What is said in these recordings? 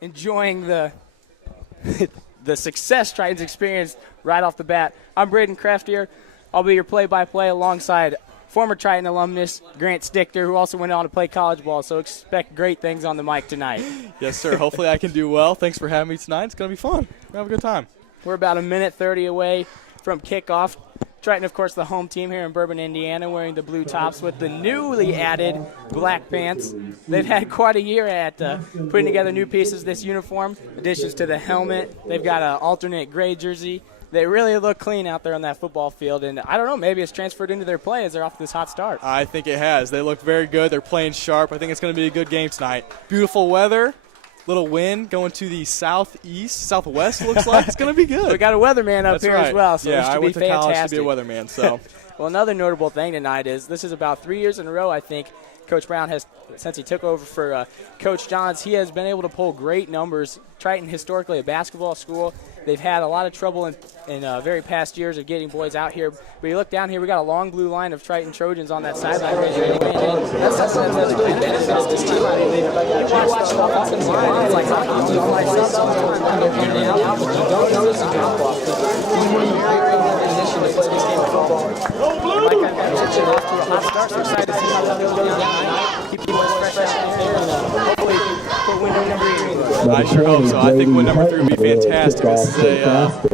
enjoying the the success Triton's experienced right off the bat. I'm Braden Craftier. I'll be your play-by-play alongside former Triton alumnus Grant Stichter, who also went on to play college ball, so expect great things on the mic tonight. Yes, sir. Hopefully I can do well. Thanks for having me tonight. It's going to be fun. We'll have a good time. We're about a minute 30 away from kickoff. Triton, of course, the home team here in Bourbon, Indiana, wearing the blue tops with the newly added black pants. They've had quite a year at putting together new pieces of this uniform, additions to the helmet. They've got an alternate gray jersey. They really look clean out there on that football field, and I don't know, maybe it's transferred into their play as they're off this hot start. I think it has. They look very good. They're playing sharp. I think it's going to be a good game tonight. Beautiful weather. Little wind going to the southwest looks like. It's going to be good. We got a weatherman up here as well, so yeah, this should I went be to fantastic. college to be a weatherman. So, well, another notable thing tonight is this is about 3 years in a row, I think, Coach Brown has, since he took over for Coach Johns, he has been able to pull great numbers. Triton, historically a basketball school, they've had a lot of trouble in very past years of getting boys out here. But you look down here, we got a long blue line of Triton Trojans on that sideline. That's something that's good benefits this team. You watch the offensive line, it's like hockey. You don't like sometimes you don't notice a drop off. Very position to play this game of football. Like I mentioned, off to a hot start. So excited to see how that goes down tonight. Keep people fresh out there and hopefully put window number 3. I sure hope so. I think win number 3 will be fantastic.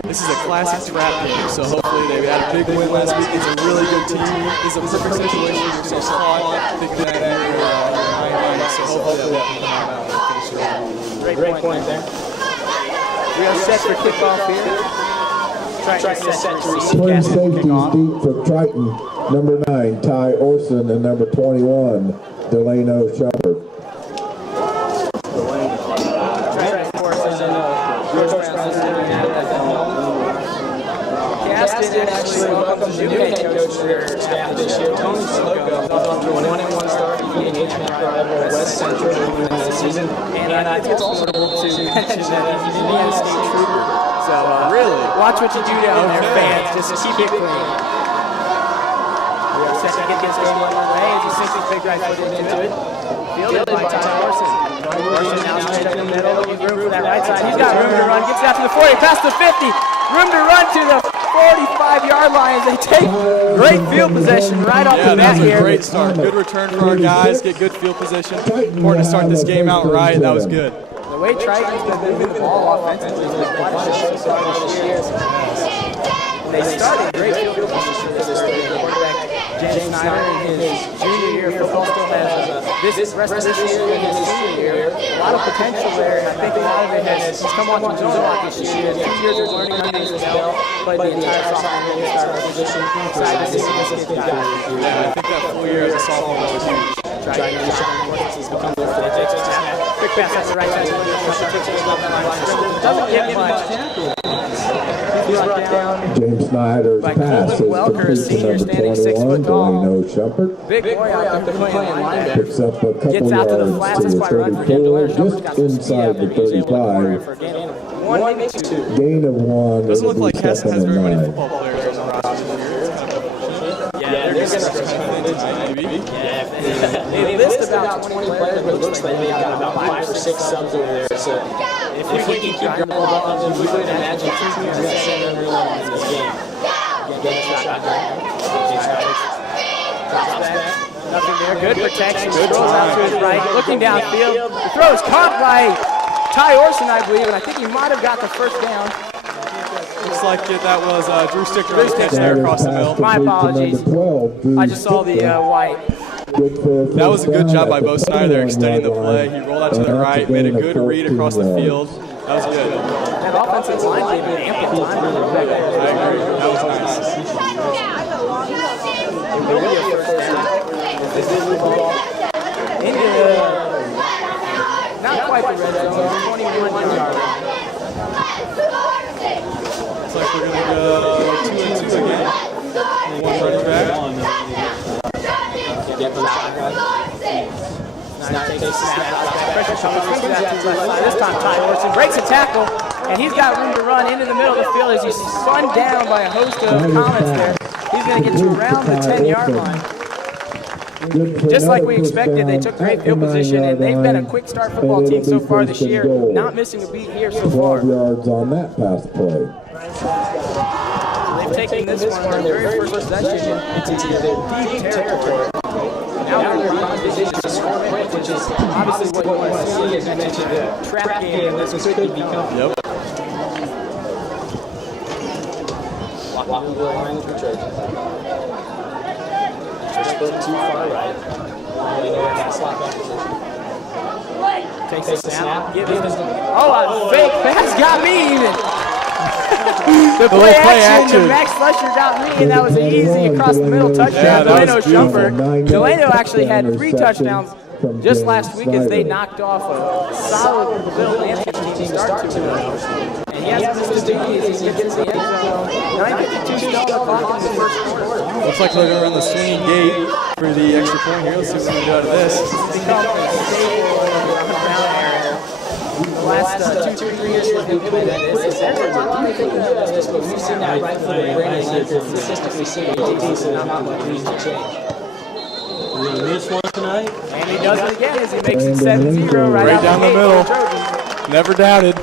This is a classic trap game, so hopefully they had a big win last week. It's a really good team. It's a perfect situation. You're so caught, thinking that so hopefully that will come out and finish it. Great point there. We are set for kickoff here. Triton set to receive Twin Caston safeties deep for Triton, number 9, Ty Orson, and number 21, Delano Shepard. Caston actually welcomes the new head coach to their staff this year. Tony Slogo is off to a 1-1 start. He and West Central this season. And I think it's also notable to mention that he's an Indiana State trooper. So really, watch what you do down there, fans. Just keep it clean. We are set to get this game underway as he sinks his big right foot into it. Fielded by Ty Orson. Orson now straight up the middle, looking room for that right side. He's got room to run. Gets out to the 40, past the 50. Room to run to the 45-yard line as they take great field possession right off the bat here. Yeah, that was a great start. Good return for our guys. Get good field position. Important to start this game out right. That was good. The way Triton's been moving the ball offensively has been quite a showstopper this year. They started great field position for this quarterback, James Snyder, in his junior year. Football still has this rest of this year and his senior year. A lot of potential there, and I think a lot of it has he's come onto his own block this year. 2 years of learning under his belt, played the entire sophomore year starter position. Excited to see this kid guy. Yeah, I think that full year as a sophomore was huge. Triton has shown importance. He's become the quick pass at the right side. Doesn't get much. He's brought down James Snyder's by pass Colton is Welker, a complete to senior, number standing 6 foot 21, tall. Delano Shepard. Big boy out there playing linebacker. Picks up a couple Gets out to the flats. yards That's to why the run for him. Delano 34, Shepard's got just some speed out inside there. the He's able to corner 35. for a gain of 1, maybe 2. Gain of 1. Doesn't look it'll like be Caston has second very and many 9. football players on the roster here. Yeah, they're going to maybe. They list about 20 players, but it looks like they got about 5 or 6 subs over there. So if we can keep the ball up, then we would imagine 2 teams that center really in this game. Get a shot. Drops back. Nothing there. Good protection. Throws out to his right. Looking downfield. The throw is caught by Ty Orson, I believe, and I think he might have got the first down. Looks like that was Drew Stichter catch there across the middle. My apologies. I just saw the white. That was a good job by Bo Snyder there, extending the play. He rolled out to the right, made a good read across the field. That was good. That offensive line gave an ample time to look back there. I agree. That was nice. It will be a first down. They did move the ball into the, not quite the red zone, 21-yard line. Looks like we're going to go 2-2 again. One running back. Snyder takes the snap. Pressure comes to that left side. This time Ty Orson breaks a tackle, and he's got room to run into the middle of the field as he's spun down by a host of Comets there. He's going to get to around the 10-yard line. Just like we expected, they took great field position, and they've been a quick start football team so far this year, not missing a beat here so far. 12 yards on that pass play. They've taken this one on their very first possession into their deep territory. Now they're in position to score quick, which is obviously what you want to see as you mentioned the trap game and this could become. Yep. Blocking the line of the Trojans. They're split too far right. They know it's a slot back position. Takes the snap. Oh, a fake pass got me even. The play action. Max Fletcher got me, and that was an easy across the middle touchdown. Delano Shumpert. Delano actually had 3 touchdowns just last week as they knocked off a solid Bill Lansing team to start 2-0. And he hasn't missed a beat as he gets the end zone. 9:52 still on the clock in the first quarter. Looks like they're going to run the swinging gate for the extra point here. Let's see what we can do out of this. It's become a staple on the ground area. The last 2-3 years we've implemented this. There's a lot of things about this, but we've seen that right from the beginning. We've consistently seen it, so not much needs to change. We're going to miss one tonight. And he does it again as he makes it 7-0 right down the middle. Never doubted.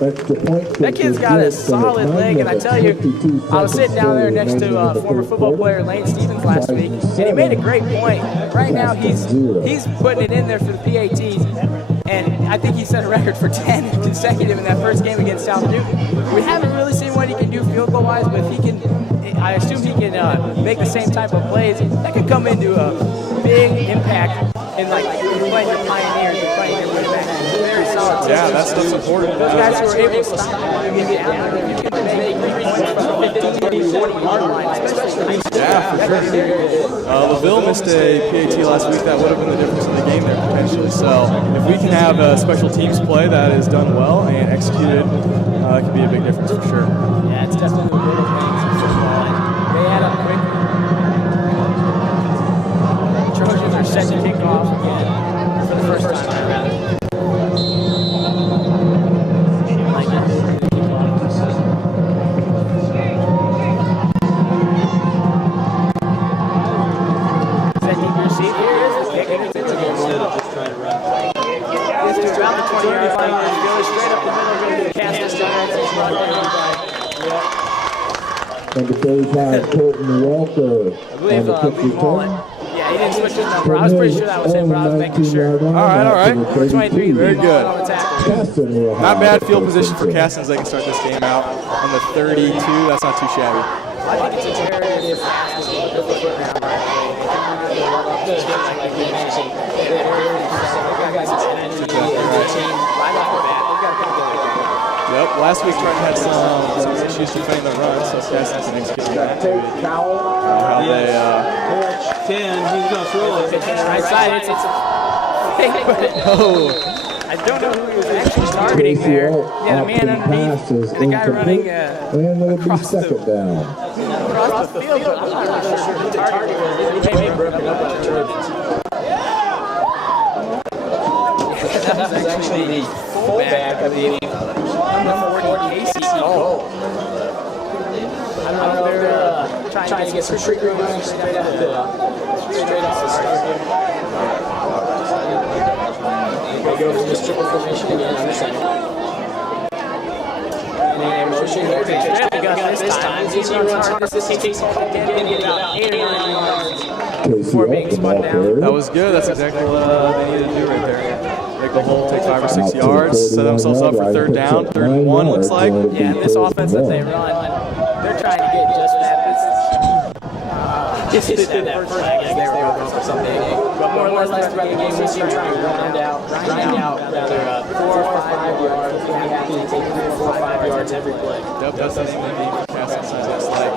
That kid's got a solid leg, and I tell you, I was sitting down there next to former football player Lane Stevens last week, and he made a great point. Right now, he's putting it in there for the PATs, and I think he set a record for 10 consecutive in that first game against South Newton. We haven't really seen what he can do field goal wise, but if he can, I assume he can make the same type of plays. That could come into a big impact. And like you're playing your Pioneers, you're playing your Winbacks, it's very solid. Yeah, that's important. Those guys who are able to stop them and get down there, you can make 3 points from the 15, 40 yard line, especially. Yeah, for sure. LaVille missed a PAT last week. That would have been the difference in the game there potentially. So if we can have a special teams play that is done well and executed, it could be a big difference for sure. Yeah, it's definitely the little things in football. And they had a quick. Trojans are set to kick off again for the first time, rather. Is that deep receive? Here it is. The kick. This is around the 20-yard line. Goes straight up the middle, going to Caston. Number 35, Colton Walker. I believe Mullen. Yeah, he didn't switch his number. I was pretty sure that was him, but I was making sure. All right. Number 23, very good. on the tackle. Not bad field position for Caston as they can start this game out on the 32. That's not too shabby. I think it's imperative fast to put the foot down right away. They can run up this like we mentioned. They're very impressive. They've got guys that's energy. Their team right off the bat. They've got a couple of Yep, last week Triton had some issues defending the run, so Caston can execute that too. How they 10, he's going to throw it. right side. It's I don't know who he was actually targeting there. Yeah, the man underneath, the guy running across the field. But I'm not really sure who the target was. He may have broken up by the Trojans. That was actually the fullback, I believe. Number 40, Casey Cole. I don't know if they're trying to get some trick going straight off the start. They go for this triple formation again on the center. And motion here to this time. He's going to runs hard. This is Casey Cole getting about 8 or 9 yards before being spun down. That was good. That's exactly what they needed to do right there. Make the hole, take 5 or 6 yards, set themselves up for third down. 3rd and 1 looks like. Yeah, this offense that they run, they're trying to get just that. This is that first flag as they were going for something. But more or less throughout the game, we see them trying to grind out 4 or 5 yards. We'll be happy to take 3 or 4 or 5 yards every play. Yep, that's the thing for Caston side. It's like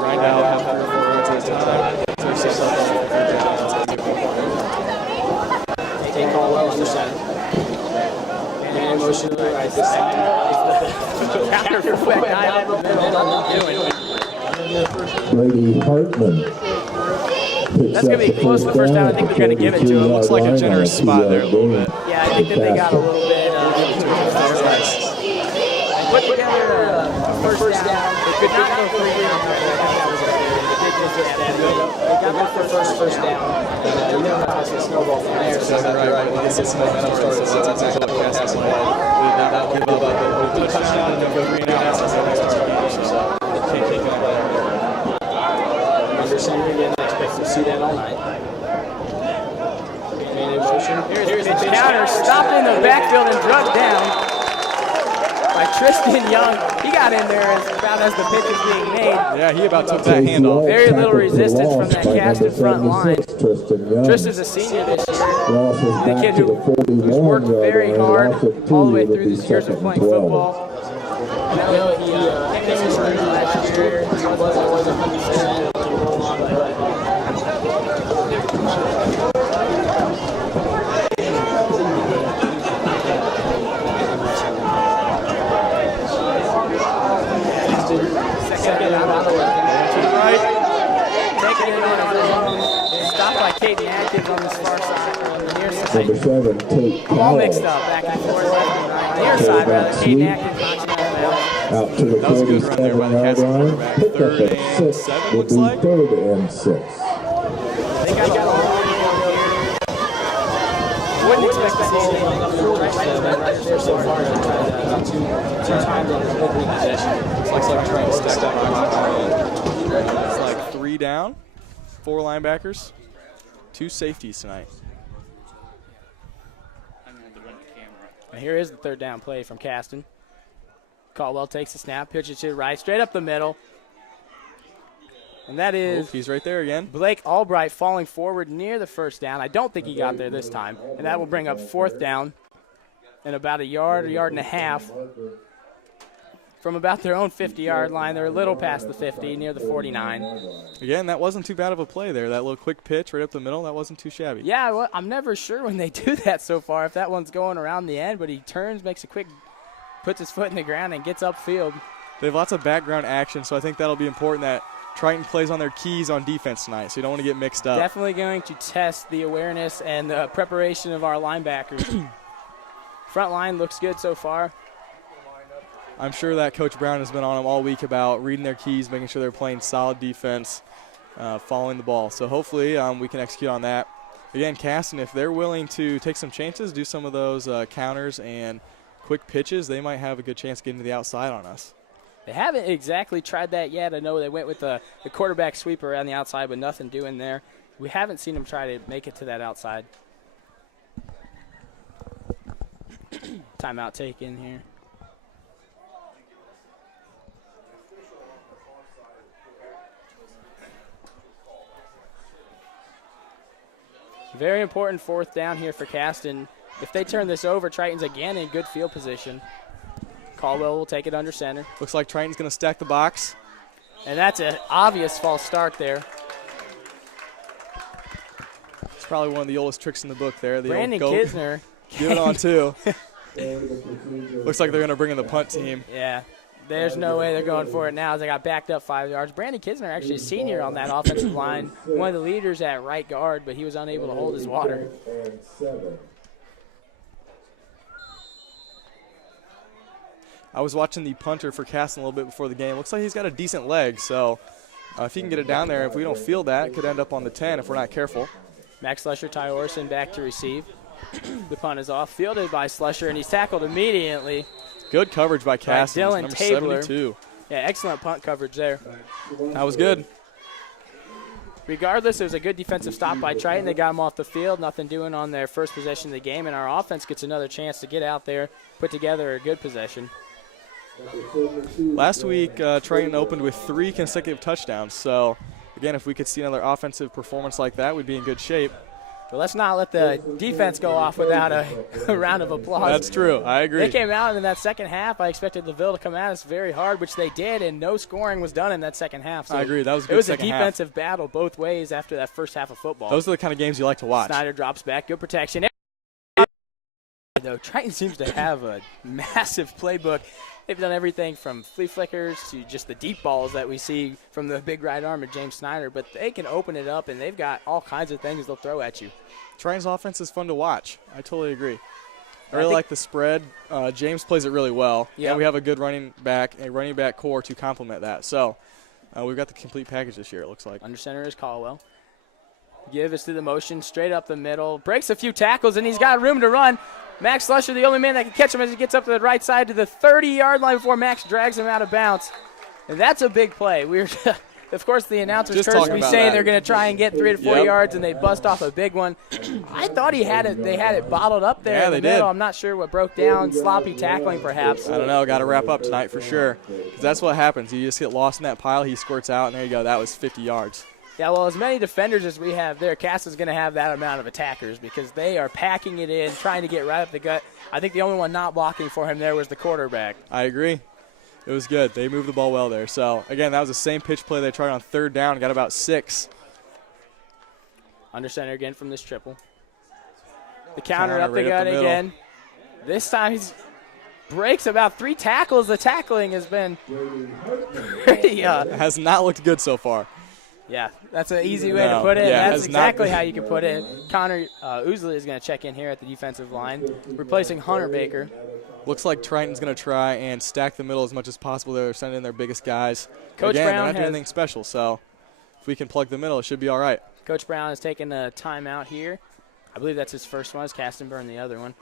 grind out, have 3 or 4 yards at a time. Take yourself up for third down. That's going to be important. Take Caldwell on the center. And motion to the right this time. Counter for quick. I don't know what I'm doing. Brady Hartman. That's going to be close to the first down. I think they're going to give it to him. Looks like a generous spot there a little bit. Yeah, I think that they got a little bit. Put together a first down. They could not go 3 yards. They did got off their first down. And then that's a snowball from there. So Right. When this momentum started, so that's exactly what Caston wanted. Not give up a touchdown and then go 3 and out for the next 2 games. So can't take it away. Under center again, I expect to see that all night. Man in motion. Here's the counter, stopped in the backfield and drugged down by Tristan Young. He got in there about as the pitch is being made. Yeah, he about took that handoff. Very little resistance from that Caston front line. Tristan's a senior this year. The kid who's worked very hard all the way through these years of playing football. I know he finished last year. He wasn't always 100%. Second out on the left. To the right. Taking it on his own. Stopped by Caden Atkins on this far side, on the near side. Number 7, Tate All mixed up, back and forth, left and right. Near side, rather. Caden Atkins knocks it out. out to the That was a good run there by the 47-yard Caston line. quarterback. Pick up 3rd at and 6 7 will looks be like. 3rd and 6. They got a long way to go here. Wouldn't expect to see anything up full right there so far. Two times on the opening possession. It's like trying to stack up. It's like 3 down, 4 linebackers, 2 safeties tonight. And here is the 3rd down play from Caston. Caldwell takes the snap, pitches to the right, straight up the middle. And that is He's right there again. Blake Albright falling forward near the 1st down. I don't think he got there this time. And that will bring up 4th down and about a yard and a half from about their own 50-yard line. They're a little past the 50, near the 49. Again, that wasn't too bad of a play there. That little quick pitch right up the middle, that wasn't too shabby. Yeah, well, I'm never sure when they do that so far, if that one's going around the end, but he turns, makes a quick, puts his foot in the ground and gets upfield. They have lots of background action, so I think that'll be important that Triton plays on their keys on defense tonight, so you don't want to get mixed up. Definitely going to test the awareness and the preparation of our linebackers. Front line looks good so far. I'm sure that Coach Brown has been on them all week about reading their keys, making sure they're playing solid defense, following the ball. So hopefully we can execute on that. Again, Caston, if they're willing to take some chances, do some of those counters and quick pitches, they might have a good chance of getting to the outside on us. They haven't exactly tried that yet. I know they went with the quarterback sweep around the outside, but nothing doing there. We haven't seen them try to make it to that outside. Timeout taken here. Very important 4th down here for Caston. If they turn this over, Triton's again in good field position. Caldwell will take it under center. Looks like Triton's going to stack the box. And that's an obvious false start there. It's probably one of the oldest tricks in the book there. The Brandon old Kisner. give it on 2. Looks like they're going to bring in the punt team. Yeah. There's no way they're going for it now as they got backed up 5 yards. Brandon Kisner actually a senior on that offensive line, one of the leaders at right guard, but he was unable to hold his water. I was watching the punter for Caston a little bit before the game. Looks like he's got a decent leg, so if he can get it down there, if we don't field that, it could end up on the 10 if we're not careful. Max Slusher, Ty Orson back to receive. The punt is off, fielded by Slusher, and he's tackled immediately. Good coverage by Caston, Dylan number Tabler. 72. Yeah, excellent punt coverage there. That was good. Regardless, it was a good defensive stop by Triton. They got him off the field, nothing doing on their first possession of the game, and our offense gets another chance to get out there, put together a good possession. Last week, Triton opened with 3 consecutive touchdowns, so again, if we could see another offensive performance like that, we'd be in good shape. But let's not let the defense go off without a round of applause. That's true. I agree. They came out in that second half. I expected LaVille to come at us very hard, which they did, and no scoring was done in that second half. So I agree. That was a good It was a second half. defensive battle both ways after that first half of football. Those are the kind of games you like to watch. Snyder drops back. Good protection. Though Triton seems to have a massive playbook. They've done everything from flea flickers to just the deep balls that we see from the big right arm of James Snyder, but they can open it up, and they've got all kinds of things they'll throw at you. Triton's offense is fun to watch. I totally agree. I really like the spread. James plays it really well, Yep. and we have a good running back core to complement that. So We've got the complete package this year, it looks like. Under center is Caldwell. Give is through the motion, straight up the middle. Breaks a few tackles, and he's got room to run. Max Slusher, the only man that can catch him as he gets up to the right side to the 30-yard line before Max drags him out of bounds. And that's a big play. Of course, the announcers curse me saying they're going to try and get 3 to 4 yards, and they bust off a big one. I thought they had it bottled up there in the middle. I'm not sure what broke down. Sloppy tackling, perhaps. I don't know. Got to wrap up tonight for sure. Because that's what happens. You just get lost in that pile. He squirts out, and there you go. That was 50 yards. Yeah, well, as many defenders as we have there, Caston's going to have that amount of attackers because they are packing it in, trying to get right up the gut. I think the only one not blocking for him there was the quarterback. I agree. It was good. They moved the ball well there. So, again, that was the same pitch play they tried on 3rd down and got about 6. Under center again from this triple. The counter up the gut again. This time he breaks about 3 tackles. The tackling has been pretty has not looked good so far. Yeah, that's an easy way to put it. Yeah, that's exactly how you can put it. Connor Ousley is going to check in here at the defensive line, replacing Hunter Baker. Looks like Triton's going to try and stack the middle as much as possible. They're sending their biggest guys. Coach Again, Brown they're not doing anything special, so if we can plug the middle, it should be all right. Coach Brown has taken a timeout here. I believe that's his first one. Caston burned the other one.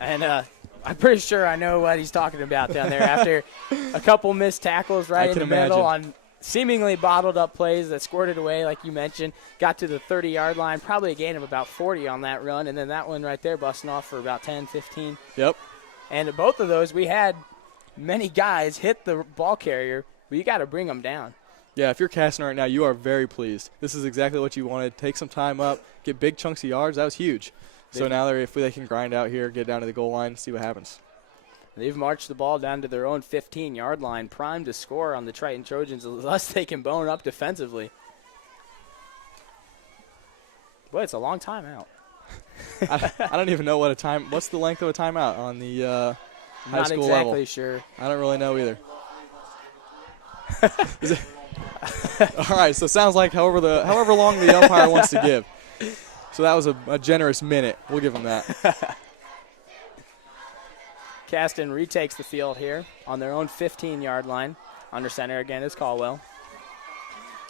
And I'm pretty sure I know what he's talking about down there after a couple missed tackles right in the middle on seemingly bottled up plays that squirted away, like you mentioned, got to the 30-yard line, probably a gain of about 40 on that run, and then that one right there busting off for about 10, 15. Yep. And both of those, we had many guys hit the ball carrier, but you got to bring them down. Yeah, if you're Caston right now, you are very pleased. This is exactly what you wanted. Take some time up, get big chunks of yards. That was huge. So now if they can grind out here, get down to the goal line, see what happens. They've marched the ball down to their own 15-yard line, primed to score on the Triton Trojans, unless they can bone up defensively. Boy, it's a long timeout. I don't even know what's the length of a timeout on the high school level. Not exactly sure. I don't really know either. All right, so it sounds like however long the umpire wants to give. So that was a generous minute. We'll give him that. Caston retakes the field here on their own 15-yard line. Under center again is Caldwell.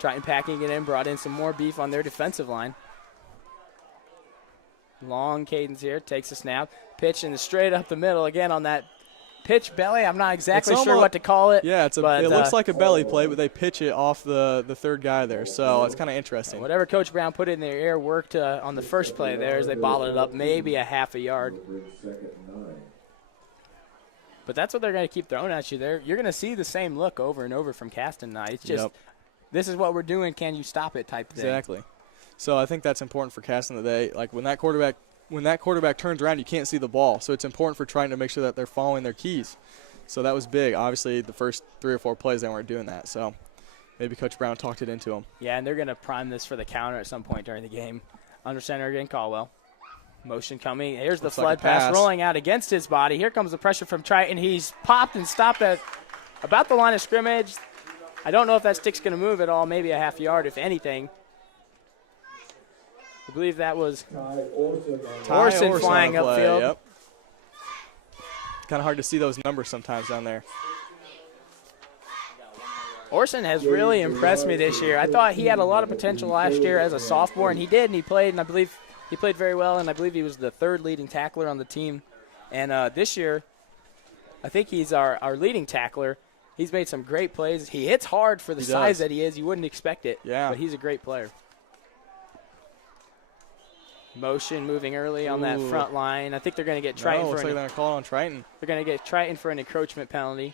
Triton packing it in, brought in some more beef on their defensive line. Long cadence here, takes a snap. Pitch and straight up the middle again on that pitch belly. I'm not exactly sure what to call it. Yeah, it looks like a belly play, but they pitch it off the 3rd guy there, so it's kind of interesting. Whatever Coach Brown put in their air worked on the first play there as they bottled it up, maybe a half a yard. But that's what they're going to keep throwing at you there. You're going to see the same look over and over from Caston tonight. It's just, this is what we're doing, can you stop it type thing. Exactly. So I think that's important for Caston today. Like when that quarterback turns around, you can't see the ball. So it's important for trying to make sure that they're following their keys. So that was big. Obviously, the first 3 or 4 plays, they weren't doing that. So maybe Coach Brown talked it into them. Yeah, and they're going to prime this for the counter at some point during the game. Under center again, Caldwell. Motion coming. Here's the flood pass rolling out against his body. Here comes the pressure from Triton. He's popped and stopped at about the line of scrimmage. I don't know if that stick's going to move at all. Maybe a half yard, if anything. I believe that was Orson flying upfield. Yep. Kind of hard to see those numbers sometimes down there. Orson has really impressed me this year. I thought he had a lot of potential last year as a sophomore, and he did, and he played, and I believe he played very well, and I believe he was the 3rd leading tackler on the team. And this year, I think he's our leading tackler. He's made some great plays. He hits hard for the size that he is. You wouldn't expect it, but he's a great player. Motion moving early on that front line. I think they're going to get Triton looks like they're going to call it on Triton. They're going to get Triton for an encroachment penalty.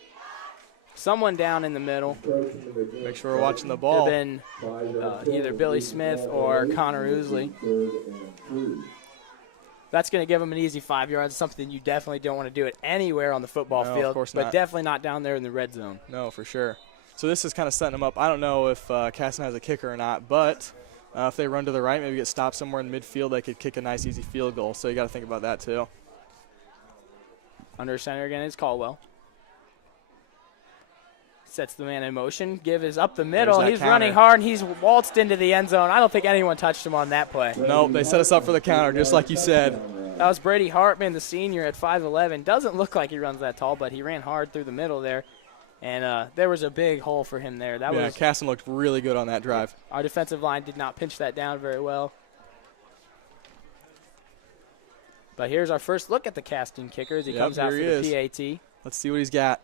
Someone down in the middle. Make sure we're watching the ball. Could have been either Billy Smith or Connor Ousley. That's going to give them an easy 5 yards, something you definitely don't want to do it anywhere on the football field, of course but not. Definitely not down there in the red zone. No, for sure. So this is kind of setting them up. I don't know if Caston has a kicker or not, but if they run to the right, maybe get stopped somewhere in midfield, they could kick a nice, easy field goal. So you got to think about that too. Under center again is Caldwell. Sets the man in motion. Give is up the middle. He's running hard, and he's waltzed into the end zone. I don't think anyone touched him on that play. Nope, they set us up for the counter, just like you said. That was Brady Hartman, the senior at 5'11". Doesn't look like he runs that tall, but he ran hard through the middle there. And there was a big hole for him there. Caston looked really good on that drive. Our defensive line did not pinch that down very well. But here's our first look at the Caston kicker as he comes out for the PAT. Let's see what he's got.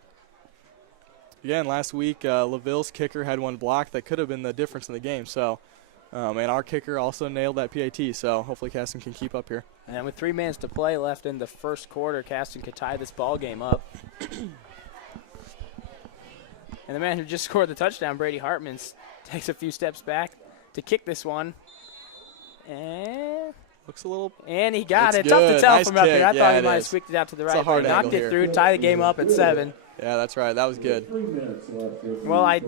Again, last week, LaVille's kicker had one block that could have been the difference in the game. So, and our kicker also nailed that PAT. So hopefully Caston can keep up here. And with 3 minutes to play left in the first quarter, Caston could tie this ball game up. And the man who just scored the touchdown, Brady Hartman, takes a few steps back to kick this one. And looks a little. And he got it. Good. Tough to tell nice from up there. I thought he it might have is. squeaked it out to the It's right. a hard But he knocked angle it here. through, tie the game up at 7. Yeah, that's right. That was good. Well, I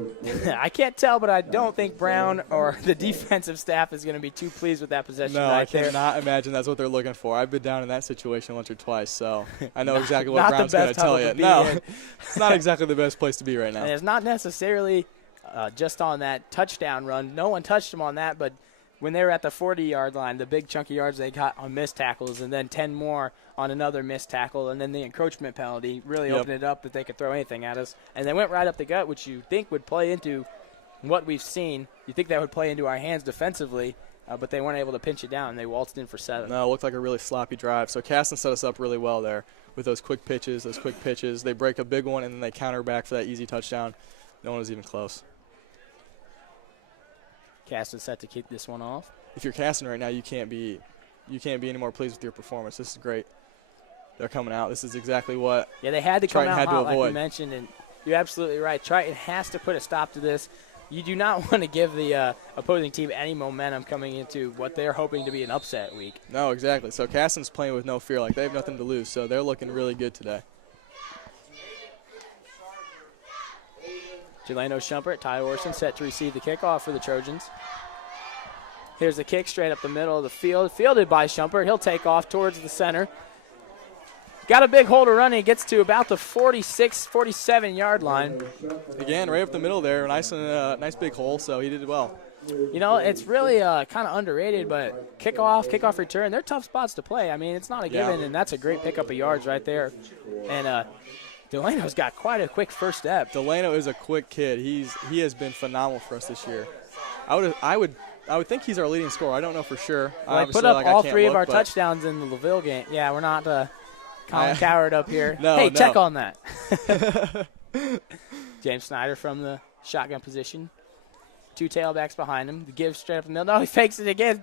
can't tell, but I don't think Brown or the defensive staff is going to be too pleased with that possession No, right I there. cannot imagine that's what they're looking for. I've been down in that situation once or twice, so I know exactly what Not Brown's the going best to tell tunnel you. to be No, in. it's not exactly the best place to be right now. And it's not necessarily just on that touchdown run. No one touched him on that, but when they were at the 40-yard line, the big chunky yards they got on missed tackles, and then 10 more on another missed tackle, and then the encroachment penalty really opened it up that they could throw anything at us. And they went right up the gut, which you think would play into what we've seen. You think that would play into our hands defensively, but they weren't able to pinch it down, and they waltzed in for 7. No, it looked like a really sloppy drive. So Caston set us up really well there with those quick pitches, They break a big one, and then they counter back for that easy touchdown. No one was even close. Caston set to kick this one off. If you're Caston right now, you can't be any more pleased with your performance. This is great. They're coming out. This is exactly what they had to come Triton out had to hot, like avoid. we mentioned, and you're absolutely right. Triton has to put a stop to this. You do not want to give the opposing team any momentum coming into what they're hoping to be an upset week. No, exactly. So Caston's playing with no fear. Like, they have nothing to lose, so they're looking really good today. Jeleno Shumpert, Ty Orson set to receive the kickoff for the Trojans. Here's the kick straight up the middle of the field. Fielded by Shumpert. He'll take off towards the center. Got a big hole to run. He gets to about the 46, 47-yard line. Again, right up the middle there. Nice big hole, so he did well. You know, it's really kind of underrated, but kickoff return, they're tough spots to play. I mean, it's not a given, and that's a great pickup of yards right there. And Delano's got quite a quick first step. Delano is a quick kid. He has been phenomenal for us this year. I would think he's our leading scorer. I don't know for sure. Well, I put up all 3 of our touchdowns in the LaVille game. Yeah, we're not Colin Coward up here. No, check on that. James Snyder from the shotgun position. 2 tailbacks behind him. The give straight up the middle. No, he fakes it again.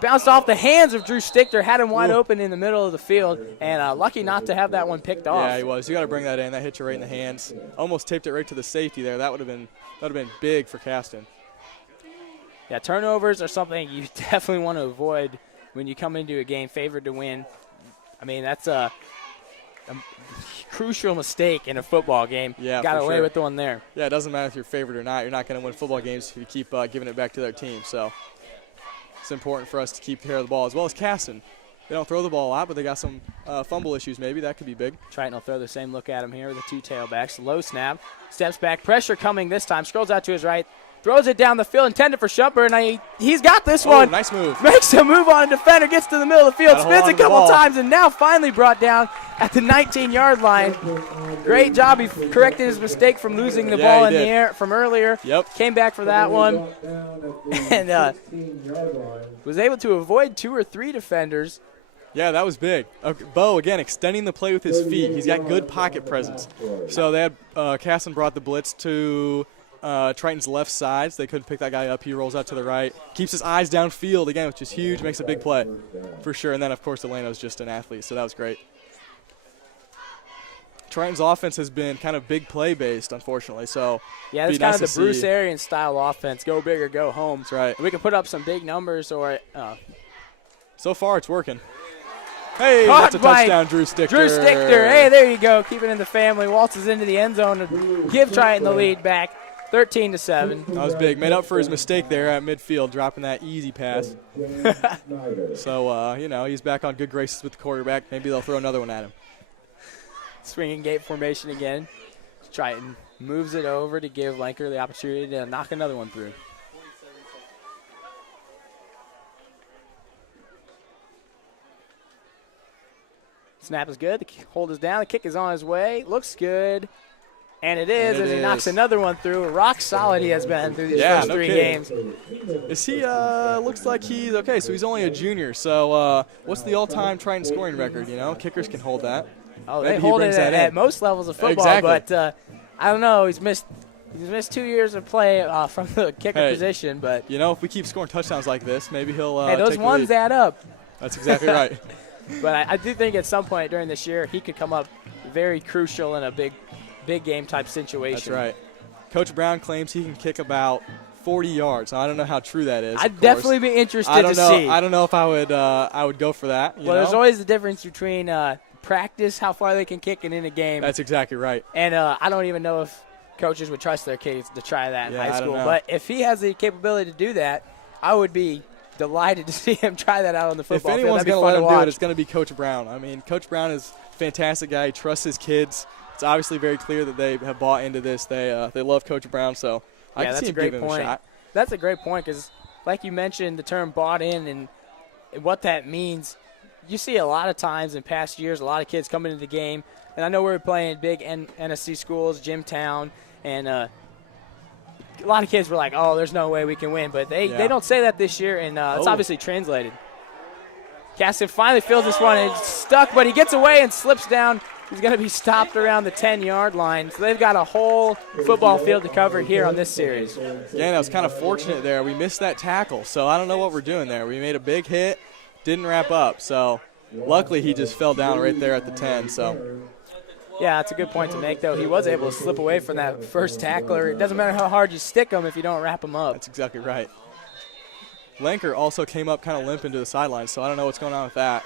Bounced off the hands of Drew Stichter. Had him wide open in the middle of the field. And lucky not to have that one picked off. Yeah, he was. You got to bring that in. That hit you right in the hands. Almost taped it right to the safety there. That would have been big for Caston. Yeah, turnovers are something you definitely want to avoid when you come into a game favored to win. I mean, that's a crucial mistake in a football game. Yeah, got for away sure. with one there. Yeah, it doesn't matter if you're favored or not. You're not going to win football games if you keep giving it back to their team. So it's important for us to keep care of the ball, as well as Caston. They don't throw the ball a lot, but they got some fumble issues maybe. That could be big. Triton will throw the same look at him here with the 2 tailbacks. Low snap. Steps back. Pressure coming this time. Scrolls out to his right. Throws it down the field, intended for Shumpert, and he's got this one. Nice move. Makes a move on a defender, gets to the middle of the field, Gotta spins hold a on to the couple ball. times, and now finally brought down at the 19-yard line. Great job. He corrected his mistake from losing the ball in the air from earlier. Yep. Came back for that one. And was able to avoid 2 or 3 defenders. Yeah, that was big. Bo, again, extending the play with his feet. He's got good pocket presence. So they had Caston brought the blitz to Triton's left side, so they couldn't pick that guy up. He rolls out to the right, keeps his eyes downfield, again, which is huge, makes a big play for sure. And then, of course, Delano's just an athlete, so that was great. Triton's offense has been kind of big play based, unfortunately. So yeah, it's kind of the Bruce Arians style offense. Go big or go home. That's right. We can put up some big numbers, or so far it's working. Hey, caught that's a by touchdown, Drew Stichter. Drew Stichter. Hey, there you go. Keep it in the family. Waltzes into the end zone to give Triton the lead back, 13-7. That was big. Made up for his mistake there at midfield, dropping that easy pass. So he's back on good graces with the quarterback. Maybe they'll throw another one at him. Swinging gate formation again. Triton moves it over to give Lanker the opportunity to knock another one through. Snap is good. The hold is down. The kick is on his way. Looks good. And it is, as he knocks another one through. Rock solid he has been through these first three games. Is he, looks like he's, okay, so he's only a junior. So what's the all-time Triton scoring record, you know? Kickers can hold that. Oh, they hold it at most levels of football, but I don't know. He's missed 2 years of play from the kicker position. But you know, if we keep scoring touchdowns like this, maybe he'll hey, those ones add up. That's exactly right. But I do think at some point during this year he could come up very crucial in a big game type situation. That's right. Coach Brown claims he can kick about 40 yards. Now, I don't know how true that is. I'd definitely be interested to see. I don't know if I would go for that. Well, there's always the difference between practice, how far they can kick, and in a game. That's exactly right. And I don't even know if coaches would trust their kids to try that in high school. But if he has the capability to do that, I would be delighted to see him try that out on the football field. If anyone's going to let him do it, it's going to be Coach Brown. I mean, Coach Brown is a fantastic guy. He trusts his kids. It's obviously very clear that they have bought into this. They love Coach Brown, so I can see him giving him a shot. That's a great point because, like you mentioned, the term bought in and what that means. You see a lot of times in past years, a lot of kids come into the game, and I know we're playing big NSC schools, Jimtown, and a lot of kids were like, oh, there's no way we can win. But they don't say that this year, and it's obviously translated. Caston finally fills this one, and it's stuck, but he gets away and slips down. He's going to be stopped around the 10-yard line. So they've got a whole football field to cover here on this series. Yeah, that was kind of fortunate there. We missed that tackle, so I don't know what we're doing there. We made a big hit, didn't wrap up. So luckily he just fell down right there at the 10. So yeah, that's a good point to make, though. He was able to slip away from that first tackler. It doesn't matter how hard you stick him if you don't wrap him up. That's exactly right. Lanker also came up kind of limp into the sideline, so I don't know what's going on with that.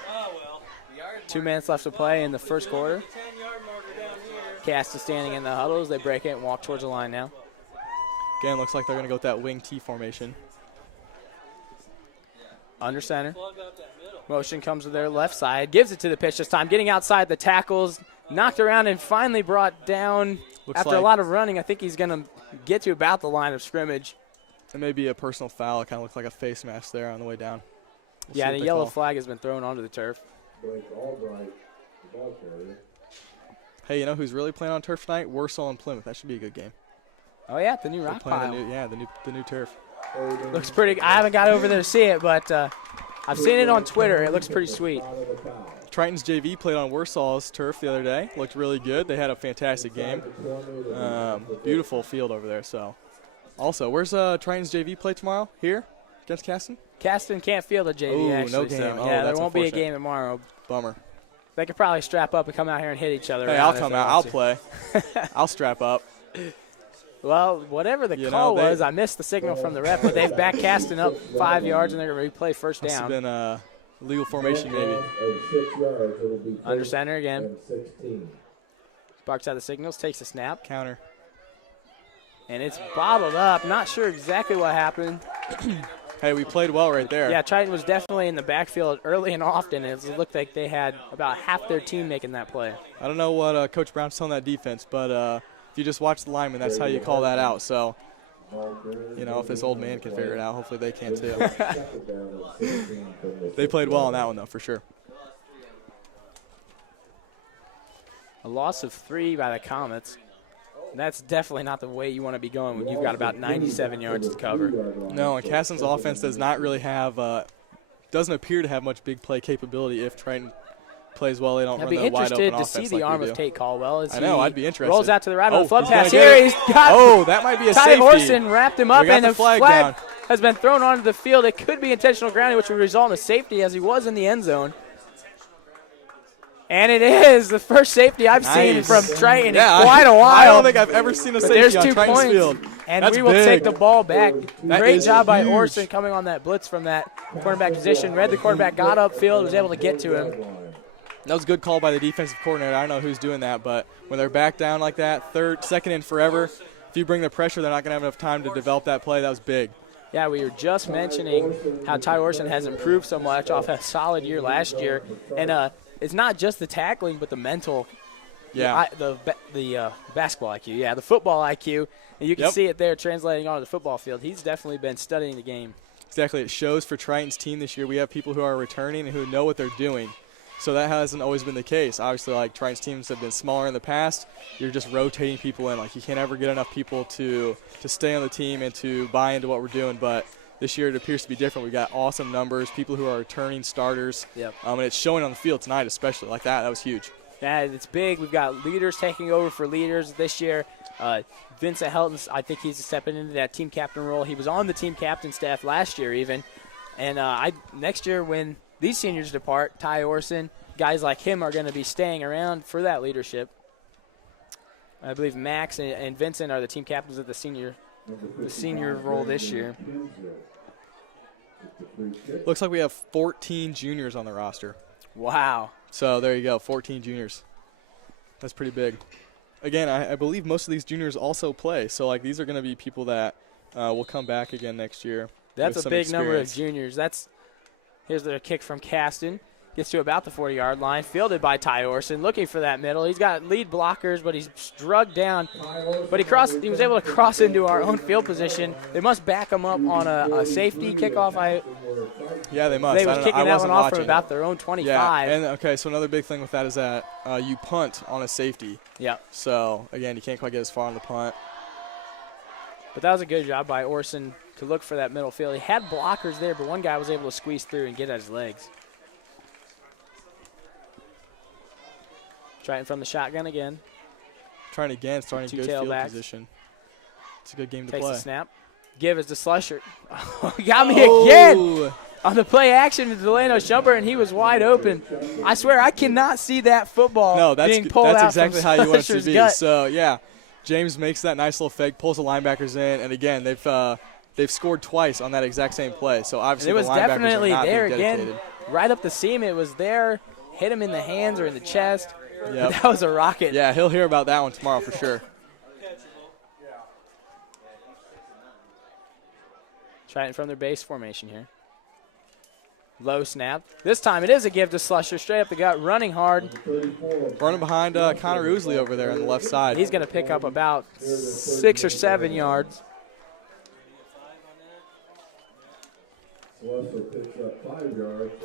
2 minutes left to play in the first quarter. Caston standing in the huddles. They break it and walk towards the line now. Again, looks like they're going to go with that wing T formation. Under center. Motion comes to their left side. Gives it to the pitch this time. Getting outside the tackles. Knocked around and finally brought down after a lot of running. I think he's going to get to about the line of scrimmage. It may be a personal foul. It kind of looks like a face mask there on the way down. Yeah, the yellow flag has been thrown onto the turf. Hey, you know who's really playing on turf tonight? Warsaw and Plymouth. That should be a good game. Oh, yeah, the new rock pile. The new turf. Looks pretty. I haven't got over there to see it, but I've seen it on Twitter. It looks pretty sweet. Triton's JV played on Warsaw's turf the other day. Looked really good. They had a fantastic game. Beautiful field over there. So, also, where's Triton's JV play tomorrow? Here against Caston? Caston can't field a JV, actually. No game. So, yeah, there won't be a game tomorrow. Bummer. They could probably strap up and come out here and hit each other. Hey, I'll come out. I'll play. I'll strap up. Well, whatever the call was, I missed the signal from the ref, but they've backed Caston up 5 yards, and they're going to replay first down. Must have been a legal formation, maybe. Under center again. Barks out the signals, takes a snap. Counter. And it's bottled up. Not sure exactly what happened. Hey, we played well right there. Yeah, Triton was definitely in the backfield early and often. It looked like they had about half their team making that play. I don't know what Coach Brown's telling that defense, but if you just watch the lineman, that's how you call that out. So, you know, if this old man can figure it out, hopefully they can too. They played well on that one, though, for sure. A loss of 3 by the Comets. That's definitely not the way you want to be going when you've got about 97 yards to cover. No, and Caston's offense does not really have doesn't appear to have much big play capability. If Triton plays well, they don't run the wide open offense. I'd be interested to see the arm of Tate Caldwell. I know, I'd be interested. Rolls out to the right on the flood pass here. He's got that might be a Ty safety. Orson wrapped him up, and the flag down. Has been thrown onto the field. It could be intentional grounding, which would result in a safety as he was in the end zone. And it is the first safety I've seen from Triton in quite a while. I don't think I've ever seen a safety on Triton's field. And That's we will take the ball back. Great job by huge. Orson coming on that blitz from that cornerback position. Read the quarterback, got upfield, was able to get to him. That was a good call by the defensive coordinator. I don't know who's doing that, but when they're back down like that, second and forever, if you bring the pressure, they're not going to have enough time to develop that play. That was big. Yeah, we were just mentioning how Ty Orson has improved so much off a solid year last year. And it's not just the tackling, but the mental, the basketball IQ, the football IQ. And you can see it there translating onto the football field. He's definitely been studying the game. Exactly. It shows for Triton's team this year. We have people who are returning and who know what they're doing. So that hasn't always been the case. Obviously, like Triton's teams have been smaller in the past. You're just rotating people in. Like you can't ever get enough people to stay on the team and to buy into what we're doing. But this year it appears to be different. We've got awesome numbers, people who are returning starters. Yep. And it's showing on the field tonight, especially like that. That was huge. Yeah, it's big. We've got leaders taking over for leaders this year. Vincent Helton, I think he's stepping into that team captain role. He was on the team captain staff last year even. And next year when these seniors depart, Ty Orson, guys like him are going to be staying around for that leadership. I believe Max and Vincent are the team captains of the senior role this year. Looks like we have 14 juniors on the roster. Wow. So there you go, 14 juniors. That's pretty big. Again, I believe most of these juniors also play. So, like, these are going to be people that will come back again next year. That's a big number of juniors. Here's the kick from Caston. Gets to about the 40-yard line. Fielded by Ty Orson. Looking for that middle. He's got lead blockers, but he's drugged down. But he was able to cross into our own field position. They must back him up on a safety kickoff. Yeah, they must. They were kicking that one off from about their own 25. Yeah, and okay, so another big thing with that is that you punt on a safety. Yeah. So, again, you can't quite get as far on the punt. But that was a good job by Orson to look for that middle field. He had blockers there, but one guy was able to squeeze through and get at his legs. Triton from the shotgun again. Starting a good field position. It's a good game to play. Takes the snap. Give is to Slusher. Got me again on the play action to Delano Shumpert, and he was wide open. I swear I cannot see that football being pulled out. That's exactly how you want it to be. Gut. So, yeah, James makes that nice little fake, pulls the linebackers in, and again, they've scored twice on that exact same play. So, obviously, it was the linebackers definitely are not there being dedicated. again. Right up the seam, it was there. Hit him in the hands or in the chest. Yep. That was a rocket. Yeah, he'll hear about that one tomorrow for sure. Triton from their base formation here. Low snap. This time it is a give to Slusher. Straight up the gut, running hard. Running behind Connor Ousley over there on the left side. He's going to pick up about 6 or 7 yards.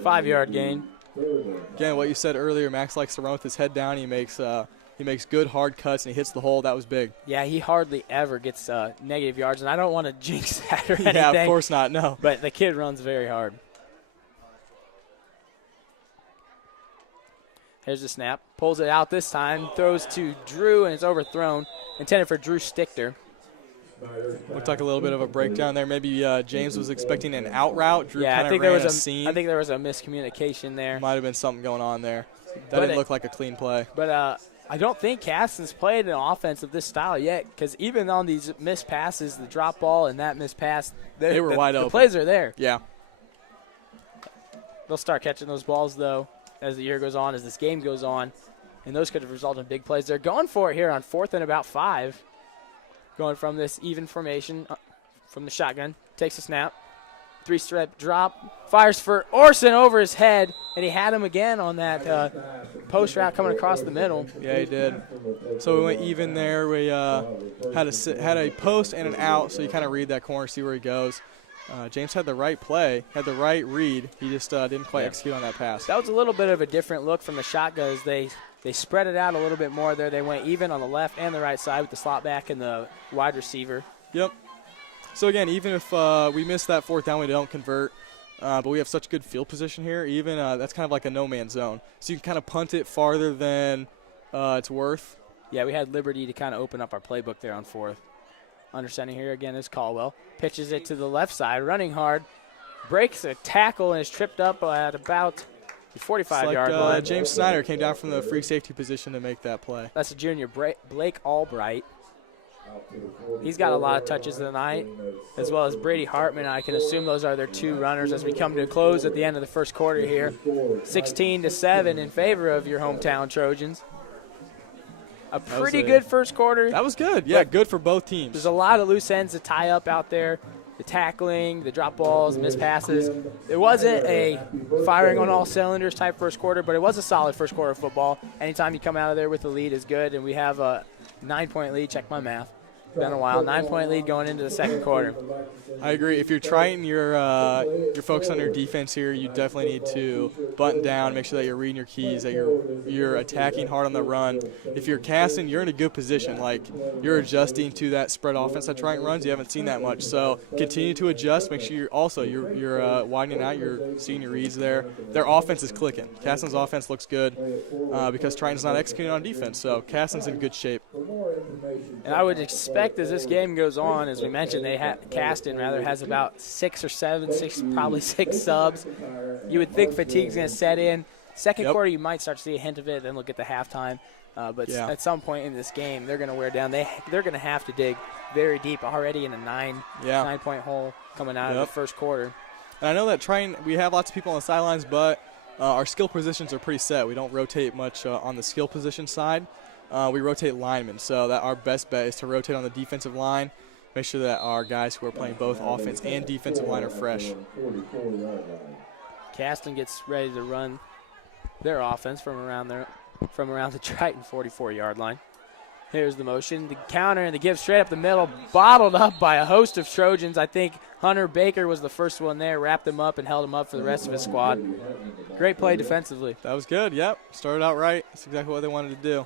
Five-yard gain. Again, what you said earlier, Max likes to run with his head down. He makes good hard cuts, and he hits the hole. That was big. Yeah, he hardly ever gets negative yards, and I don't want to jinx that or anything. Yeah, of course not, no. But the kid runs very hard. Here's the snap. Pulls it out this time. Throws to Drew, and it's overthrown. Intended for Drew Stichter. Looked like a little bit of a breakdown there. Maybe James was expecting an out route. Drew I think there was a miscommunication there. Might have been something going on there. That didn't look like a clean play. But I don't think Caston's played an offense of this style yet, because even on these missed passes, the drop ball and that missed pass, they were wide open. The plays are there. Yeah. They'll start catching those balls, though, as the year goes on, as this game goes on, and those could have resulted in big plays. They're going for it here on 4th and about 5. Going from this even formation from the shotgun. Takes a snap. 3-step drop. Fires for Orson over his head. And he had him again on that post route coming across the middle. Yeah, he did. So we went even there. We had a post and an out, so you kind of read that corner, see where he goes. James had the right play, had the right read. He just didn't quite execute on that pass. That was a little bit of a different look from the shotgun as they spread it out a little bit more there. They went even on the left and the right side with the slot back and the wide receiver. Yep. So, again, even if we miss that 4th down, we don't convert, but we have such good field position here, even that's kind of like a no-man's zone. So you can kind of punt it farther than it's worth. Yeah, we had liberty to kind of open up our playbook there on 4th. Understanding here again is Caldwell. Pitches it to the left side, running hard. Breaks a tackle and is tripped up at about the 45-yard line. James Snyder came down from the free safety position to make that play. That's a junior, Blake Albright. He's got a lot of touches tonight, as well as Brady Hartman. I can assume those are their 2 runners as we come to a close at the end of the first quarter here. 16-7 in favor of your hometown Trojans. A pretty good first quarter. That was good. Yeah, good for both teams. There's a lot of loose ends to tie up out there. The tackling, the drop balls, missed passes. It wasn't a firing on all cylinders type first quarter, but it was a solid first quarter of football. Anytime you come out of there with a lead is good, and we have a 9-point lead. Check my math. Been a while. 9-point lead going into the second quarter. I agree. If you're Triton, you're focused on your defense here. You definitely need to button down, make sure that you're reading your keys, that you're attacking hard on the run. If you're Caston, you're in a good position. Like, you're adjusting to that spread offense that Triton runs. You haven't seen that much, so continue to adjust. Make sure you're widening out. You're seeing your reads there. Their offense is clicking. Caston's offense looks good because Triton's not executing on defense. So Caston's in good shape. And I would expect as this game goes on, as we mentioned, Caston has about probably six subs. You would think fatigue's going to set in. Second quarter, you might start to see a hint of it. Then look at the halftime. But at some point in this game, they're going to wear down. They're going to have to dig very deep already in a 9-point hole coming out of the first quarter. And I know that Triton, we have lots of people on the sidelines, but our skill positions are pretty set. We don't rotate much on the skill position side. We rotate linemen, so that our best bet is to rotate on the defensive line. Make sure that our guys who are playing both offense and defensive line are fresh. Caston gets ready to run their offense from around the Triton 44-yard line. Here's the motion, the counter, and the give straight up the middle, bottled up by a host of Trojans. I think Hunter Baker was the first one there, wrapped him up and held him up for the rest of his squad. Great play defensively. That was good, yep. Started out right. That's exactly what they wanted to do.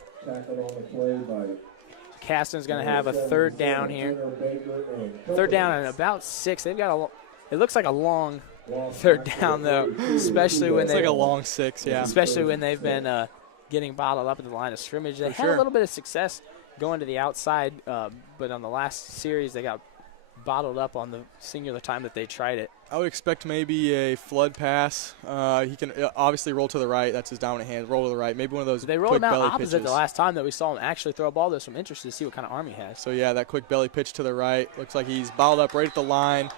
Caston's going to have a third down here. Third down and about 6. They've got it looks like a long third down, though, especially when it's like a long 6, yeah. Especially when they've been getting bottled up at the line of scrimmage. They had a little bit of success going to the outside, but on the last series they got bottled up on the singular time that they tried it. I would expect maybe a flood pass. He can obviously roll to the right. That's his dominant hand. Roll to the right. Maybe one of those They rolled quick him out belly opposite pitches. the last time that we saw him actually throw a ball. There's some interest to see what kind of arm he has. So, yeah, that quick belly pitch to the right. Looks like he's bottled up right at the line.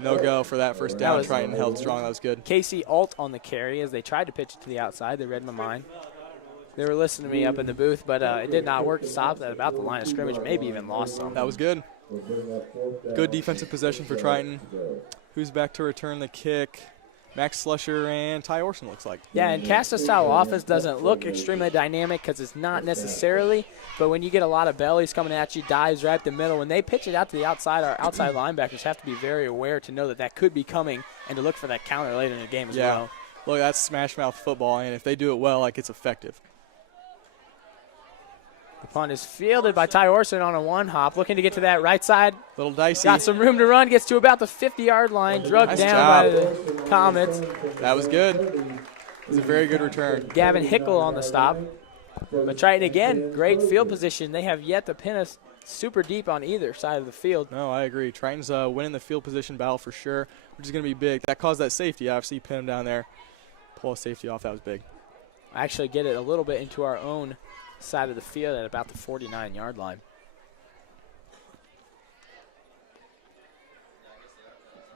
No go for that first down. Triton held strong. That was good. Casey Alt on the carry as they tried to pitch it to the outside. They read my mind. They were listening to me up in the booth, but it did not work to stop that about the line of scrimmage, maybe even lost some. That was good. Good defensive possession for Triton. Who's back to return the kick? Max Slusher and Ty Orson, looks like. Yeah, and Caston's style offense doesn't look extremely dynamic because it's not necessarily, but when you get a lot of bellies coming at you, dives right up the middle, when they pitch it out to the outside, our outside linebackers have to be very aware to know that that could be coming and to look for that counter later in the game as well. Look, that's smash mouth football, and if they do it well, like, it's effective. The punt is fielded by Ty Orson on a one-hop, looking to get to that right side. Little dicey. Got some room to run, gets to about the 50-yard line, drugged Nice down job. by the Comets. That was good. It was a very good return. Gavin Hickle on the stop. But Triton, again, great field position. They have yet to pin us super deep on either side of the field. No, I agree. Triton's winning the field position battle for sure, which is going to be big. That caused that safety. Obviously, you pin him down there. Pull a safety off. That was big. Actually get it a little bit into our own side of the field at about the 49-yard line.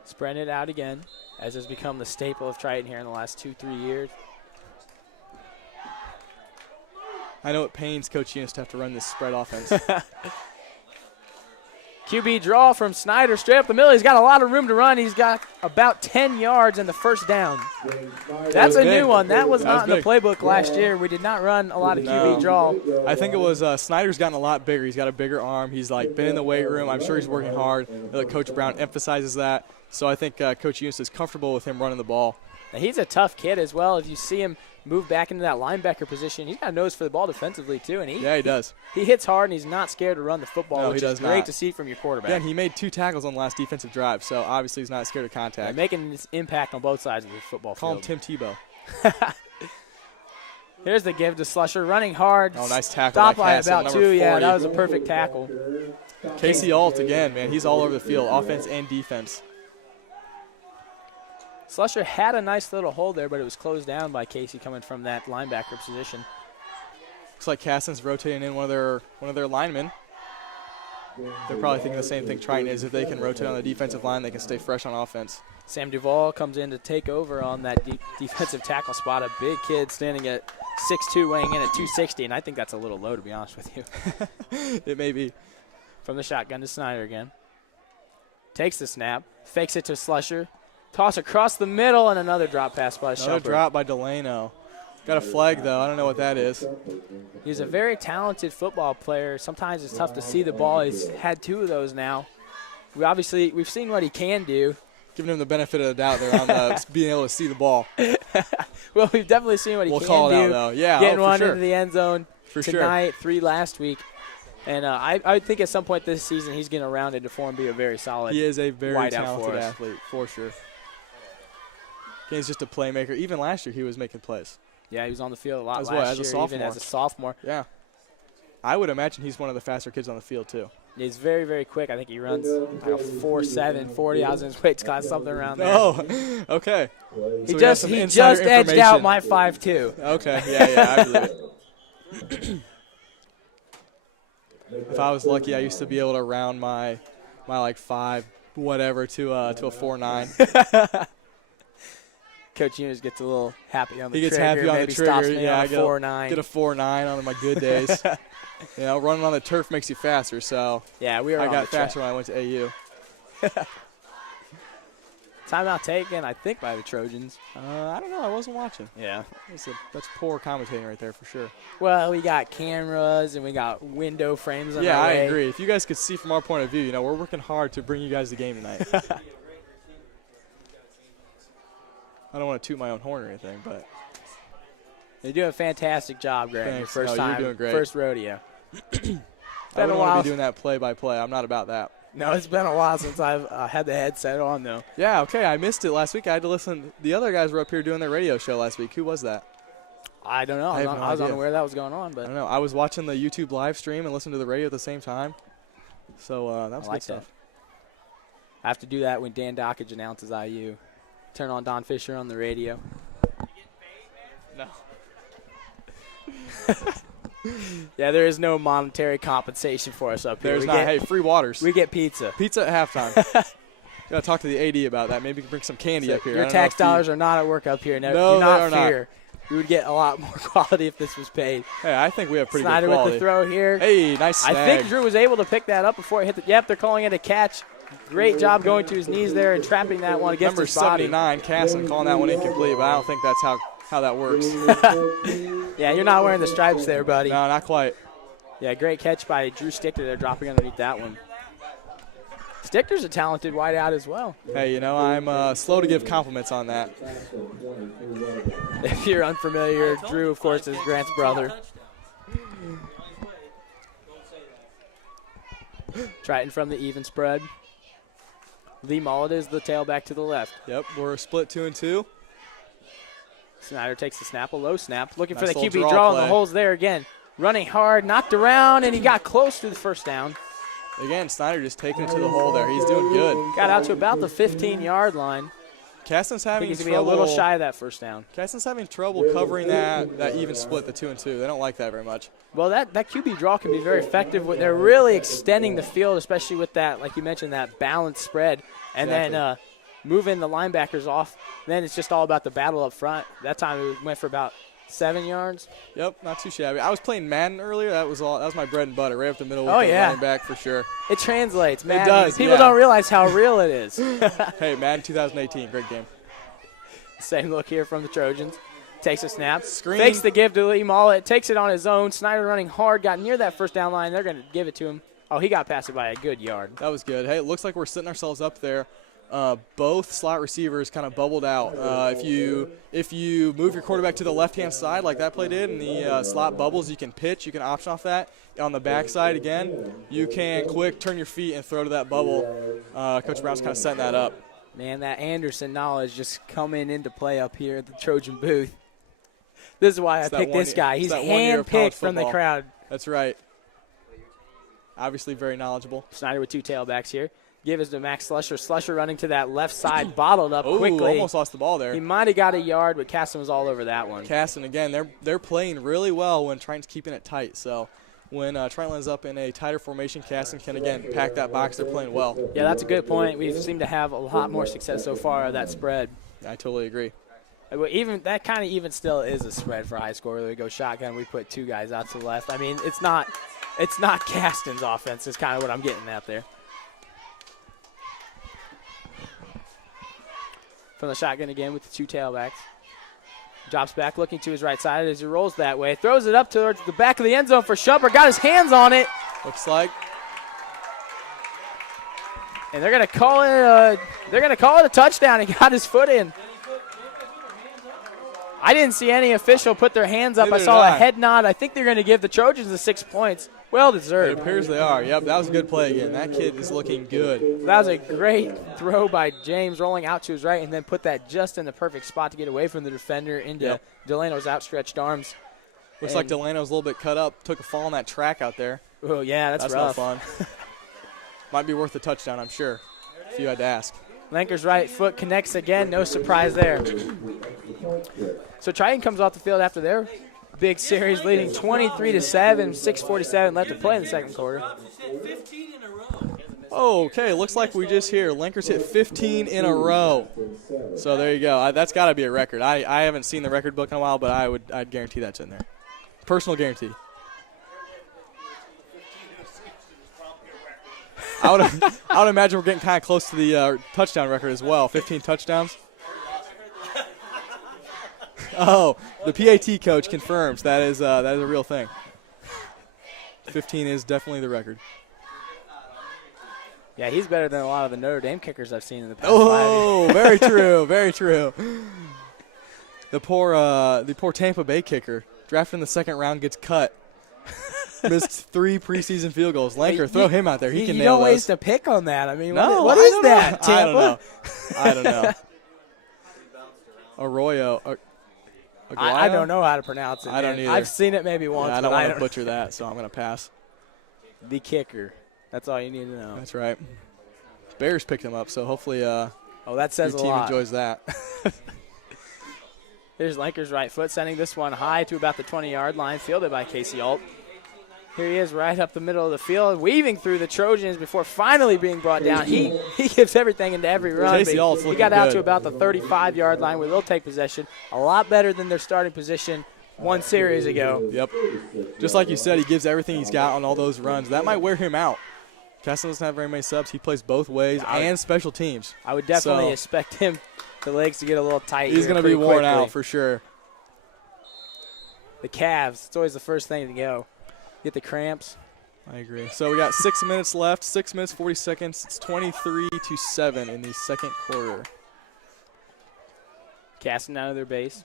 Spread it out again, as has become the staple of Triton here in the last 2-3 years. I know it pains Coach Eunice to have to run this spread offense. QB draw from Snyder straight up the middle. He's got a lot of room to run. He's got about 10 yards in the first down. That's a new one. That was not in the playbook last year. We did not run a lot of QB draw. I think it was Snyder's gotten a lot bigger. He's got a bigger arm. He's like been in the weight room. I'm sure he's working hard. Coach Brown emphasizes that. So I think Coach Eunice is comfortable with him running the ball. Now, he's a tough kid as well. If you see him move back into that linebacker position, he's got a nose for the ball defensively too. And he does. He hits hard, and he's not scared to run the football, which is great to see from your quarterback. Yeah, and he made 2 tackles on the last defensive drive, so obviously he's not scared of contact. And making this impact on both sides of the football Call field. him Tim Tebow. Here's the give to Slusher, running hard. Oh, nice tackle. Stop by about 2. Yeah, that was a perfect tackle. Casey Alt again, man. He's all over the field, offense and defense. Slusher had a nice little hold there, but it was closed down by Casey coming from that linebacker position. Looks like Caston's rotating in one of their linemen. They're probably thinking the same thing Triton is. If they can rotate on the defensive line, they can stay fresh on offense. Sam Duvall comes in to take over on that defensive tackle spot. A big kid standing at 6'2", weighing in at 260, and I think that's a little low, to be honest with you. It may be. From the shotgun to Snyder again. Takes the snap, fakes it to Slusher. Toss across the middle, and another drop pass by Shumpert. Another drop by Delano. Got a flag, though. I don't know what that is. He's a very talented football player. Sometimes it's tough to see the ball. He's had 2 of those now. We've seen what he can do. Giving him the benefit of the doubt there on the being able to see the ball. Well, we've definitely seen what he can do. We'll call it out, though. Yeah, getting for one sure. into the end zone For tonight, sure. 3 last week. And I think at some point this season he's going to round into form, be a very solid He is a very wideout talented for us. athlete, for sure. He's just a playmaker. Even last year he was making plays. Yeah, he was on the field a lot As last what, as a year, sophomore? even as a sophomore. Yeah. I would imagine he's one of the faster kids on the field, too. He's very, very quick. I think he runs like a 4.7, 40 hours in his weight class, something around there. Oh, okay. He So just edged out my 5'2". Okay, yeah, I believe it. If I was lucky, I used to be able to round my like 5 whatever to a 4.9. Coach Eunice gets a little happy on the He gets trigger. happy on the maybe stops trigger. me Yeah, on I a 4.9. get a 4.9 on my good days. You know, running on the turf makes you faster, so Yeah, we were I on got the track. faster when I went to AU. Timeout taken, I think, by the Trojans. I don't know. I wasn't watching. Yeah. That's poor commentating right there for sure. Well, we got cameras and we got window frames on Yeah, our I way. agree. If you guys could see from our point of view, you know, we're working hard to bring you guys the game tonight. I don't want to toot my own horn or anything, but They do a fantastic job, Greg. Your Thanks. first No, time, you're doing great. first rodeo. I Been a wouldn't want while. to be doing that play-by-play. I'm not about that. No, it's been a while since I've had the headset on, though. Yeah, okay. I missed it last week. I had to listen. The other guys were up here doing their radio show last week. Who was that? I don't know. I have no I was idea. unaware that was going on, I but don't know. I was watching the YouTube live stream and listening to the radio at the same time. So that was I like good stuff. I have to do that when Dan Dockage announces IU. Turn on Don Fisher on the radio. No. Yeah, there is no monetary compensation for us up here. There's We not. get- Hey, free waters. We get pizza. Pizza at halftime. Gotta talk to the AD about that. Maybe we can bring some candy up here. Your tax dollars are not at work up here. No, No, do not they are fear. We would get a lot more quality if this was paid. Hey, I think we have pretty Snyder good with quality. the throw here. Hey, nice snag. I think Drew was able to pick that up before it hit the. Yep, they're calling it a catch. Great job going to his knees there and trapping that one against Number his body. 79, Caston, calling that one incomplete, but I don't think that's how that works. Yeah, you're not wearing the stripes there, buddy. No, not quite. Yeah, great catch by Drew Stichter there, dropping underneath that one. Stichter's a talented wideout as well. Hey, you know, I'm slow to give compliments on that. If you're unfamiliar, Drew, of course, is Grant's brother. Triton from the even spread. Lee Mullet is the tailback to the left. Yep, we're split 2-2. Snyder takes the snap, a low snap. Looking for Nice the little QB draw in play. the holes there again. Running hard, knocked around, and he got close to the first down. Again, Snyder just taking it to the hole there. He's doing good. Got out to about the 15-yard line. Caston's I having think he's going to be a trouble. little shy of that first down. Caston's having trouble covering that even split, the 2-2. They don't like that very much. Well, that QB draw can be very effective. They're really extending the field, especially with that, like you mentioned, that balanced spread. And then moving the linebackers off. Then it's just all about the battle up front. That time it went for about 7 yards. Yep, not too shabby. I was playing Madden earlier. That was my bread and butter, right up the middle with Oh, the yeah. running back for sure. It translates, man. does, People yeah. don't realize how real it is. Hey, Madden 2018, great game. Same look here from the Trojans. Takes a snap. Screen. Fakes the give to Lee Mullet. Takes it on his own. Snyder running hard. Got near that first down line. They're going to give it to him. Oh, he got past it by a good yard. That was good. Hey, it looks like we're setting ourselves up there. Both slot receivers kind of bubbled out. If you move your quarterback to the left-hand side like that play did and the slot bubbles, you can pitch. You can option off that. On the backside, again, you can quick turn your feet and throw to that bubble. Coach Brown's kind of setting that up. Man, that Anderson knowledge just coming into play up here at the Trojan booth. This is why I It's that picked this guy. He's it's that 1 year of college handpicked from the football. crowd. That's right. Obviously very knowledgeable. Snyder with 2 tailbacks here. Give us to Max Slusher. Slusher running to that left side, bottled up Oh, quickly. almost lost the ball there. He might have got a yard, but Caston was all over that one. Caston, again, they're playing really well when Triton's keeping it tight. So when Triton ends up in a tighter formation, Caston can, again, pack that box. They're playing well. Yeah, that's a good point. We seem to have a lot more success so far at that spread. I totally agree. Well, even that kind of even still is a spread for high score. We go shotgun. We put 2 guys out to the left. I mean, it's not Caston's offense. Is kind of what I'm getting at there. From the shotgun again with the 2 tailbacks. Drops back looking to his right side as he rolls that way. Throws it up towards the back of the end zone for Shumpert. Got his hands on it. Looks like. And they're going to call it a touchdown. He got his foot in. I didn't see any official put their hands up. Neither I saw did a I. head nod. I think they're going to give the Trojans the 6 points. Well deserved. It appears they are. Yep, that was a good play again. That kid is looking good. That was a great throw by James, rolling out to his right and then put that just in the perfect spot to get away from the defender into Delano's outstretched arms. Looks like Delano's a little bit cut up. Took a fall on that track out there. Oh, yeah, that's rough. Not fun. Might be worth a touchdown, I'm sure, if you had to ask. Lanker's right foot connects again. No surprise there. So Triton comes off the field after their big series, leading 23-7, 6:47 left to play in the second quarter. Okay, looks like we just hear Lankers hit 15 in a row. So there you go. That's got to be a record. I haven't seen the record book in a while, but I'd guarantee that's in there. Personal guarantee. I would imagine we're getting kind of close to the touchdown record as well. 15 touchdowns. Oh, the PAT coach confirms that is a real thing. 15 is definitely the record. Yeah, he's better than a lot of the Notre Dame kickers I've seen in the past 5 Oh, years. very true, very true. The poor Tampa Bay kicker, drafted in the second round, gets cut. Missed 3 preseason field goals. Lanker, throw him out there. He can you nail don't those. waste a pick on that. I mean, No, what I is don't that, know. Tampa? I don't know. Arroyo. I don't know how to pronounce it. I don't man. either. I've seen it maybe once, Yeah, I but don't I want don't to butcher that, so I'm going to pass. The kicker. That's all you need to know. That's right. Bears picked him up, so hopefully Oh, that says your a team lot. enjoys that. Here's Lanker's right foot, sending this one high to about the 20-yard line, fielded by Casey Alt. Here he is right up the middle of the field, weaving through the Trojans before finally being brought down. He gives everything into every run. Casey Alt's he looking got out good. to about the 35-yard line where they'll take possession. A lot better than their starting position one series ago. Yep. Just like you said, he gives everything he's got on all those runs. That might wear him out. Caston doesn't have very many subs. He plays both ways and special teams. I would definitely So, expect him, the legs to get a little tight. He's going to be worn out for sure. The calves, it's always the first thing to go. Get the cramps. I agree. So we got 6 minutes left, 6 minutes, 40 seconds. It's 23-7 in the second quarter. Casting out of their base.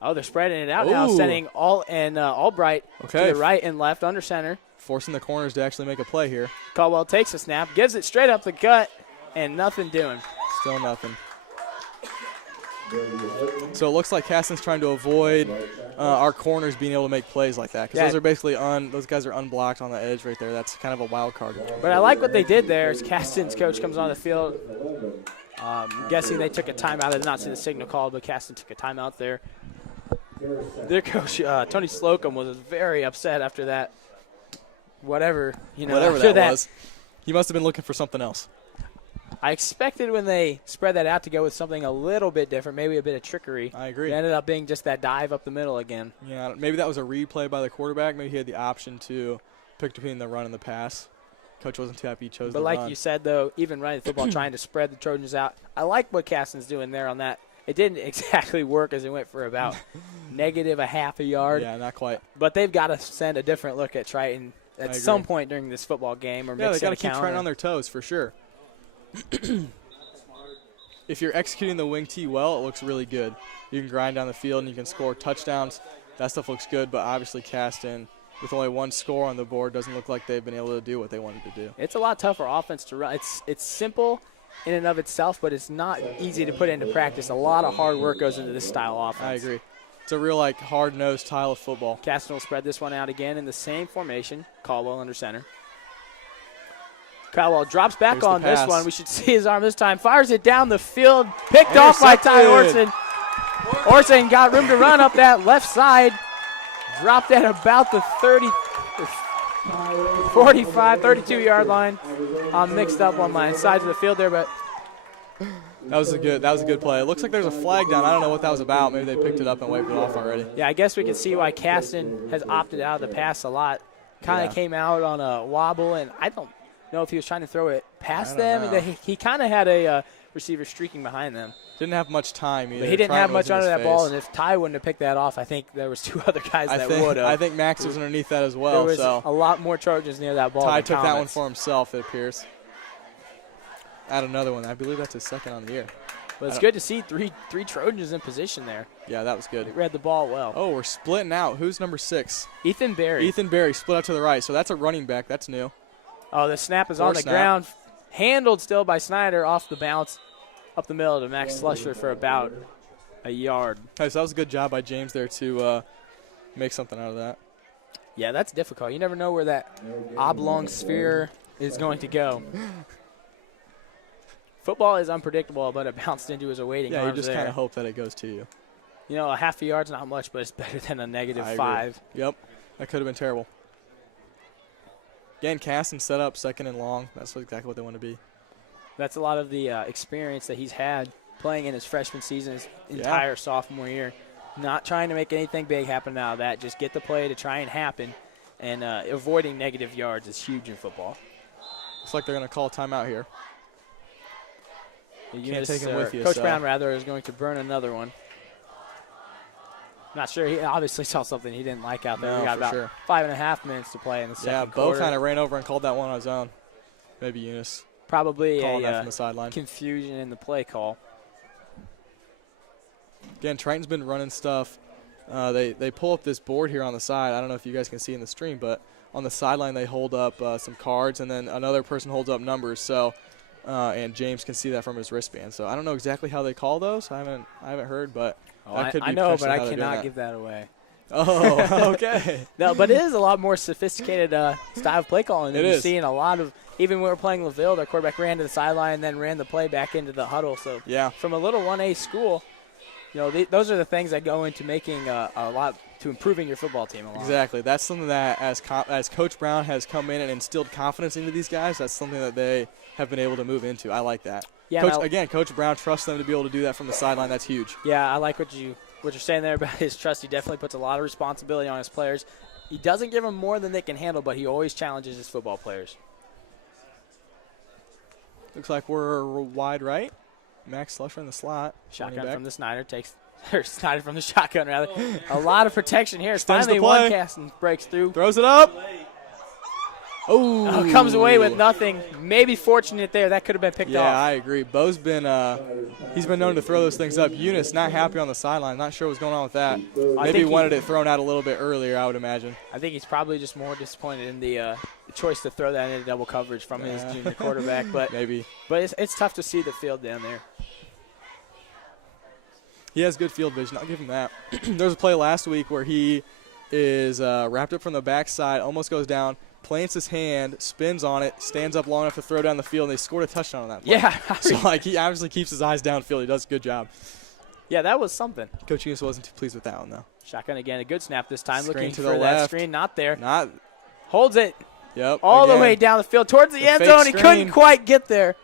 Oh, they're spreading it out now, Ooh. sending Albright Okay. to the right and left under center. Forcing the corners to actually make a play here. Caldwell takes a snap, gives it straight up the gut, and nothing doing. Still nothing. So it looks like Caston's trying to avoid our corners being able to make plays like that, because those are basically those guys are unblocked on the edge right there. That's kind of a wild card. But I like what they did there. As Caston's coach comes on the field, I'm guessing they took a timeout. I did not see the signal called, but Caston took a timeout there. Their coach Tony Slocum was very upset after that. Whatever Whatever that was, he must have been looking for something else. I expected when they spread that out to go with something a little bit different, maybe a bit of trickery. I agree. It ended up being just that dive up the middle again. Yeah, maybe that was a replay by the quarterback. Maybe he had the option to pick between the run and the pass. Coach wasn't too happy he chose the But run. like you said, though, even running the football, trying to spread the Trojans out, I like what Caston's doing there on that. It didn't exactly work as it went for about negative a half a yard. Yeah, not quite. But they've got to send a different look at Triton at some point during this football game. Or Yeah, they got to keep Triton on their toes for sure. If you're executing the wing tee well, it looks really good. You can grind down the field and you can score touchdowns. That stuff looks good, but obviously Caston, with only one score on the board, doesn't look like they've been able to do what they wanted to do. It's a lot tougher offense to run. It's simple in and of itself, but it's not easy to put into practice. A lot of hard work goes into this style of offense. I agree. It's a real hard-nosed style of football. Caston will spread this one out again in the same formation. Caldwell under center. Caldwell drops back Here's the on this pass. one. We should see his arm this time. Fires it down the field. Picked off by Ty Orson. Orson got room to run up that left side. Dropped at about the 45, 32-yard line. I'm mixed up on my sides of the field there, but That was a good play. It looks like there's a flag down. I don't know what that was about. Maybe they picked it up and wiped it off already. yeah, I guess we can see why Caston has opted out of the pass a lot. Kind of came out on a wobble, and I don't know if he was trying to throw it past them. know. He kind of had a receiver streaking behind them. Didn't have much time either. But he didn't have much under that ball, face. and if Ty wouldn't have picked that off, I think there was 2 other guys that would have. I think Max was underneath that as well. There was so a lot more Trojans near that ball. Ty than took that one Comets. for himself, it appears. Add another one. I believe that's his second on the year. But it's good to see three Trojans in position there. Yeah, that was good. They read the ball well. Oh, we're splitting out. Who's number 6? Ethan Berry. Ethan Berry split out to the right. So that's a running back. That's new. Oh, the snap is on the ground. Handled still by Snyder off the bounce up the middle to Max Slusher for about a yard. Hey, so that was a good job by James there to make something out of that. Yeah, that's difficult. You never know where that oblong sphere is going to go. Football is unpredictable, but it bounced into his awaiting arms. Yeah, you just kind of hope that it goes to you. You know, a half a yard's not much, but it's better than a negative I 5. agree. Yep, that could have been terrible. Again, Caston set up second and long. That's exactly what they want to be. That's a lot of the experience that he's had playing in his freshman season, his entire sophomore year. Not trying to make anything big happen out of that. Just get the play to try and happen, and avoiding negative yards is huge in football. Looks like they're going to call a timeout here. Can't take him with you, Coach so. Brown, rather, is going to burn another one. Not sure. He obviously saw something he didn't like out there. No, We got for about sure. 5.5 minutes to play in the second Bo quarter. kind of ran over and called that one on his own. Maybe Eunice Probably calling that a from the sideline. confusion in the play call. Again, Triton's been running stuff. They pull up this board here on the side. I don't know if you guys can see in the stream, but on the sideline they hold up some cards, and then another person holds up numbers. So, and James can see that from his wristband. So I don't know exactly how they call those. I haven't heard, but that could be I know, but potentially I how they're doing cannot that. give that away. Oh, okay. No, but it is a lot more sophisticated style of play calling than It you're is. seeing a lot of. Even when we were playing LaVille, their quarterback ran to the sideline and then ran the play back into the huddle. So Yeah. from a little 1A school, you know, those are the things that go into making a lot to improving your football team a lot. Exactly. That's something that as Coach Brown has come in and instilled confidence into these guys, that's something that they have been able to move into. I like that. Yeah, Coach Brown trusts them to be able to do that from the sideline. That's huge. Yeah, I like what you're saying there about his trust. He definitely puts a lot of responsibility on his players. He doesn't give them more than they can handle, but he always challenges his football players. Looks like we're wide right. Max Slusher in the slot. Shotgun Running from back. the Snyder Snyder from the shotgun, rather. A lot of protection here. Extends Finally, the play. one Caston breaks through. Throws it up. Oh, Comes away with nothing. Maybe fortunate there. That could have been picked Yeah, off. I agree. Bo's been he's been known to throw those things up. Eunice not happy on the sideline. Not sure what's going on with that. Maybe he wanted it thrown out a little bit earlier, I would imagine. I think he's probably just more disappointed in the choice to throw that into double coverage from his junior quarterback. But Maybe. But it's tough to see the field down there. He has good field vision. I'll give him that. There was a play last week where he is wrapped up from the backside, almost goes down, plants his hand, spins on it, stands up long enough to throw down the field, and they scored a touchdown on that play. Yeah. So, he obviously keeps his eyes downfield. He does a good job. Yeah, that was something. Coach Eunice wasn't too pleased with that one, though. Shotgun again. A good snap this time. Screen Looking to for the that left. screen. Not there. Not. Holds it Yep. all the again. way down the field towards the end fake zone. He screen. couldn't quite get there.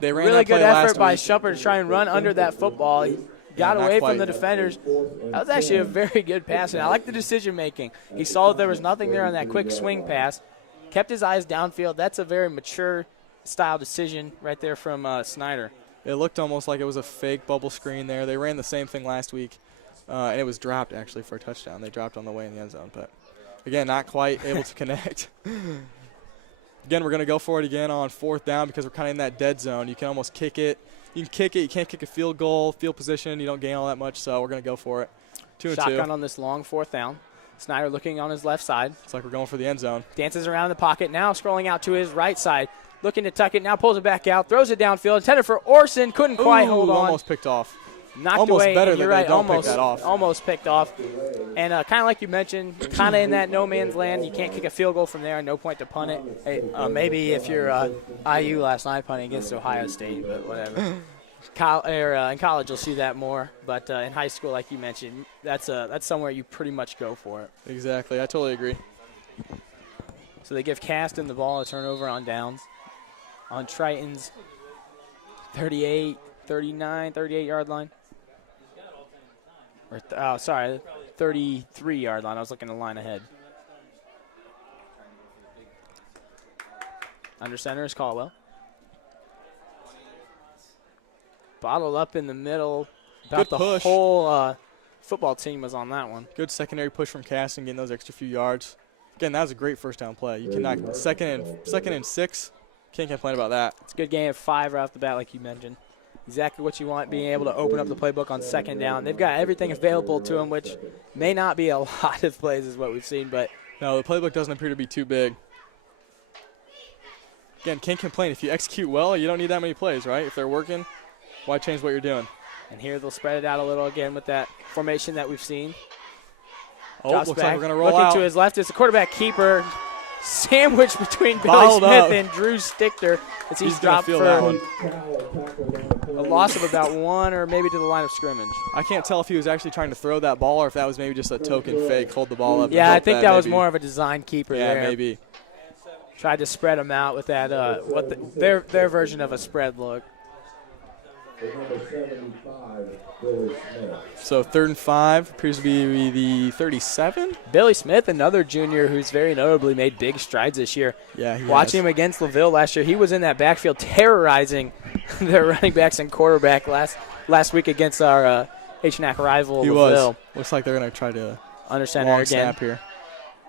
They ran Really that play good effort last by week. Shumpert to try and run under that football. He got not away quite. from the defenders. That was actually a very good pass, and I like the decision making. He saw that there was nothing there on that quick swing pass, kept his eyes downfield. That's a very mature style decision right there from Snyder. It looked almost like it was a fake bubble screen there. They ran the same thing last week, and it was dropped actually for a touchdown. They dropped on the way in the end zone, but again, not quite able to connect. Again, we're going to go for it again on 4th down because we're kind of in that dead zone. You can almost kick it. You can kick it. You can't kick a field goal, field position. You don't gain all that much, so we're going to go for it. 2-2. Shotgun on this long 4th down. Snyder looking on his left side. It's like we're going for the end zone. Dances around in the pocket. Now scrolling out to his right side. Looking to tuck it. Now pulls it back out. Throws it downfield. Intended for Orson. Couldn't quite hold on. Almost picked off. Knocked almost away. better and that you're they right, don't pick almost, that off. Almost picked off. And kind of like you mentioned, kind of in that no man's land. You can't kick a field goal from there. No point to punt it. Hey, maybe if you're IU last night punting against Ohio State, but whatever. In college, you'll see that more. But in high school, like you mentioned, that's somewhere you pretty much go for it. Exactly. I totally agree. So they give Caston the ball, a turnover on downs. On Triton's 38, 39, 38-yard line. 33-yard line. I was looking at the line ahead. Under center is Caldwell. Bottled up in the middle. About Good the push. whole football team was on that one. Good secondary push from Caston, getting those extra few yards. Again, that was a great first down play. You cannot second and 6. Can't complain about that. It's a good game of 5 right off the bat, like you mentioned. Exactly what you want, being able to open up the playbook on second down. They've got everything available to them, which may not be a lot of plays is what we've seen, but No, the playbook doesn't appear to be too big. Again, can't complain. If you execute well, you don't need that many plays, right? If they're working, why change what you're doing? and here they'll spread it out a little again with that formation that we've seen. Oh, Drops looks back, like we're going to roll looking out. to his left is the quarterback keeper. Sandwich between Billy Bottled Smith up. and Drew Stichter as he's gonna dropped feel for that one. a loss of about 1 or maybe to the line of scrimmage. I can't tell if he was actually trying to throw that ball or if that was maybe just a token fake, hold the ball up. and Yeah, I hope think that was maybe- more of a design keeper Yeah, there. maybe. Tried to spread them out with that their version of a spread look. Number 75, Billy Smith. So 3rd and 5 appears to be the 37. Billy Smith, another junior who's very notably made big strides this year. Yeah, he Watching has. him against LaVille last year, he was in that backfield terrorizing their running backs and quarterback last week against our HNAC rival He LaVille. was. Looks like they're going to try to Under center long again. snap here.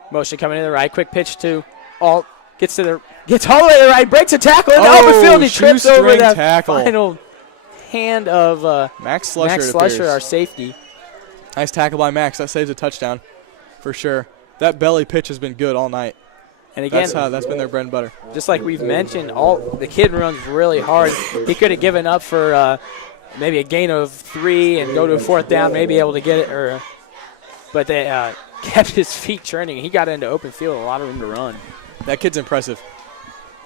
Motion coming to the right. Quick pitch to Alt. Gets all the way to the right. Breaks a tackle in the Oh, open field. He trips over shoestring that tackle. final hand of Max Slusher, Max it Slusher, appears. our safety. Nice tackle by Max. That saves a touchdown for sure. That belly pitch has been good all night. And again, That's been their bread and butter. just like we've mentioned, the kid runs really hard. He could have given up for maybe a gain of 3 and go to a 4th down, maybe able to get it. But they kept his feet churning. He got into open field, a lot of room to run. That kid's impressive.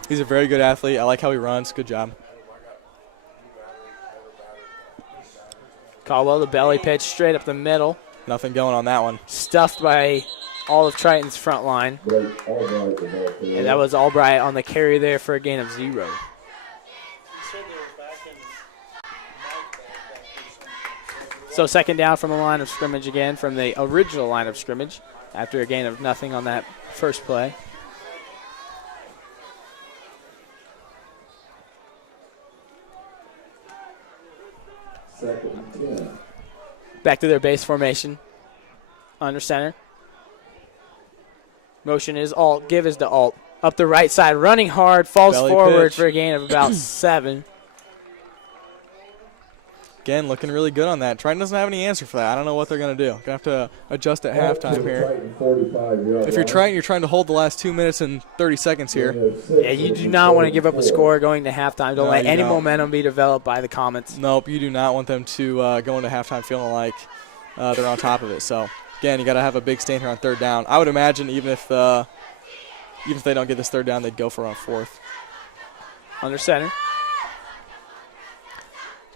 He's a very good athlete. I like how he runs. Good job. Caldwell, the belly pitch straight up the middle. Nothing going on that one. Stuffed by all of Triton's front line. Blake Albright was out there. And that was Albright on the carry there for a gain of 0. So 2nd down from the line of scrimmage again, from the original line of scrimmage, after a gain of nothing on that first play. Second and 10. Back to their base formation. Under center. Motion is Alt. Give is to Alt. Up the right side. Running hard. Falls Belly forward pitch. for a gain of about 7. Again, looking really good on that. Triton doesn't have any answer for that. I don't know what they're going to do. Going to have to adjust at halftime here. Triton 45-yard If you're line. you're trying to hold the last 2 minutes and 30 seconds here. Yeah, you do not want to give up a score going to halftime. Don't No, let you any don't. momentum be developed by the Comets. Nope, you do not want them to go into halftime feeling like they're on top of it. So, again, you got to have a big stand here on 3rd down. I would imagine even if they don't get this 3rd down, they'd go for on 4th. Under center.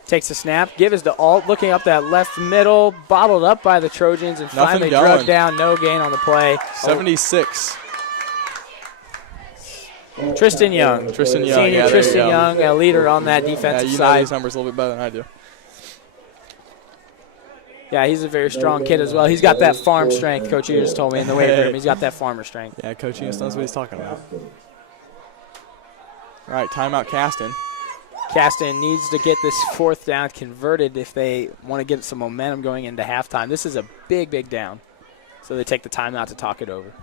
Takes a snap. Give is to Alt. Looking up that left middle. Bottled up by the Trojans and Nothing finally going. drugged down. No gain on the play. 76. Tristan Young. Tristan Young. Senior Yeah, there you Tristan go. Young, a leader on that Yeah, defensive you know side. these numbers a little bit better than I do. Yeah, he's a very strong kid as well. He's got that farm strength, Coach Eaters told me in the weight room. He's got that farmer strength. Yeah, Coach Enos knows what he's talking about. All right, timeout Caston. Caston needs to get this 4th down converted if they want to get some momentum going into halftime. This is a big, big down. So they take the timeout to talk it over.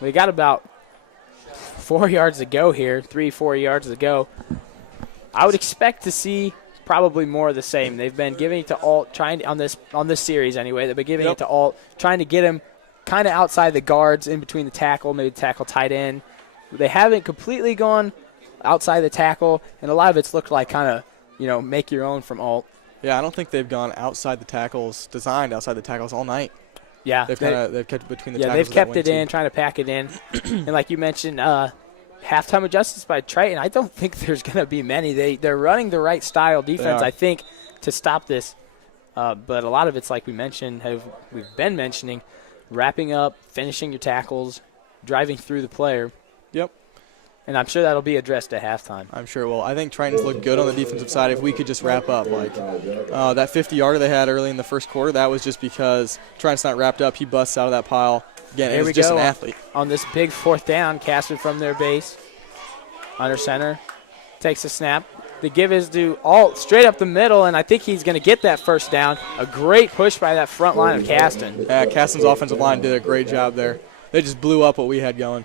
We got about 4 yards to go here, 3-4 yards to go. I would expect to see probably more of the same. They've been giving it to Alt, trying to, on this series anyway. They've been giving it to Alt, trying to get him kind of outside the guards, in between the tackle, maybe the tackle tight end. They haven't completely gone outside the tackle, and a lot of it's looked like kind of, make your own from Alt. Yeah, I don't think they've gone outside the tackles, designed outside the tackles all night. Yeah, They've kept it between the tackles. they've of that kept wing it in, tee. trying to pack it in. And like you mentioned, halftime adjustments by Triton, I don't think there's going to be many. They're running the right style defense, are. I think, to stop this. But a lot of it's like we've been mentioning, wrapping up, finishing your tackles, driving through the player. Yep. And I'm sure that'll be addressed at halftime. I'm sure it will. I think Triton's looked good on the defensive side. If we could just wrap up, like that 50-yarder they had early in the first quarter, that was just because Triton's not wrapped up. He busts out of that pile. Again, Here we he's just go an athlete. on this big 4th down, Caston from their base. Under center. takes a snap. The give is to Alt straight up the middle, and I think he's going to get that first down. A great push by that front line of Caston. Yeah, Caston's offensive line did a great job there. They just blew up what we had going.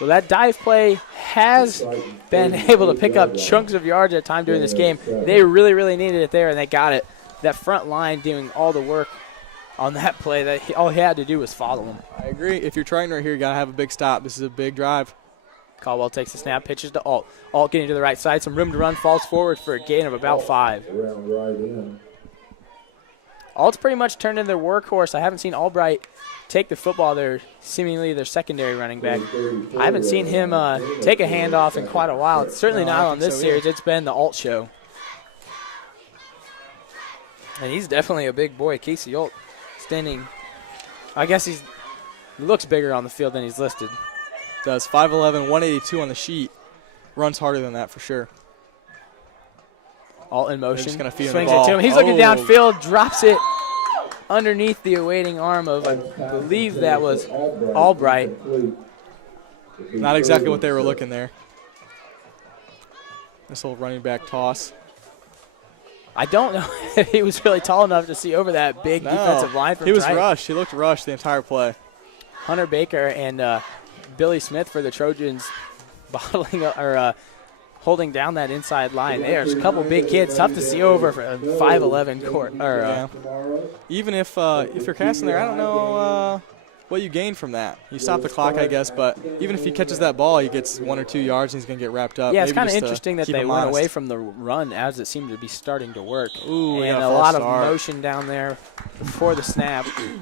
Well, that dive play has been able to pick up chunks of yards at a time during this game. They really, really needed it there, and they got it. That front line doing all the work on that play. All he had to do was follow him. I agree. If you're Triton right here, you got to have a big stop. This is a big drive. Caldwell takes the snap, pitches to Alt. Alt getting to the right side, some room to run, falls forward for a gain of about 5. Alt's pretty much turned into their workhorse. I haven't seen Albright take the football. They're seemingly their secondary running back. I haven't seen him take a handoff in quite a while. It's certainly not on this series. It's been the Alt show. And he's definitely a big boy. Casey Alt standing. I guess he looks bigger on the field than he's listed. Does 5'11", 182 on the sheet. Runs harder than that for sure. Alt in motion. Just gonna feed him Swings the ball. it to him. He's looking downfield, drops it underneath the awaiting arm of, I believe that was Albright. Not exactly what they were looking there. This little running back toss. I don't know if he was really tall enough to see over that big defensive line from He was Triton. rushed. He looked rushed the entire play. Hunter Baker and Billy Smith for the Trojans bottling up, or holding down that inside line. There's a couple big kids, tough to see over for a 5'11" court. Even if you're casting there, I don't know what you gain from that. You stop the clock, I guess, but even if he catches that ball, he gets 1 or 2 yards and he's going to get wrapped up. Yeah, it's kind of Maybe interesting that keep they him went honest. away from the run as it seemed to be starting to work. Ooh, we and got a lot of start. motion down there before the snap. I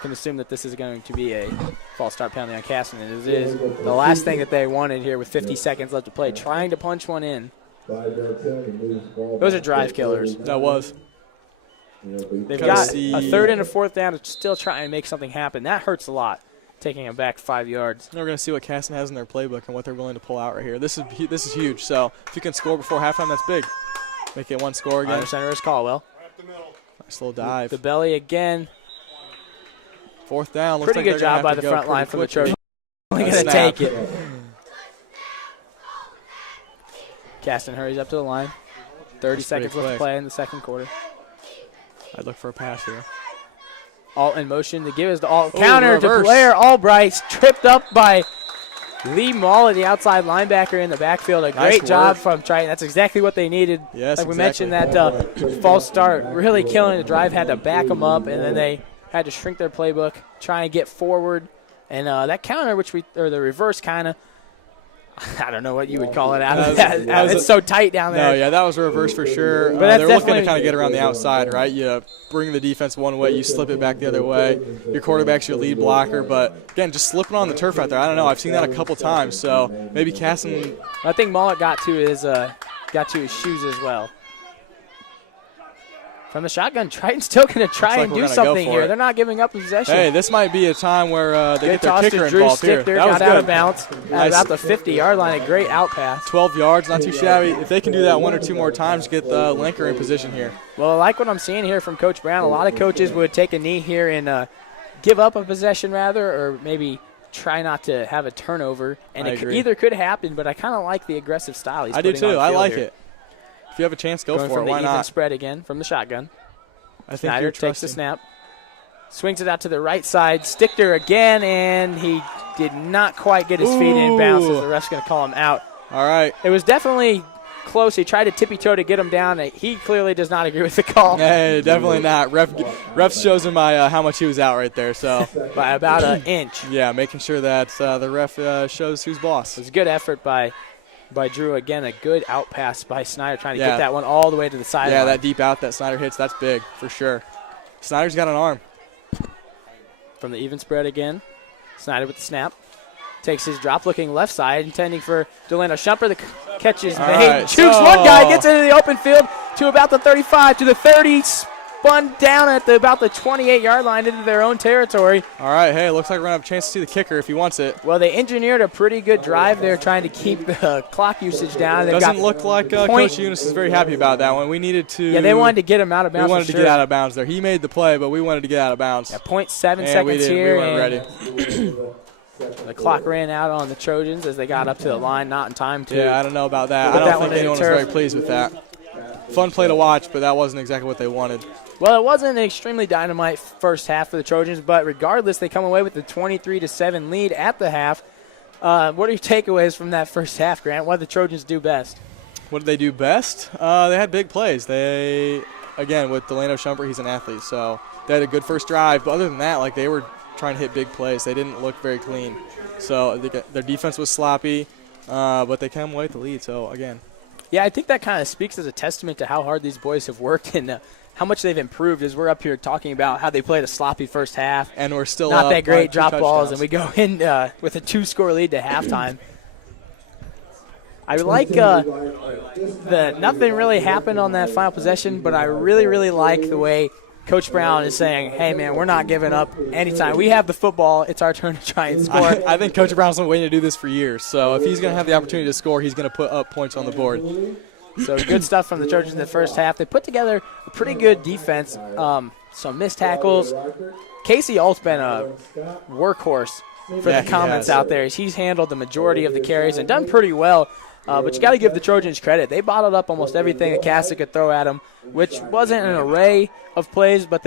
can assume that this is going to be a false start penalty on Caston, and it is the last thing that they wanted here with 50 seconds left to play, trying to punch one in. Those are drive killers. That was. They've got a third and a fourth down to still try and make something happen. That hurts a lot, taking them back 5 yards. Now we're going to see what Caston has in their playbook and what they're willing to pull out right here. This is huge. So if you can score before halftime, that's big. Make it one score again. Under center is Caldwell. Nice little dive. The belly again. Fourth down. Looks Pretty like good they're gonna job by have the to go front line pretty from the quick here. Trojans. Only going to take it. Caston hurries up to the line. 30 That's seconds pretty left to quick. play in the second quarter. I'd look for a pass here. Alt in motion. The give is to Alt. Ooh, Counter to reverse. Blair Albright. Tripped up by Lee Mauler, the outside linebacker in the backfield. A great Nice job work. from Triton. That's exactly what they needed. Yes, like we exactly. mentioned, that false start really killing the drive. Had to back them up, and then they had to shrink their playbook, try and get forward. And that counter, or the reverse kind of, I don't know what you would call it. It's so tight down there. No, yeah, that was a reverse for sure. But that's they're looking to definitely- kind of get around the outside, right? You bring the defense one way, you slip it back the other way. Your quarterback's your lead blocker, but again, just slipping on the turf out there. I don't know. I've seen that a couple times, so maybe Caston. I think Mullet got to his shoes as well. From the shotgun, Triton's still going to try Looks like and we're do gonna go something for here. it. They're not giving up possession. Hey, this might be a time where they Good get their toss kicker to Drew involved here. Stichter, That was got out good. of bounds at Nice. about the 50-yard line. A great out pass. 12 yards, not too shabby. If they can do that 1 or 2 more times, get the linker in position here. Well, I like what I'm seeing here from Coach Brown. A lot of coaches would take a knee here and give up a possession rather, or maybe try not to have a turnover. And I it agree. either could happen, but I kind of like the aggressive style he's I do putting on too. I field like here. it. If you have a chance, go Going for from it. Why the even not? spread again from the shotgun. I think Snyder you're takes the trusting. snap. Swings it out to the right side. Stichter again, and he did not quite get his feet in bounds, so the ref's going to call him out. All right. It was definitely close. He tried to tippy-toe to get him down. He clearly does not agree with the call Hey, definitely not. Ref shows him how much he was out right there. So, by about an inch. It yeah, making sure that the ref shows who's boss. was a good effort by Drew. Again, a good out pass by Snyder, trying to Yeah. get that one all the way to the sideline. Yeah, that deep out that Snyder hits, that's big for sure. Snyder's got an arm. From the even spread again. Snyder with the snap. Takes his drop, looking left side, intending for Delano Shumper. The catch is All made. right, Shoots so- one guy, gets into the open field to about the 35, to the 30, spun down at about the 28-yard line into their own territory. All right, hey, looks like we're going to have a chance to see the kicker if he wants it. Well, they engineered a pretty good drive there, trying to keep the clock usage down. They've Doesn't got look like Coach Eunice is very happy about that one. We needed to. Yeah, they wanted to get him out of We bounds. wanted for to sure. get out of bounds there. He made the play, but we wanted to get out of bounds. Yeah, 0.7 And seconds we didn't. here. We weren't and ready. The clock ran out on the Trojans as they got up to the line, not in time to. Yeah, I don't know about that. I don't think anyone was very pleased with that. Fun play to watch, but that wasn't exactly what they wanted. Well, it wasn't an extremely dynamite first half for the Trojans, but regardless, they come away with the 23-7 lead at the half. What are your takeaways from that first half, Grant? What did the Trojans do best? What did they do best? They had big plays. Again, with Delano Shumpert, he's an athlete, so they had a good first drive. But other than that, like, they were trying to hit big plays. They didn't look very clean. So their defense was sloppy, but they came away with the lead. So, again. Yeah, I think that kind of speaks as a testament to how hard these boys have worked and how much they've improved as we're up here talking about how they played a sloppy first half. And we're still not up that great by 2 drop balls, touchdowns. and we go in with a 2-score lead to halftime. I like nothing really happened on that final possession, but I really, really like the way Coach Brown is saying, hey, man, we're not giving up anytime. We have the football. It's our turn to try and score. I think Coach Brown's been waiting to do this for years. So if he's going to have the opportunity to score, he's going to put up points on the board. So good stuff from the Trojans in the first half. They put together a pretty good defense, some missed tackles. Casey Alt's been a workhorse for the comments out there. He's handled the majority of the carries and done pretty well. But you got to give the Trojans credit. They bottled up almost everything that Caston could throw at them, which wasn't an array of plays, but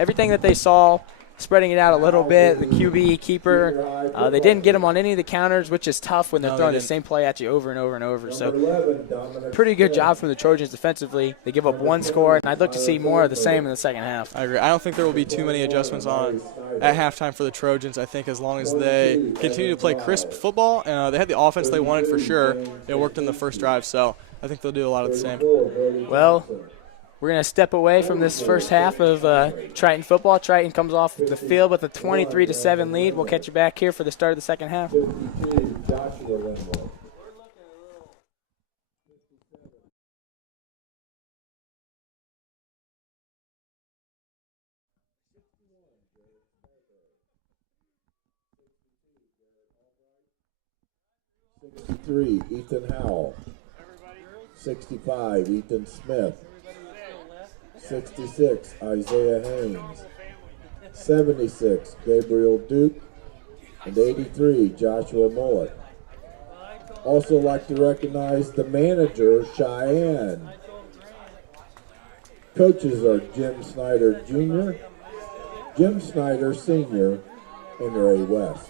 everything that they saw, spreading it out a little bit, the QB, keeper, they didn't get them on any of the counters, which is tough when they're throwing the same play at you over and over and over. So pretty good job from the Trojans defensively. They give up 1 score, and I'd look to see more of the same in the second half. I agree. I don't think there will be too many adjustments at halftime for the Trojans. I think as long as they continue to play crisp football, they had the offense they wanted for sure. It worked in the first drive, so I think they'll do a lot of the same. Well, we're going to step away from this first half of Triton football. Triton comes off the field with a 23-7 lead. We'll catch you back here for the start of the second half. '63, Ethan Howell. 65, Ethan Smith. 66, Isaiah Haynes. 76, Gabriel Duke. And 83, Joshua Mullet. Also like to recognize the manager, Cheyenne. Coaches are Jim Snyder Jr., Jim Snyder Sr., and Ray West.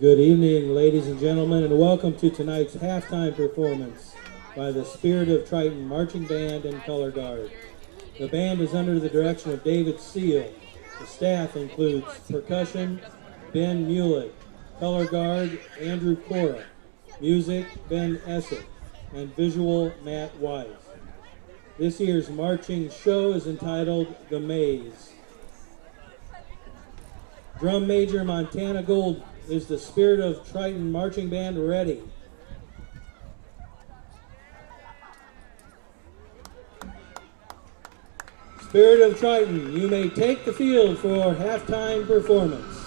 Good evening, ladies and gentlemen, and welcome to tonight's halftime performance by the Spirit of Triton Marching Band and Color Guard. The band is under the direction of David Seal. The staff includes percussion, Ben Mulett, color guard, Andrew Cora, music, Ben Essett, and visual, Matt Wise. This year's marching show is entitled The Maze. Drum Major Montana Gold, is the Spirit of Triton Marching Band ready? Spirit of Triton, you may take the field for halftime performance.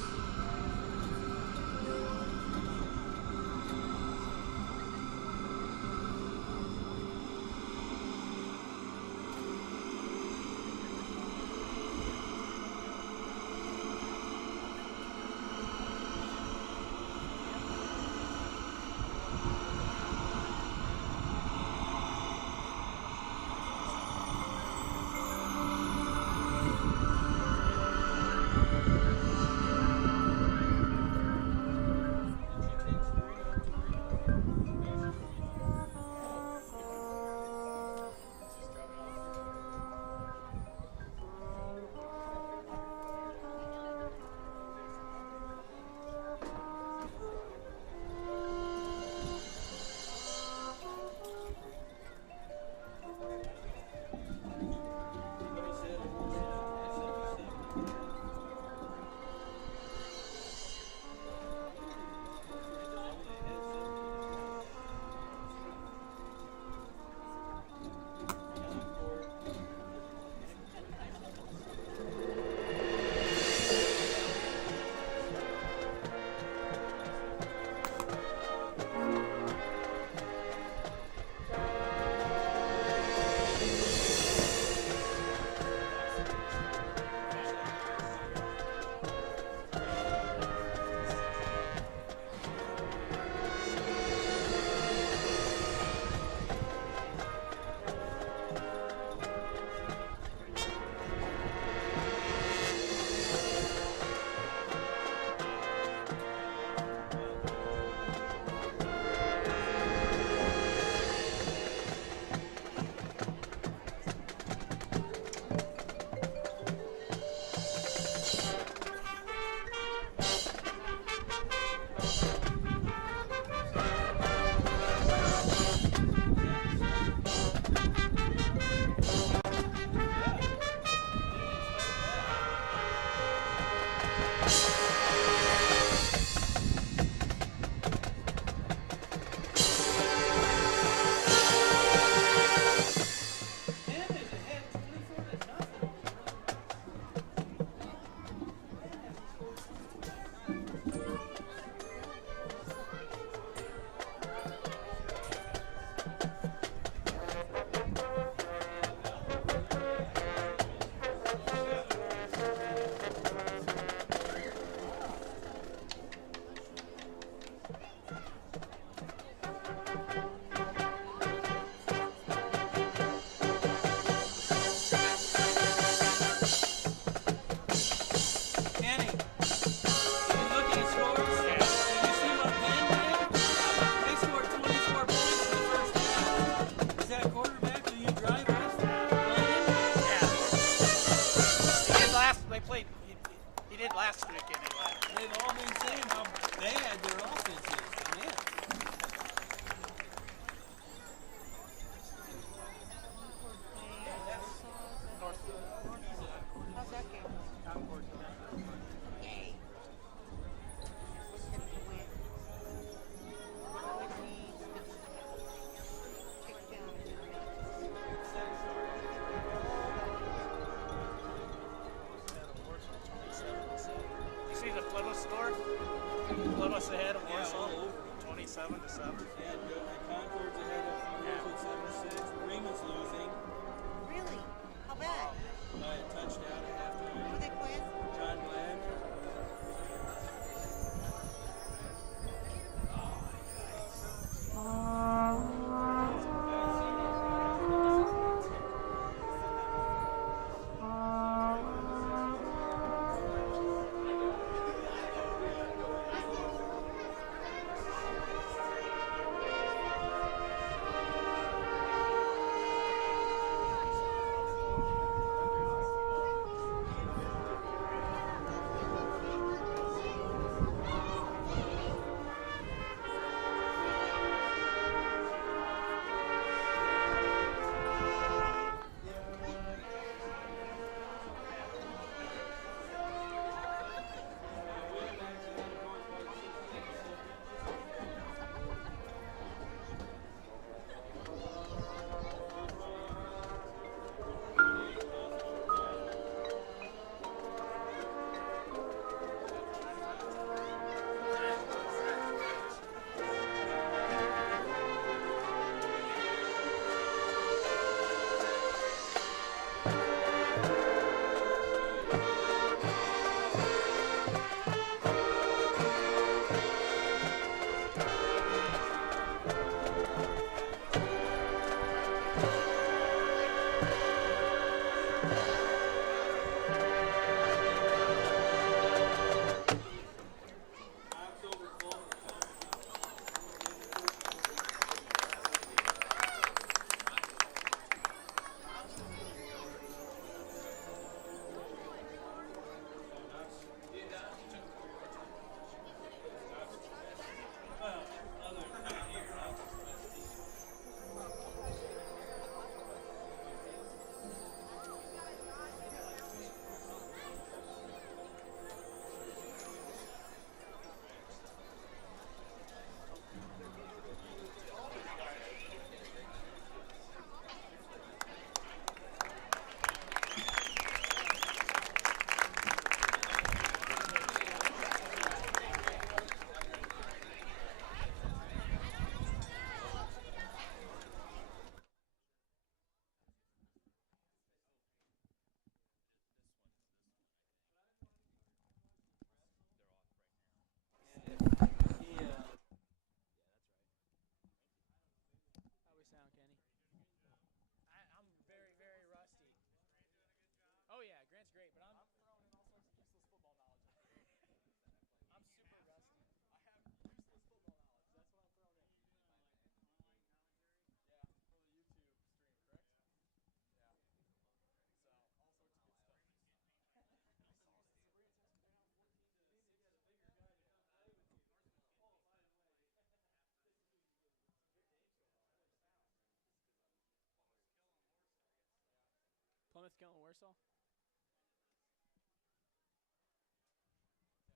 reversal?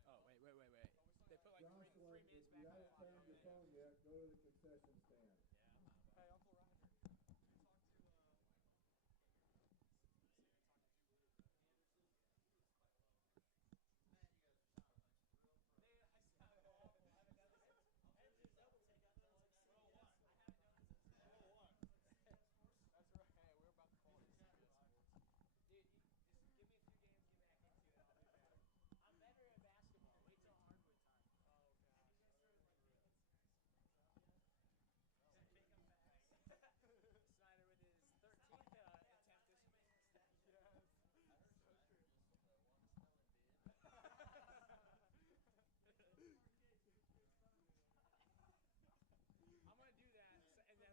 Oh, wait. They put like Joshua, 3 minutes if you back haven't on. found your phone yet, go to the concession stand. Hey, Uncle Roger. I'm going to do that and then look over at you. He's looking really limber out there in the field. He must be really finding that yoga thing Coach Brown's running. We should, dude. Coach Brown's been running team yogas on Friday. That's what we should say. I kind of like the Nationals for this style of play, but they take a yoga. That could be much worse. He was so smooth. Professional. Both Cole and Nate want us to work in alumni shout-outs. Oh, really? Yeah, I'm gonna.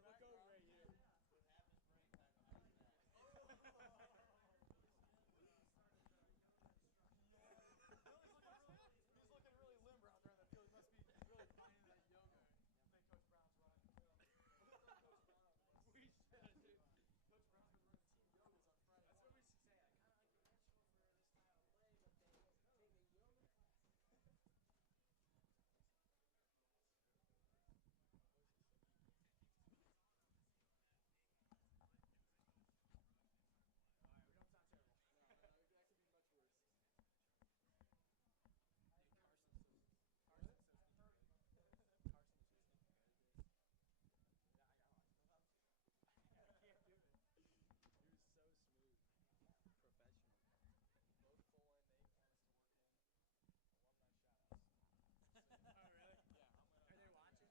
Are they watching? Yeah. Oh, we'll do it. I'm getting blown up. For sure. You're like, Nate Spangler, you probably don't remember him. He was a 4-year bench warmer. We got to do it. Is Nate playing this year? He's transitioning. He takes 1 day off practice a week to run social media. So he's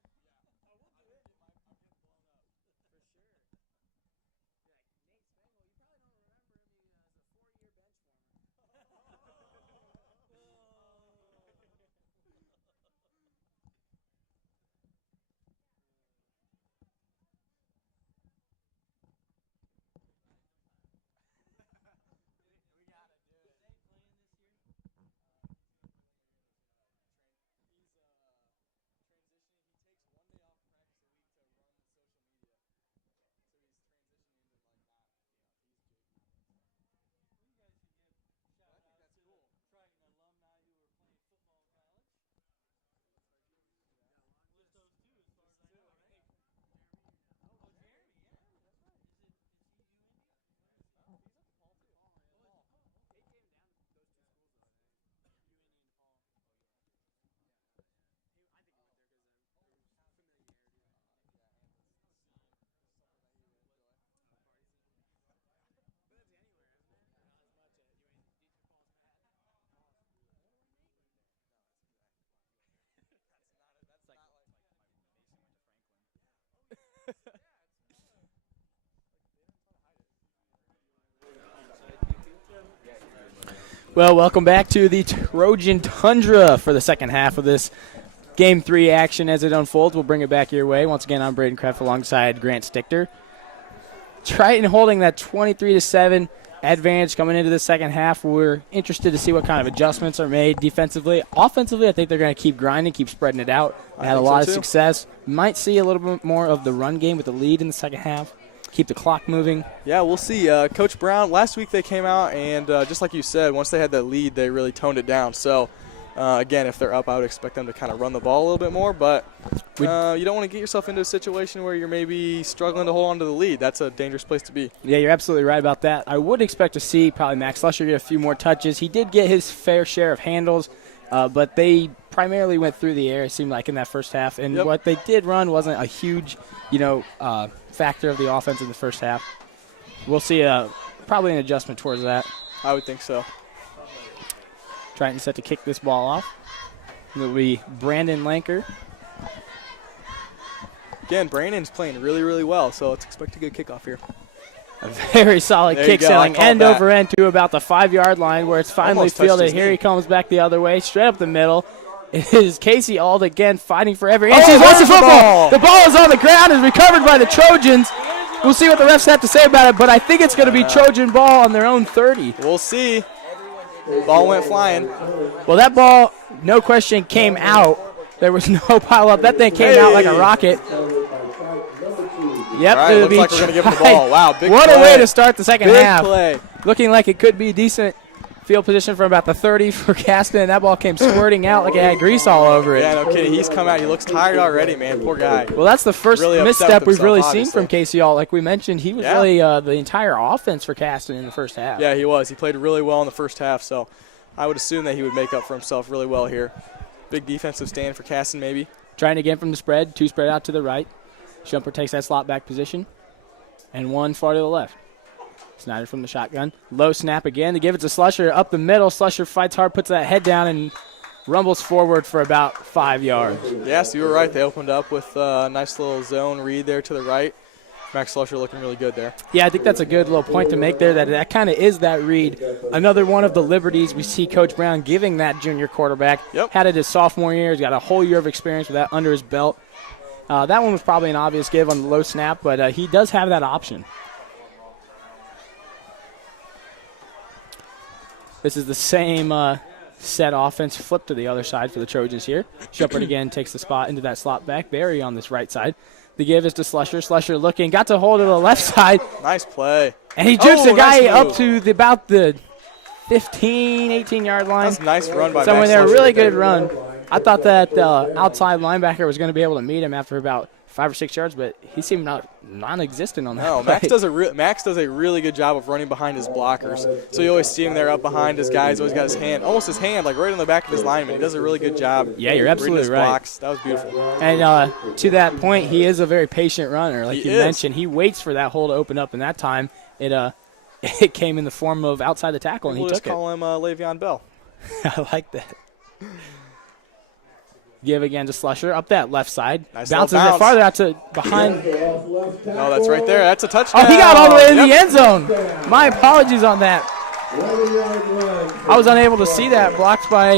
transitioning into like not, he's JV. Well, you guys should give shout I think outs that's to cool. the Triton alumni who were playing football in college. Just those two, as far as I know, right? Oh, Jeremy, yeah. That's right. Is he UIndy? Oh, he's at DePaul too. Oh, is DePaul? They came down to those 2 schools, though, I think. UIndy and DePaul. I think he went there because there was familiarity. Yeah, and the scene is something that he would enjoy. The party scene. But that's anywhere, isn't it? Not as much at UNC. DePaul's bad. That's not it. That's It's like, not like. Mason went to Franklin. Yeah, it's kind of like they didn't try to hide it. Well, welcome back to the Trojan Tundra for the second half of this Game 3 action as it unfolds. We'll bring it back your way. Once again, I'm Braden Kreff alongside Grant Stichter. Triton holding that 23-7 advantage coming into the second half. We're interested to see what kind of adjustments are made defensively. Offensively, I think they're going to keep grinding, keep spreading it out. They had a lot of success. Might see a little bit more of the run game with the lead in the second half. Keep the clock moving. Yeah, we'll see. Coach Brown, last week they came out and just like you said, once they had that lead, they really toned it down. So, again, if they're up, I would expect them to kind of run the ball a little bit more. But you don't want to get yourself into a situation where you're maybe struggling to hold on to the lead. That's a dangerous place to be. Yeah, you're absolutely right about that. I would expect to see probably Max Lusher get a few more touches. He did get his fair share of handles, but they primarily went through the air, it seemed like, in that first half. And what they did run wasn't a huge, factor of the offense in the first half. We'll see probably an adjustment towards that. I would think so. Triton set to kick this ball off. It'll be Brandon Lanker. Again, Brandon's playing really, really well, so let's expect a good kickoff here. A very solid kick, selling end over end to about the 5-yard line where it's finally fielded. Here he comes back the other way, straight up the middle. It is Casey Auld again fighting for every inch. He's lost the football. The ball is on the ground, is recovered by the Trojans. We'll see what the refs have to say about it, but I think it's going to be Trojan ball on their own 30. We'll see. Ball went flying. Well, that ball, no question, came out. There was no pile-up. That thing came out like a rocket. Yep, All right, looks like we're going to give him the ball. Wow, big what play. A way to start the second half. Big play. looking like it could be decent field position from about the 30 for Caston, and that ball came squirting out like it had grease all over it. Yeah, no kidding. He's come out. He looks tired already, man. Poor guy. Well, that's the first Really misstep we've really obviously. seen from Casey Alt. Like we mentioned, he was really the entire offense for Caston in the first half. Yeah, he was. He played really well in the first half, so I would assume that he would make up for himself really well here. Big defensive stand for Caston maybe. Trying again from the spread, 2 spread out to the right. Shumpert takes that slot back position, and 1 far to the left. Snyder from the shotgun. Low snap again. They give it to Slusher up the middle. Slusher fights hard, puts that head down, and rumbles forward for about 5 yards. Yes, you were right. They opened up with a nice little zone read there to the right. Max Slusher looking really good there. Yeah, I think that's a good little point to make there, that kind of is that read. Another one of the liberties we see Coach Brown giving that junior quarterback. Yep. Had it his sophomore year. He's got a whole year of experience with that under his belt. That one was probably an obvious give on the low snap, but he does have that option. This is the same set offense, flip to the other side for the Trojans here. Shumpert again takes the spot into that slot back. Barry on this right side. The give is to Slusher. Slusher looking, got to hold to the left side. Nice play. And he jukes the guy nice up to about the 15, 18-yard line. That's a nice run by Somewhere Max there, Slusher really there. good run. I thought that outside linebacker was going to be able to meet him after about 5 or 6 yards, but he seemed non-existent on that. No, play. Max does a really good job of running behind his blockers. So you always see him there up behind his guys. Always got his hand, almost his hand, like right on the back of his lineman. He does a really good job. Yeah, you're reading absolutely his right. blocks. That was beautiful. And to that point, he is a very patient runner. Like He you is. mentioned, he waits for that hole to open up, and that time it came in the form of outside the tackle, and We'll he just took it. call him Le'Veon Bell. I like that. Give again to Slusher up that left side. Nice Bounces little it bounce. farther out to behind. No, that's right there. That's a touchdown. Oh, he got all the way in Yep. the end zone. My apologies on that. I was unable to see that, blocked by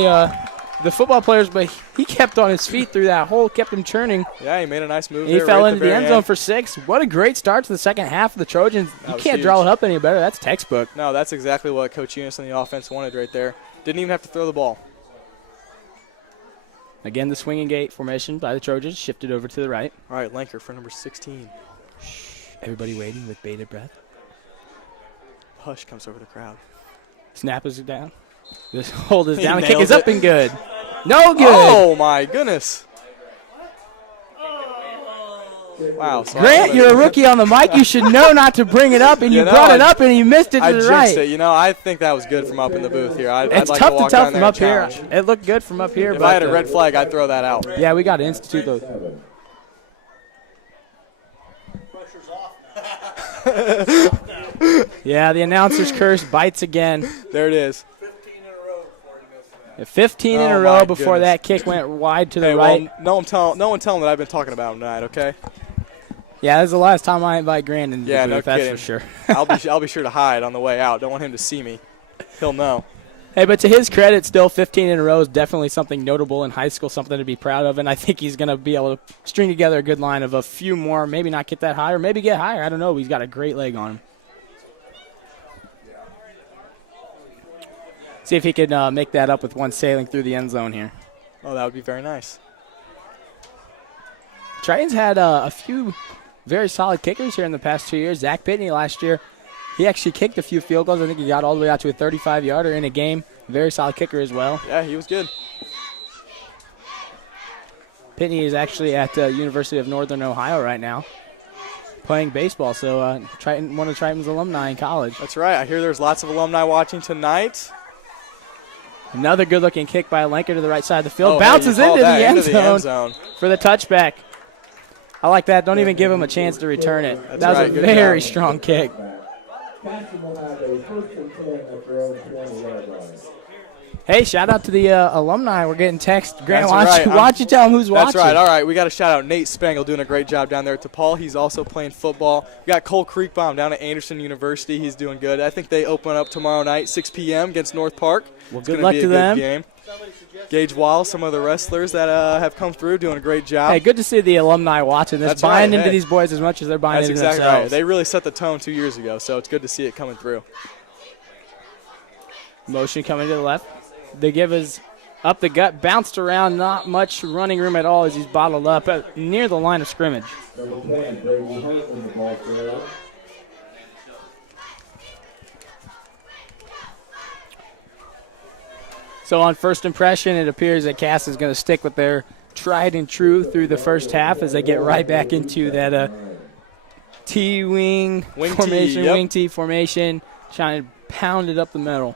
the football players, but he kept on his feet through that hole, kept him churning. Yeah, he made a nice move He there fell right at into the end very zone for 6. What a great start to the second half of the Trojans. You was can't huge. draw it up any better. That's textbook. No, that's exactly what Coach Eunice and the offense wanted right there. Didn't even have to throw the ball. Again, the swinging gate formation by the Trojans shifted over to the right. All right, Lanker for number 16. Everybody waiting with bated breath. Hush comes over the crowd. Snap is down. This hold is He down. The kick nailed is up it. and good. No good. Oh, my goodness. Wow. So Grant, you're a rookie on the mic. You should know not to bring it up, and you, You know, brought it up, and you missed it to I the jinxed right. it. You know, I think that was good from up in the booth here. I'd It's like tough to to walk tell down from there up and here. challenge. It looked good from up here. If but I had a red flag, I'd throw that out. yeah, we got to institute those. Yeah, the announcer's curse bites again. There it is. 15 in Oh, a row my before goodness. that kick went wide to the Hey, right. well, no one tell him that I've been talking about him tonight, okay? Yeah, this is the last time I invite Grant in the Yeah, booth, no that's kidding. for sure. I'll be sure to hide on the way out. Don't want him to see me. He'll know. Hey, but to his credit, still 15 in a row is definitely something notable in high school, something to be proud of, and I think he's going to be able to string together a good line of a few more, maybe not get that high, or maybe get higher. I don't know. He's got a great leg on him. See if he can make that up with one sailing through the end zone here. Oh, that would be very nice. Triton's had a few very solid kickers here in the past 2 years. Zach Pitney last year, he actually kicked a few field goals. I think he got all the way out to a 35-yarder in a game. Very solid kicker as well. Yeah, he was good. Pitney is actually at University of Northern Ohio right now, playing baseball. So Triton, one of Triton's alumni in college. That's right. I hear there's lots of alumni watching tonight. Another good-looking kick by Lanker to the right side of the field. Oh, Bounces hey, you into called the that, end into the end zone zone. for the touchback. I like that. Don't even give him a chance to return it. That's That was right. a Good very job. strong kick. Caston will have a 1st and 10 at their own 20-yard line. Hey, shout out to the alumni. We're getting text. Grant, That's why right. don't you tell them who's That's watching? right. All right, we got to shout out Nate Spangle doing a great job down there at DePaul. He's also playing football. We got Cole Creekbaum down at Anderson University. He's doing good. I think they open up tomorrow night, 6 p.m. against North Park. Well, It's good gonna luck be a to good them. Game. Gage Wall, some of the wrestlers that have come through, doing a great job. Hey, good to see the alumni watching this, That's buying right, into hey. these boys as much as they're buying That's into exactly themselves. right. They really set the tone 2 years ago, so it's good to see it coming through. Motion coming to the left. They give us up the gut, bounced around, not much running room at all as he's bottled up near the line of scrimmage. Number 10, Brady Hunt in the ball carrier. So on first impression, it appears that Caston is going to stick with their tried and true through the first half as they get right back into that T-wing formation, wing T formation, trying to pound it up the middle.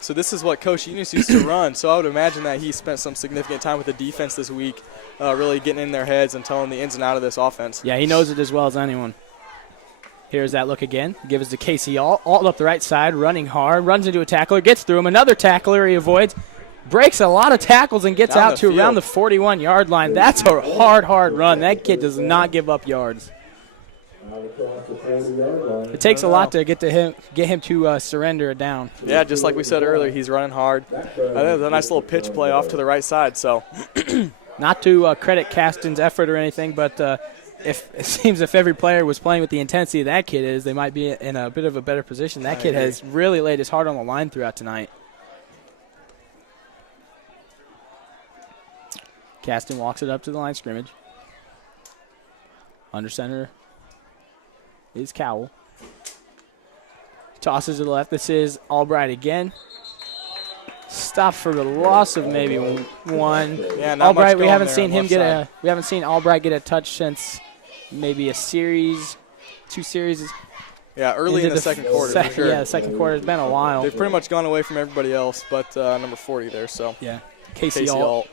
So this is what Coach Enos used to run, so I would imagine that he spent some significant time with the defense this week, really getting in their heads and telling the ins and outs of this offense. Yeah, he knows it as well as anyone. Here's that look again. Gives to Casey Alt up the right side, running hard, runs into a tackler, gets through him. Another tackler he avoids, breaks a lot of tackles and gets out to around the 41-yard line. That's a hard run. That kid does not give up yards. It takes a lot to get him to surrender it down. Yeah, just like we said earlier, he's running hard. There's a nice little pitch play off to the right side. So, not to credit Caston's effort or anything, but if it seems if every player was playing with the intensity that kid is, they might be in a bit of a better position. That kid has really laid his heart on the line throughout tonight. Caston walks it up to the line of scrimmage. Under center is Cowell. Tosses to the left. This is Albright again. Stopped for the loss of maybe one. Yeah, not Albright, much we haven't going seen there him we haven't seen Albright get a touch since maybe two series. Yeah, early in the second quarter. For sure. Yeah, the second quarter has been a while. They've pretty much gone away from everybody else, but number 40 there. So yeah, Casey Alt.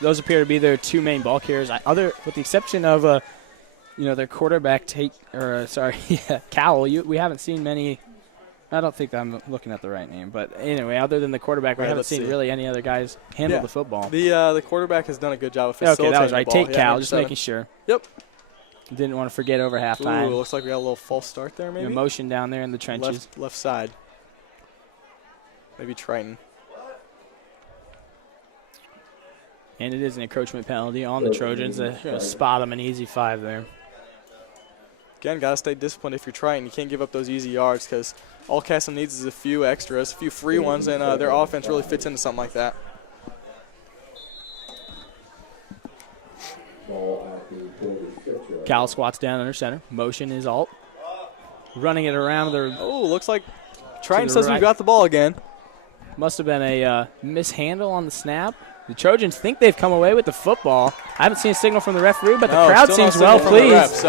Those appear to be their two main ball carriers. With the exception of their quarterback Cowell. We haven't seen many. I don't think I'm looking at the right name, but anyway, other than the quarterback, we haven't seen really any other guys handle the football. The quarterback has done a good job of facilitating. Okay, that was right. The ball. Take Cal, just making sure. Yep. Didn't want to forget over halftime. Ooh, looks like we got a little false start there, maybe. Motion down there in the trenches. Left side. Maybe Triton. And it is an encroachment penalty on the Trojans. Spot them an easy 5 there. Again, got to stay disciplined if you're Triton. You can't give up those easy yards because all Caston needs is a few extras, a few free ones, and their offense really fits into something like that. Cal squats down under center. Motion is Alt. Running it around their. Oh, looks like Triton says we've got the ball again. Must have been a mishandle on the snap. The Trojans think they've come away with the football. I haven't seen a signal from the referee, but the crowd seems well pleased.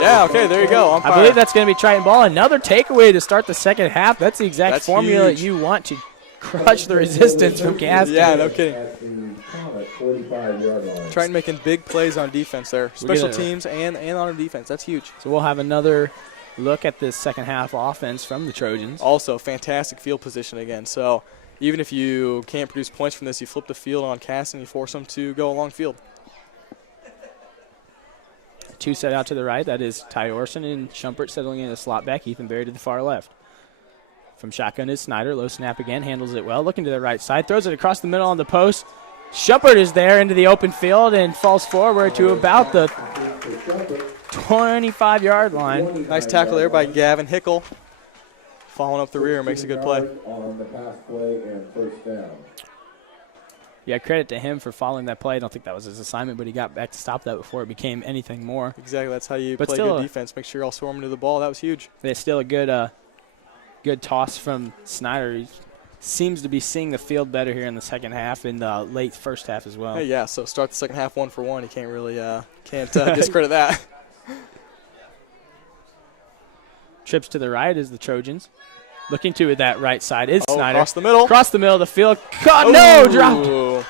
Yeah, okay, there you go. I believe that's going to be Triton ball. Another takeaway to start the second half. That's the exact formula that you want to crush the resistance from Caston. Yeah, no kidding. Triton making big plays on defense there. Special teams and on defense. That's huge. So we'll have another look at this second half offense from the Trojans. Also, fantastic field position again. So even if you can't produce points from this, you flip the field on Caston, you force them to go along field. 2 set out to the right. That is Ty Orson and Schumpert settling in a slot back. Ethan Berry to the far left. From shotgun is Snyder. Low snap again. Handles it well. Looking to the right side. Throws it across the middle on the post. Schumpert is there into the open field and falls forward to about the 25-yard line. Nice tackle there by Gavin Hickel. Following up the rear, makes a good play. Yeah, credit to him for following that play. I don't think that was his assignment, but he got back to stop that before it became anything more. Exactly, that's how you play good defense. Make sure you're all swarming to the ball. That was huge. It's still a good toss from Snyder. He seems to be seeing the field better here in the second half and the late first half as well. Hey, yeah, so start the second half 1 for 1. You can't really discredit that. Trips to the right is the Trojans. Looking to that right side is Snyder. Across the middle. Across the middle of the field. Caught, no, dropped.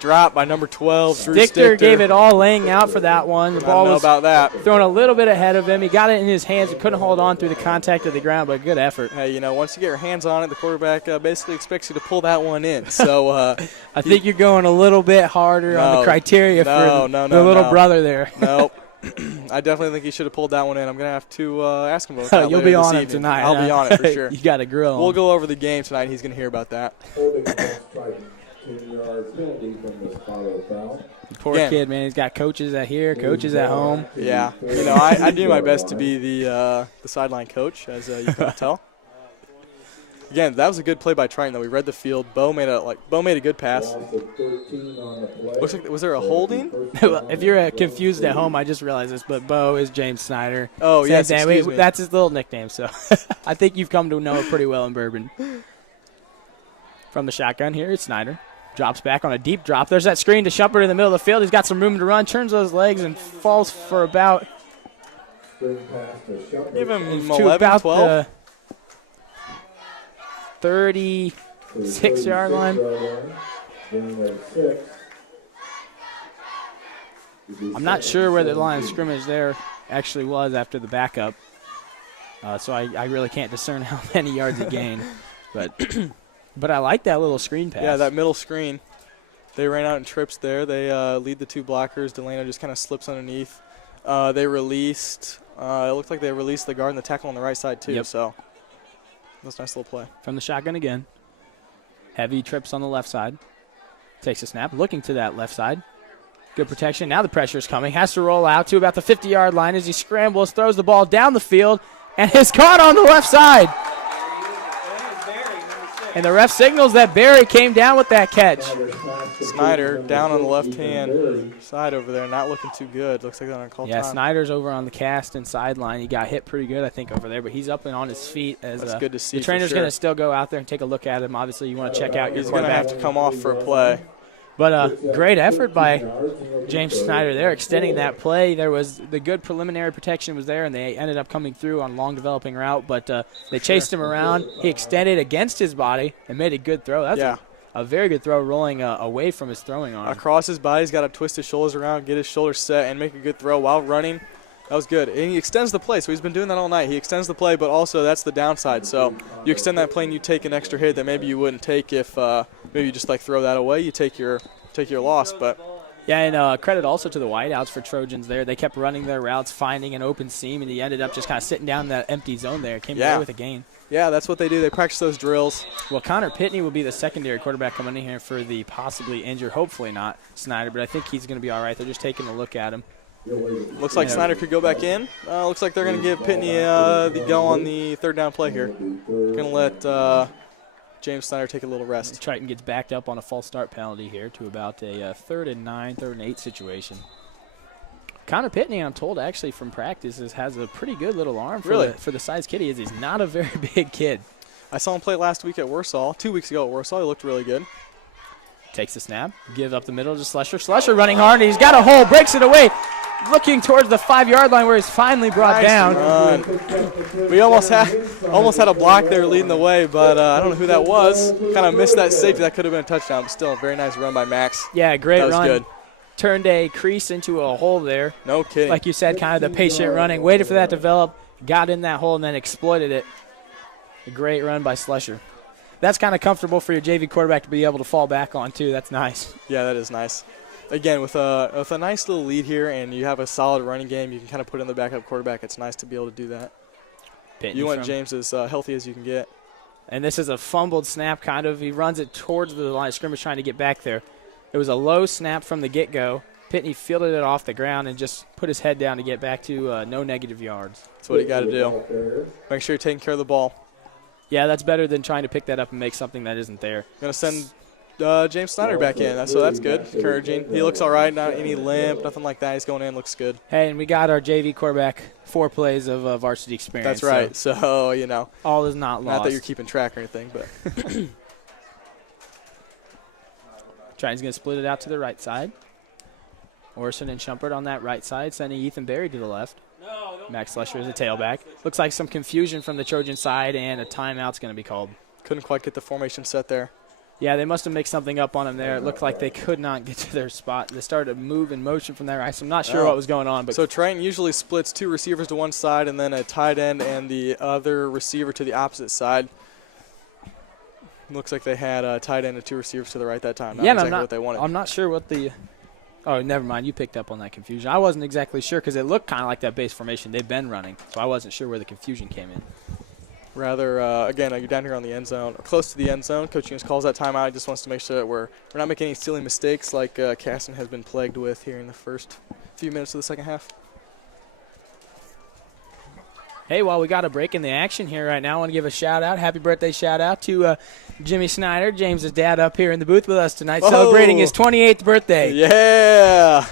Dropped by number 12, Drew Stichter gave it all laying out for that one. The ball was about that. Thrown a little bit ahead of him. He got it in his hands. He couldn't hold on through the contact of the ground, but good effort. Hey, once you get your hands on it, the quarterback basically expects you to pull that one in. So I think you're going a little bit harder on the criteria for the little brother there. Nope. I definitely think he should have pulled that one in. I'm going to have to ask him about that. You'll be on it tonight. I'll be on it for sure. You got to grill him. We'll go over the game tonight. He's going to hear about that. Poor kid, man. He's got coaches at here, coaches at home. Yeah. I do my best to be the sideline coach, as you can tell. Again, that was a good play by Triton, though. We read the field. Bo made a good pass. Looks like, was there a holding? If you're confused at home, I just realized this, but Bo is James Snyder. Oh, yes, excuse me. That's his little nickname, so I think you've come to know it pretty well in Bourbon. From the shotgun here, it's Snyder. Drops back on a deep drop. There's that screen to Shumpert in the middle of the field. He's got some room to run, turns those legs, and falls for about Give him 11, 12. 36-yard line. I'm not sure where the line of scrimmage there actually was after the backup, so I really can't discern how many yards he gained. But I like that little screen pass. Yeah, that middle screen. They ran out in trips there. They lead the 2 blockers. Delano just kind of slips underneath. They released. It looked like they released the guard and the tackle on the right side too. Yep. So that's a nice little play. From the shotgun again. Heavy trips on the left side. Takes a snap, looking to that left side. Good protection. Now the pressure is coming. Has to roll out to about the 50-yard line as he scrambles, throws the ball down the field, and is caught on the left side. And the ref signals that Barry came down with that catch. Snyder down on the left-hand side over there, not looking too good. Looks like they're on call time. Yeah, Snyder's over on the Caston sideline. He got hit pretty good, I think, over there, but he's up and on his feet. That's good to see. The trainer's going to still go out there and take a look at him. Obviously, you want to check out your quarterback. He's going to have to come off for a play. But great effort by James Snyder there, extending that play. There was the good preliminary protection was there, and they ended up coming through on a long developing route. But they chased him around. He extended against his body and made a good throw. That's a very good throw, rolling away from his throwing arm. Across his body, he's got to twist his shoulders around, get his shoulders set, and make a good throw while running. That was good. And he extends the play, so he's been doing that all night. He extends the play, but also that's the downside. So you extend that play and you take an extra hit that maybe you wouldn't take if maybe you just throw that away. You take your loss. But yeah, and credit also to the wideouts for Trojans there. They kept running their routes, finding an open seam, and he ended up just kind of sitting down in that empty zone there. Came away with a gain. Yeah, that's what they do. They practice those drills. Well, Connor Pitney will be the secondary quarterback coming in here for the possibly injured, hopefully not, Snyder, but I think he's going to be all right. They're just taking a look at him. Looks like Snyder could go back in. Looks like they're going to give Pitney the go on the 3rd down play here. Going to let James Snyder take a little rest. Triton gets backed up on a false start penalty here to about a 3rd and 9, 3rd and 8 situation. Connor Pitney, I'm told, actually from practice has a pretty good little arm for the size kid he is. He's not a very big kid. I saw him play last week at Warsaw, 2 weeks ago at Warsaw. He looked really good. Takes the snap, gives up the middle to Slusher. Slusher running hard, and he's got a hole, breaks it away, looking towards the 5-yard line where he's finally brought down. We almost had a block there leading the way, but I don't know who that was. Kind of missed that safety. That could have been a touchdown, but still a very nice run by Max. Yeah, great run. That was good. Turned a crease into a hole there. No kidding. Like you said, kind of the patient running. Waited for that to develop, got in that hole, and then exploited it. A great run by Slusher. That's kind of comfortable for your JV quarterback to be able to fall back on, too. That's nice. Yeah, that is nice. Again, with a nice little lead here and you have a solid running game, you can kind of put in the backup quarterback. It's nice to be able to do that. You want James as healthy as you can get. And this is a fumbled snap, kind of. He runs it towards the line of scrimmage trying to get back there. It was a low snap from the get-go. Pitney fielded it off the ground and just put his head down to get back to no negative yards. That's what you got to do. Make sure you're taking care of the ball. Yeah, that's better than trying to pick that up and make something that isn't there. Going to send James Snyder back in, so that's good. Encouraging. He looks all right. Not any limp, nothing like that. He's going in, looks good. Hey, and we got our JV quarterback 4 plays of varsity experience. That's right. So you know. All is not lost. Not that you're keeping track or anything, but. Triton's going to split it out to the right side. Orson and Shumpert on that right side, sending Ethan Berry to the left. Max Slusher is a tailback. Looks like some confusion from the Trojan side, and a timeout's going to be called. Couldn't quite get the formation set there. Yeah, they must have mixed something up on him there. It looked like they could not get to their spot. They started to move in motion from there. I'm not sure what was going on. But so Triton usually splits 2 receivers to one side and then a tight end and the other receiver to the opposite side. Looks like they had a tight end and 2 receivers to the right that time. Not exactly what they wanted. I'm not sure what the – oh, never mind. You picked up on that confusion. I wasn't exactly sure because it looked kind of like that base formation they've been running, so I wasn't sure where the confusion came in. Rather, again, you're down here on the end zone, close to the end zone. Coach just calls that timeout. He just wants to make sure that we're not making any silly mistakes like Caston has been plagued with here in the first few minutes of the second half. Hey, while we got a break in the action here right now, I want to give a shout-out, happy birthday shout-out to Jimmy Snyder, James's dad, up here in the booth with us tonight, celebrating his 28th birthday. Yeah.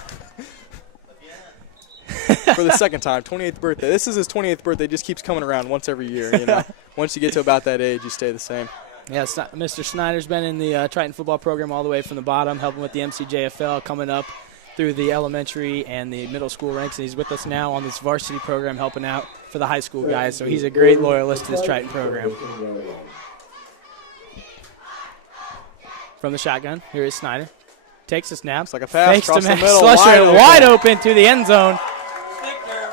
For the second time, 28th birthday. This is his 28th birthday. Just keeps coming around once every year, you know. Once you get to about that age, you stay the same. Yeah, Mr. Snyder's been in the Triton football program all the way from the bottom, helping with the MCJFL, coming up through the elementary and the middle school ranks, and he's with us now on this varsity program helping out for the high school guys, so he's a great loyalist to this Triton program. From the shotgun, here is Snyder. Takes a snap. It's like a pass across the middle. Wide open to the end zone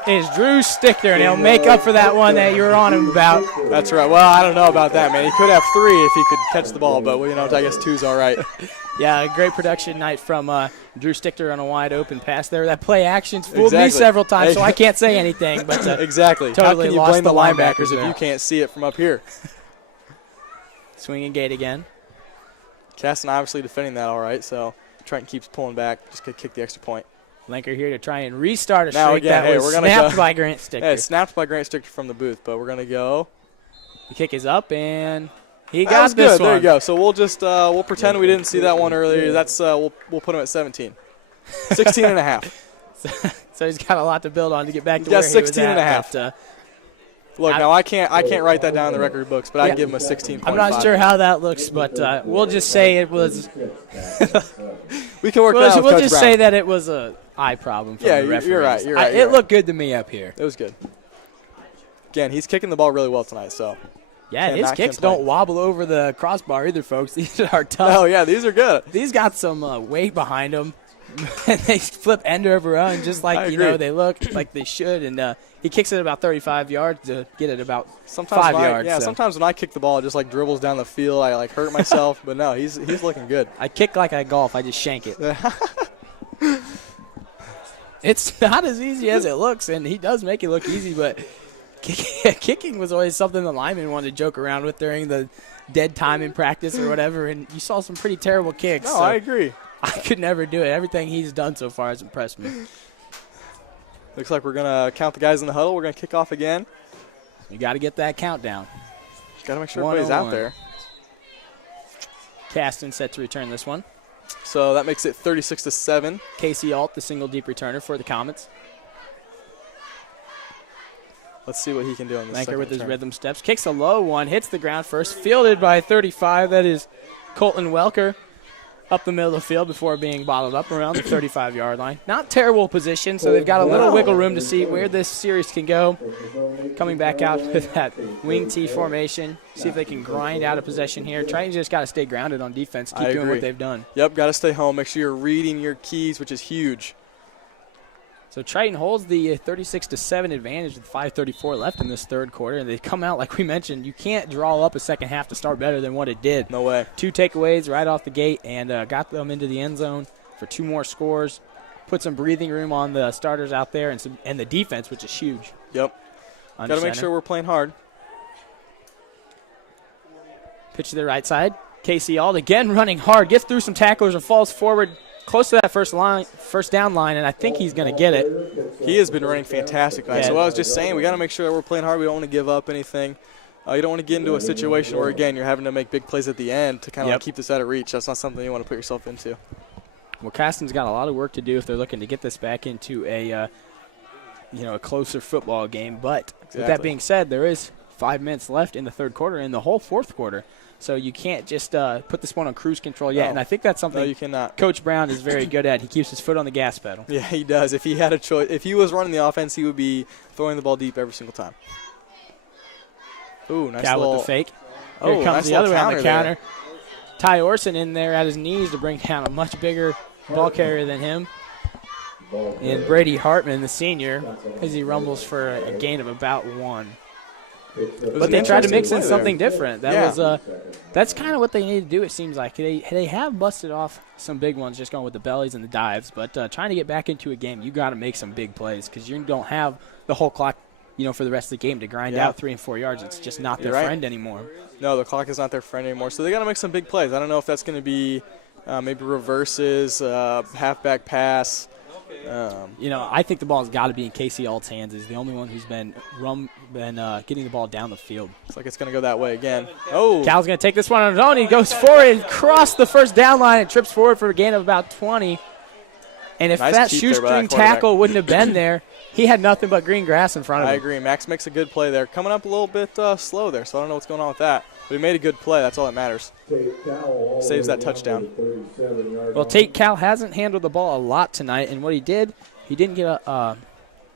is Drew Stichter, and he'll make up for that one that you were on him about. That's right. Well, I don't know about that, man. He could have 3 if he could catch the ball, but, you know, I guess 2's all right. Yeah, a great production night from Drew Stichter on a wide open pass there. That play action's fooled me several times, so I can't say anything. But exactly. Totally How can you blame the linebackers if you can't see it from up here? Swinging gate again. Caston obviously defending that all right, so Triton keeps pulling back. Just could kick the extra point. Linker here to try and restart a streak now again, that was snapped by Grant Stichter. Yeah, snapped by Grant Stichter from the booth, but we're going to go. The kick is up, and he got this good. one. There you go. So we'll just we'll pretend we didn't see that one earlier. That's we'll put him at 17. 16 and a half. So he's got a lot to build on to get back to where 16 he was at. And a half. But, look, now I can't write that down in the record books, but I can give him a 16.5. I'm not sure how that looks, but we'll just say it was. We can work that out with We'll Coach just Brown. say that it was a eye problem from the referees. You're right. It looked good to me up here. It was good. Again, he's kicking the ball really well tonight, so. Yeah, his kicks don't wobble over the crossbar either, folks. These are tough. Oh, yeah, these are good. These got some weight behind them. And they flip end over end just like, they look like they should. And he kicks it about 35 yards to get it about 5 yards. Yeah, sometimes when I kick the ball, it just, like, dribbles down the field. I, like, hurt myself. But, no, he's looking good. I kick like I golf. I just shank it. It's not as easy as it looks, and he does make it look easy, but kicking was always something the linemen wanted to joke around with during the dead time in practice or whatever, and you saw some pretty terrible kicks. No, I agree. I could never do it. Everything he's done so far has impressed me. Looks like we're going to count the guys in the huddle. We're going to kick off again. You got to get that countdown. Got to make sure everybody's out there. Caston set to return this one. So that makes it 36-7. Casey Alt, the single deep returner for the Comets. Let's see what he can do on this Lanker with his rhythm steps. Kicks a low one, hits the ground first. Fielded by 35. That is Colton Welker up the middle of the field before being bottled up around the 35-yard line. Not terrible position, so they've got a little wiggle room to see where this series can go. Coming back out with that wing T formation. See if they can grind out a possession here. Triton's just got to stay grounded on defense. Keep doing what they've done. Yep, got to stay home. Make sure you're reading your keys, which is huge. So Triton holds the 36-7 advantage with 5:34 left in this third quarter, and they come out, like we mentioned, you can't draw up a second half to start better than what it did. No way. 2 takeaways right off the gate and got them into the end zone for 2 more scores. Put some breathing room on the starters out there and the defense, which is huge. Yep. Got to make sure we're playing hard. Pitch to the right side. Casey Ald again running hard, gets through some tacklers and falls forward close to that first down line, and I think he's going to get it. He has been running fantastic tonight. So what I was just saying, we got to make sure that we're playing hard. We don't want to give up anything. You don't want to get into a situation where, again, you're having to make big plays at the end to kind of like keep this out of reach. That's not something you want to put yourself into. Well, Caston's got a lot of work to do if they're looking to get this back into a closer football game. But with that being said, there is 5 minutes left in the third quarter and the whole fourth quarter. So you can't just put this one on cruise control yet. And I think that's something you cannot. Coach Brown is very good at. He keeps his foot on the gas pedal. Yeah, he does. If he had a choice, if he was running the offense, he would be throwing the ball deep every single time. Ooh, nice little with the fake. Here comes nice the other way on the counter. Ty Orson in there at his knees to bring down a much bigger ball carrier than him. And Brady Hartman, the senior, as he rumbles for a gain of about 1. But they tried to mix in something different. That was that's kind of what they need to do, it seems like. They have busted off some big ones just going with the bellies and the dives. But trying to get back into a game, you got to make some big plays because you don't have the whole clock for the rest of the game to grind out 3 and 4 yards. It's just not their friend anymore. No, the clock is not their friend anymore. So they got to make some big plays. I don't know if that's going to be maybe reverses, halfback pass, I think the ball's got to be in Casey Alt's hands. He's the only one who's been getting the ball down the field. Looks like it's going to go that way again. Oh. Cal's going to take this one on his own. He goes forward, across the first down line, and trips forward for a gain of about 20. And if Nice that keep there by shoestring that quarterback. tackle wouldn't have been there, he had nothing but green grass in front of him. I agree. Max makes a good play there. Coming up a little bit slow there, so I don't know what's going on with that. But he made a good play. That's all that matters. Saves that touchdown. Well, Tate Cal hasn't handled the ball a lot tonight, and what he didn't get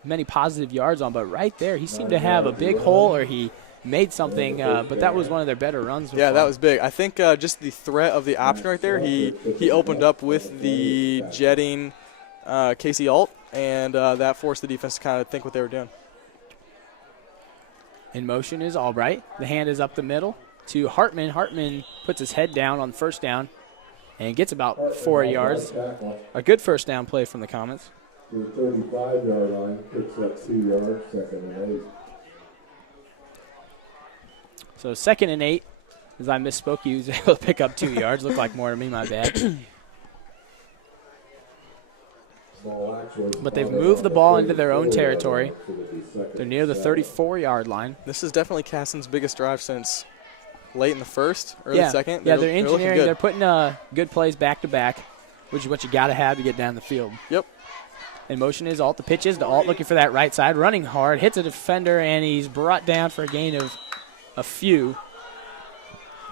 many positive yards on, but right there he seemed to have a big hole, or he made something, but that was one of their better runs. Yeah, that was big. I think just the threat of the option right there, he opened up with the jetting Casey Alt, and that forced the defense to kind of think what they were doing. In motion is Albright. The hand is up the middle to Hartman. Hartman puts his head down on first down and gets about 4 yards. A good first down play from the Comets. To the 35-yard line, picks up 2 yards, 2nd and 8. So 2nd and 8. As I misspoke, he was able to pick up 2 yards. Looked like more to me, my bad. But they've moved the ball into their own territory. They're near the 34-yard line. This is definitely Caston's biggest drive since late in the first, early second. Yeah, they're looking engineering. good. They're putting good plays back-to-back, which is what you got to have to get down the field. Yep. In motion is Alt. The pitch is to Alt, looking for that right side, running hard, hits a defender, and he's brought down for a gain of a few.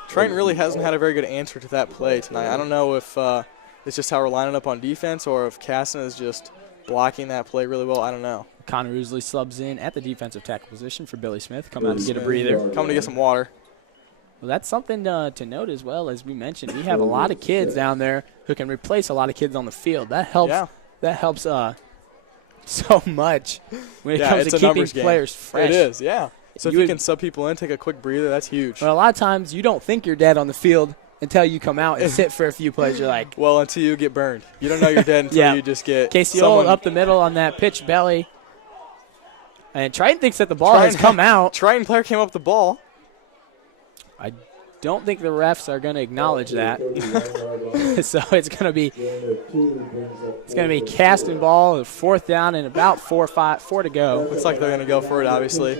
Triton really hasn't had a very good answer to that play tonight. I don't know if it's just how we're lining up on defense or if Caston is just blocking that play really well. I don't know. Connor Ousley subs in at the defensive tackle position for Billy Smith. Come out to get a breather. Coming to get some water. Well, that's something to note as well. As we mentioned, we have a lot of kids down there who can replace a lot of kids on the field. That helps. Yeah. That helps so much when it comes it's to a keeping numbers game. players fresh. It is, yeah. So if You you would- can sub people in, take a quick breather, that's huge. Well, a lot of times you don't think you're dead on the field until you come out and sit for a few plays. You're like, Well, until you get burned. You don't know you're dead until Yeah. you just get Casey someone. Old up the middle on that pitch belly. And Triton thinks that the ball has come out. Triton player came up the ball. I don't think the refs are going to acknowledge that. So it's going to be Caston ball, 4th down and about 4 to go. Looks like they're going to go for it, obviously.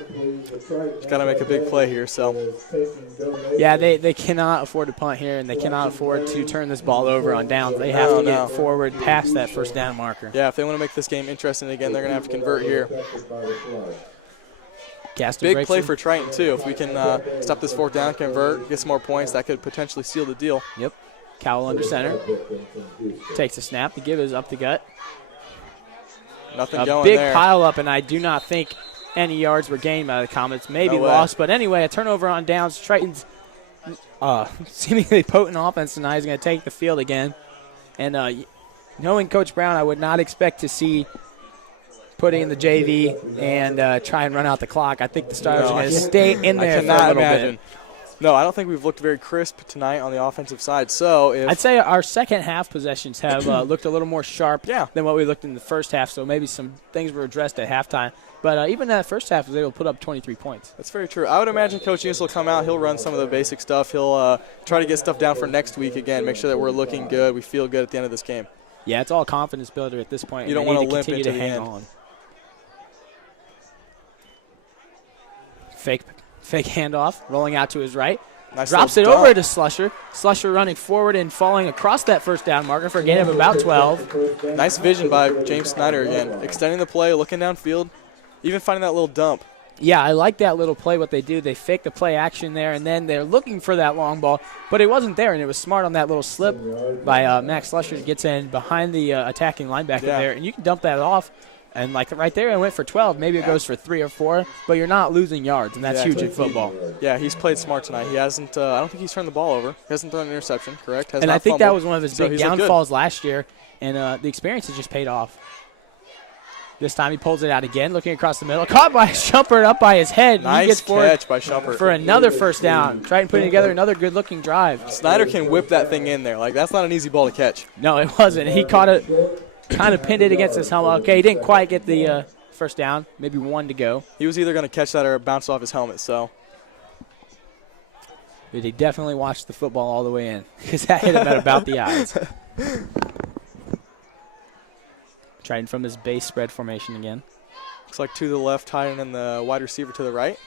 Just got to make a big play here. So Yeah, they cannot afford to punt here, and they cannot afford to turn this ball over on downs. They have to get forward past that first down marker. yeah, if they want to make this game interesting again, they're going to have to convert here. Caston Big breaks play in. for Triton too. If we can stop this 4th down, convert, get some more points, that could potentially seal the deal. Yep. Cowell under center. Takes a snap. The give is up the gut. Nothing A going big there. pile up, and I do not think any yards were gained by the Comets. Maybe No way. lost, but anyway, a turnover on downs. Triton's seemingly potent offense tonight is going to take the field again. And knowing Coach Brown, I would not expect to see putting in the JV and try and run out the clock. I think the Stars are going to stay in there for a cannot little imagine. bit. No, I don't think we've looked very crisp tonight on the offensive side. So if I'd say our second half possessions have looked a little more sharp than what we looked in the first half, so maybe some things were addressed at halftime. But even that first half was able to put up 23 points. That's very true. I would imagine Coach Enos will come out. He'll run some of the basic stuff. He'll try to get stuff down for next week again, make sure that we're looking good, we feel good at the end of this game. Yeah, it's all confidence builder at this point. You don't want to limp continue into to the hang end. on. Fake handoff, rolling out to his right. Nice Drops it little over dump. to Slusher. Slusher running forward and falling across that first down marker for a gain of about 12. Nice vision by James Snyder again. Extending the play, looking downfield, even finding that little dump. Yeah, I like that little play, what they do. They fake the play action there, and then they're looking for that long ball, but it wasn't there, and it was smart on that little slip by Max Slusher to get in behind the attacking linebacker there, and you can dump that off. And like right there, it went for 12. Maybe it goes for 3 or 4, but you're not losing yards, and that's huge in football. Yeah, he's played smart tonight. He hasn't. I don't think he's turned the ball over. He hasn't thrown an interception. Correct. Has And not I think that fumbled. was one of his So big he's looked good. downfalls last year, and the experience has just paid off. This time he pulls it out again, looking across the middle. Caught by Shumpert up by his head. He Nice gets forward catch by Shumpert. for another first down. Triton putting together another good-looking drive. Snyder can whip that thing in there. Like, that's not an easy ball to catch. No, it wasn't. He caught it, kind of pinned it against his helmet. Okay, he didn't quite get the first down. Maybe 1 to go. He was either going to catch that or bounce off his helmet. So But he definitely watched the football all the way in because that hit him at about the eyes. Triton from his base spread formation again. Looks like to the left, Triton, and the wide receiver to the right.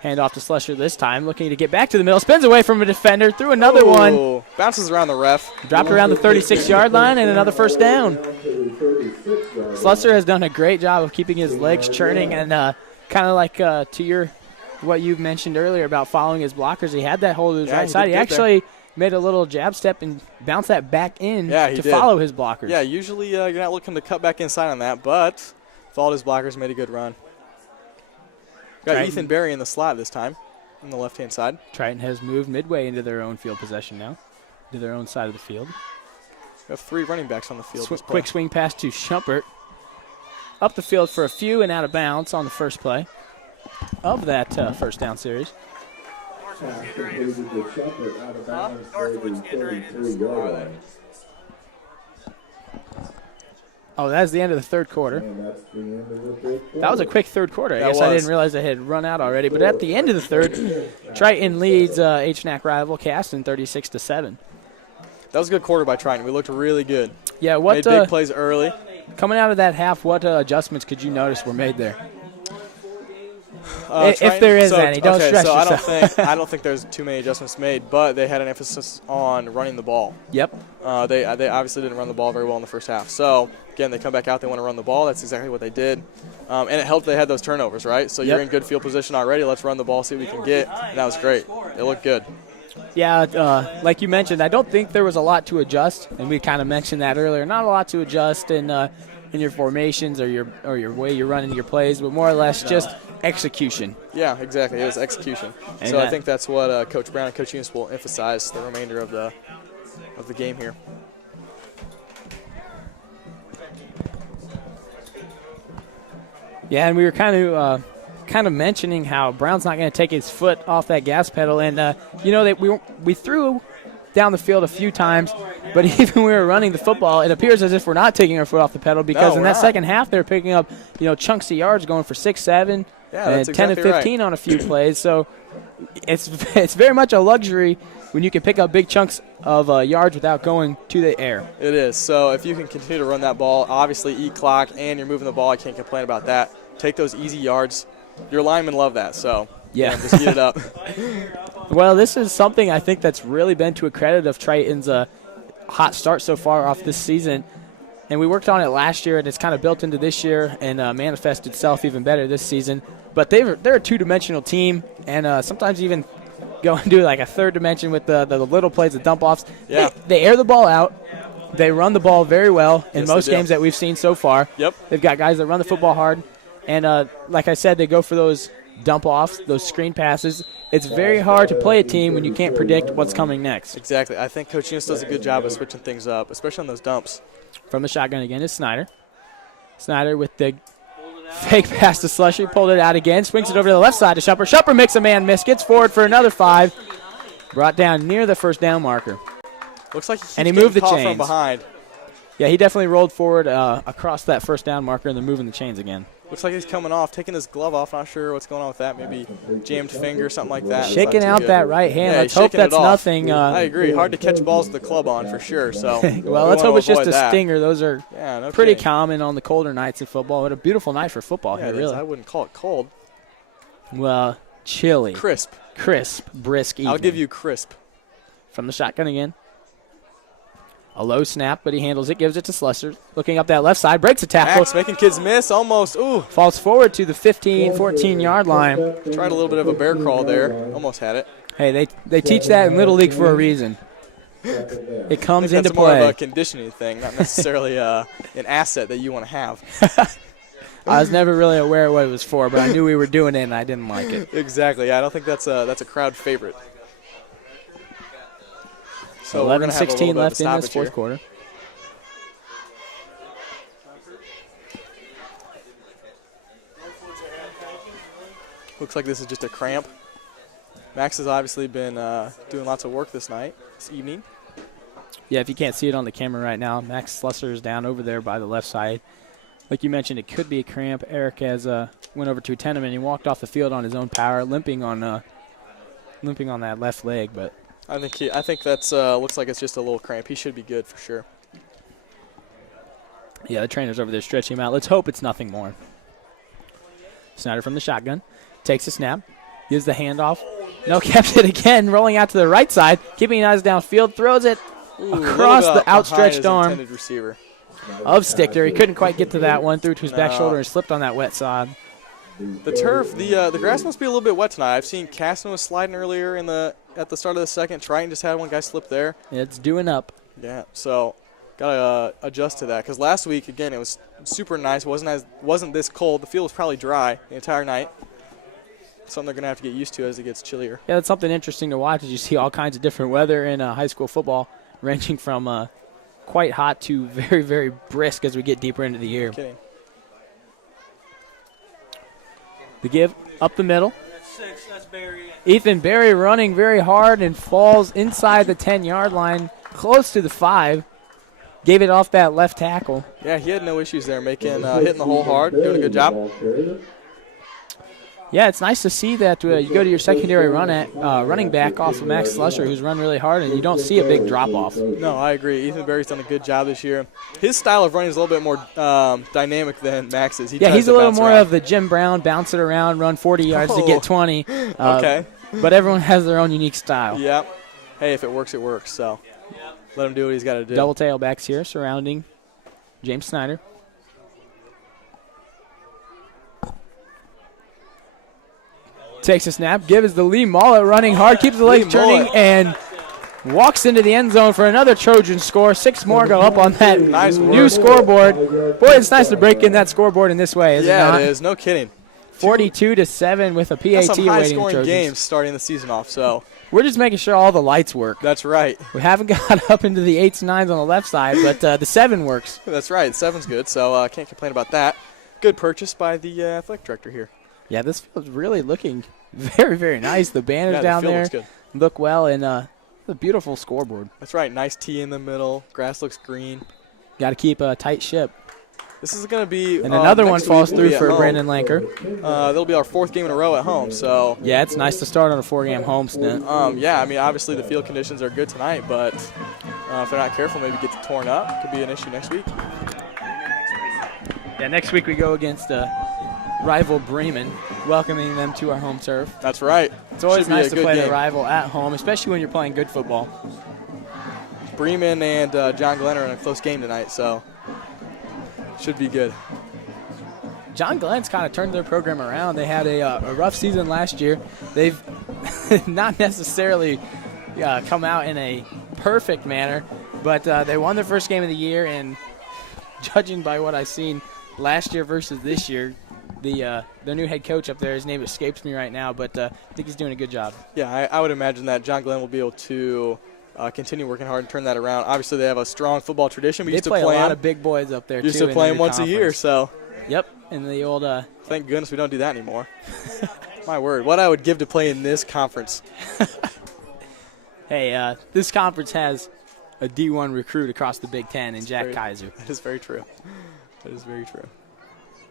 Hand off to Slusher this time, looking to get back to the middle. Spins away from a defender, threw another one. Bounces around the ref. Dropped around the 36-yard line, and another first down. Slusher has done a great job of keeping his legs churning, and kind of like to what you mentioned earlier about following his blockers. He had that hold to his right side. He actually made a little jab step and bounced that back in to follow his blockers. Yeah, usually you're not looking to cut back inside on that, but followed his blockers, made a good run. Got Triton. Ethan Berry in the slot this time on the left-hand side. Triton has moved midway into their own field possession now, to their own side of the field. We have 3 running backs on the field. Quick swing pass to Schumpert. Up the field for a few and out of bounds on the first play of that first down series. Oh, that's the end of the third quarter. That was a quick third quarter. I guess I didn't realize they had run out already. But at the end of the third, Triton leads HNAC rival Caston 36-7. That was a good quarter by Triton. We looked really good. Yeah, what made big plays early. Coming out of that half, what adjustments could you notice were made there? If there is any, don't stress yourself. I don't think there's too many adjustments made, but they had an emphasis on running the ball. Yep. They obviously didn't run the ball very well in the first half. So, again, they come back out, they want to run the ball. That's exactly what they did. And it helped they had those turnovers, right? So you're in good field position already. Let's run the ball, see what we can get. And that was great. It looked good. Yeah, like you mentioned, I don't think there was a lot to adjust, and we kind of mentioned that earlier. Not a lot to adjust in your formations or your way you're running your plays, but more or less just execution. Yeah, exactly. It was execution. And so I think that's what Coach Brown and Coach Eunice will emphasize the remainder of the game here. Yeah, and we were kind of mentioning how Brown's not going to take his foot off that gas pedal, and that we threw down the field a few times, but even when we were running the football, it appears as if we're not taking our foot off the pedal because in that second half they're picking up chunks of yards, going for 6, 7, and 10 and 15 on a few plays. So it's very much a luxury when you can pick up big chunks of yards without going to the air. It is. So if you can continue to run that ball, obviously eat clock, and you're moving the ball, I can't complain about that. Take those easy yards. Your linemen love that, so just eat it up. Well, this is something I think that's really been to a credit of Triton's hot start so far off this season. And we worked on it last year, and it's kind of built into this year and manifested itself even better this season. But they're a two-dimensional team, and sometimes even go and do like a third dimension with the little plays, the dump-offs. Yeah. They air the ball out. They run the ball very well in most games that we've seen so far. Yep. They've got guys that run the football hard. And like I said, they go for those dump-offs, those screen passes. It's very hard to play a team when you can't predict what's coming next. Exactly. I think Coach Eunice does a good job of switching things up, especially on those dumps. From the shotgun again is Snyder. Snyder with the fake pass to Slusher. Pulled it out again. Swings it over to the left side to Shumper. Shumper makes a man miss. Gets forward for another 5. Brought down near the first down marker. Looks like he moved the chains from behind. Yeah, he definitely rolled forward across that first down marker and then moving the chains again. Looks like he's coming off, taking his glove off. Not sure what's going on with that. Maybe jammed finger, something like that. Shaking out that right hand. Let's hope that's nothing. I agree. Hard to catch balls with the club on for sure. So well, let's hope it's just a stinger. Those are no pretty common on the colder nights of football. What a beautiful night for football here, really. I wouldn't call it cold. Well, chilly. Crisp, brisk evening. I'll give you crisp. From the shotgun again. A low snap, but he handles it, gives it to Slusher. Looking up that left side, breaks a tackle. Max making kids miss, almost. Ooh. Falls forward to the 15, 14-yard line. Tried a little bit of a bear crawl there. Almost had it. Hey, they teach that in Little League for a reason. It comes into play. That's more of a conditioning thing, not necessarily an asset that you want to have. I was never really aware of what it was for, but I knew we were doing it, and I didn't like it. Exactly. I don't think that's a crowd favorite. So 11-16 left in this fourth quarter. Looks like this is just a cramp. Max has obviously been doing lots of work this evening. Yeah, if you can't see it on the camera right now, Max Slusser is down over there by the left side. Like you mentioned, it could be a cramp. Eric has went over to attend him, and he walked off the field on his own power, limping on that left leg, but. I think that's looks like it's just a little cramp. He should be good for sure. Yeah, the trainer's over there stretching him out. Let's hope it's nothing more. Snyder from the shotgun. Takes a snap. Gives the handoff. No, kept it again. Rolling out to the right side. Keeping his eyes downfield. Throws it across the outstretched arm receiver of Stickler. He couldn't quite get to that one. Threw it to his back shoulder and slipped on that wet sod. The turf, the grass must be a little bit wet tonight. I've seen Caston was sliding earlier at the start of the second. Triton just had one guy slip there. It's doing up. Yeah, so gotta adjust to that because last week again it was super nice. wasn't this cold. The field was probably dry the entire night. Something they're gonna have to get used to as it gets chillier. Yeah, that's something interesting to watch. As you see all kinds of different weather in high school football, ranging from quite hot to very, very brisk as we get deeper into the year. Kidding. The give up the middle. Ethan Berry running very hard and falls inside the 10-yard line, close to the 5. Gave it off that left tackle. Yeah, he had no issues there, hitting the hole hard, doing a good job. Yeah, it's nice to see that you go to your secondary running back off of Max Slusher, who's run really hard, and you don't see a big drop-off. No, I agree. Ethan Berry's done a good job this year. His style of running is a little bit more dynamic than Max's. He's a little more of the Jim Brown, bounce it around, run 40 yards to get 20. Okay. But everyone has their own unique style. Yep. Hey, if it works, it works. So let him do what he's got to do. Double tailbacks here surrounding James Snyder. Takes a snap, gives the Lee Mullet running hard, keeps the legs turning, and walks into the end zone for another Trojan score. 6 more go up on that new scoreboard. Boy, it's nice to break in that scoreboard in this way, isn't it? Yeah, it is. No kidding. 42-7 with a PAT That's some awaiting high-scoring Trojans. games starting the season off. So we're just making sure all the lights work. That's right. We haven't got up into the 8s and 9s on the left side, but the 7 works. That's right. 7's good, so can't complain about that. Good purchase by the athletic director here. Yeah, this field's really looking very, very nice. The banners down the field there looks good. look well, and a beautiful scoreboard. That's right. Nice tee in the middle. Grass looks green. Got to keep a tight ship. This is going to be and another one next falls week we'll through for home. Brandon Lanker. That'll be our 4th game in a row at home. So yeah, it's nice to start on a 4-game home stint. Yeah, I mean, obviously the field conditions are good tonight, but if they're not careful, maybe get torn up. Could be an issue next week. Yeah, next week we go against rival Bremen, welcoming them to our home turf. That's right. It's always nice to play game. the rival at home, especially when you're playing good football. Bremen and John Glenn are in a close game tonight, so should be good. John Glenn's kind of turned their program around. They had a rough season last year. They've not necessarily come out in a perfect manner, but they won their first game of the year, and judging by what I've seen last year versus this year, their new head coach up there, his name escapes me right now, but I think he's doing a good job. Yeah, I would imagine that John Glenn will be able to continue working hard and turn that around. Obviously, they have a strong football tradition. We used to play a lot of big boys up there, too. Used to play them once a year, so. Yep, in the old. Thank goodness we don't do that anymore. My word, what I would give to play in this conference. Hey, this conference has a D1 recruit across the Big Ten in Jack Kaiser. That is very true. That is very true.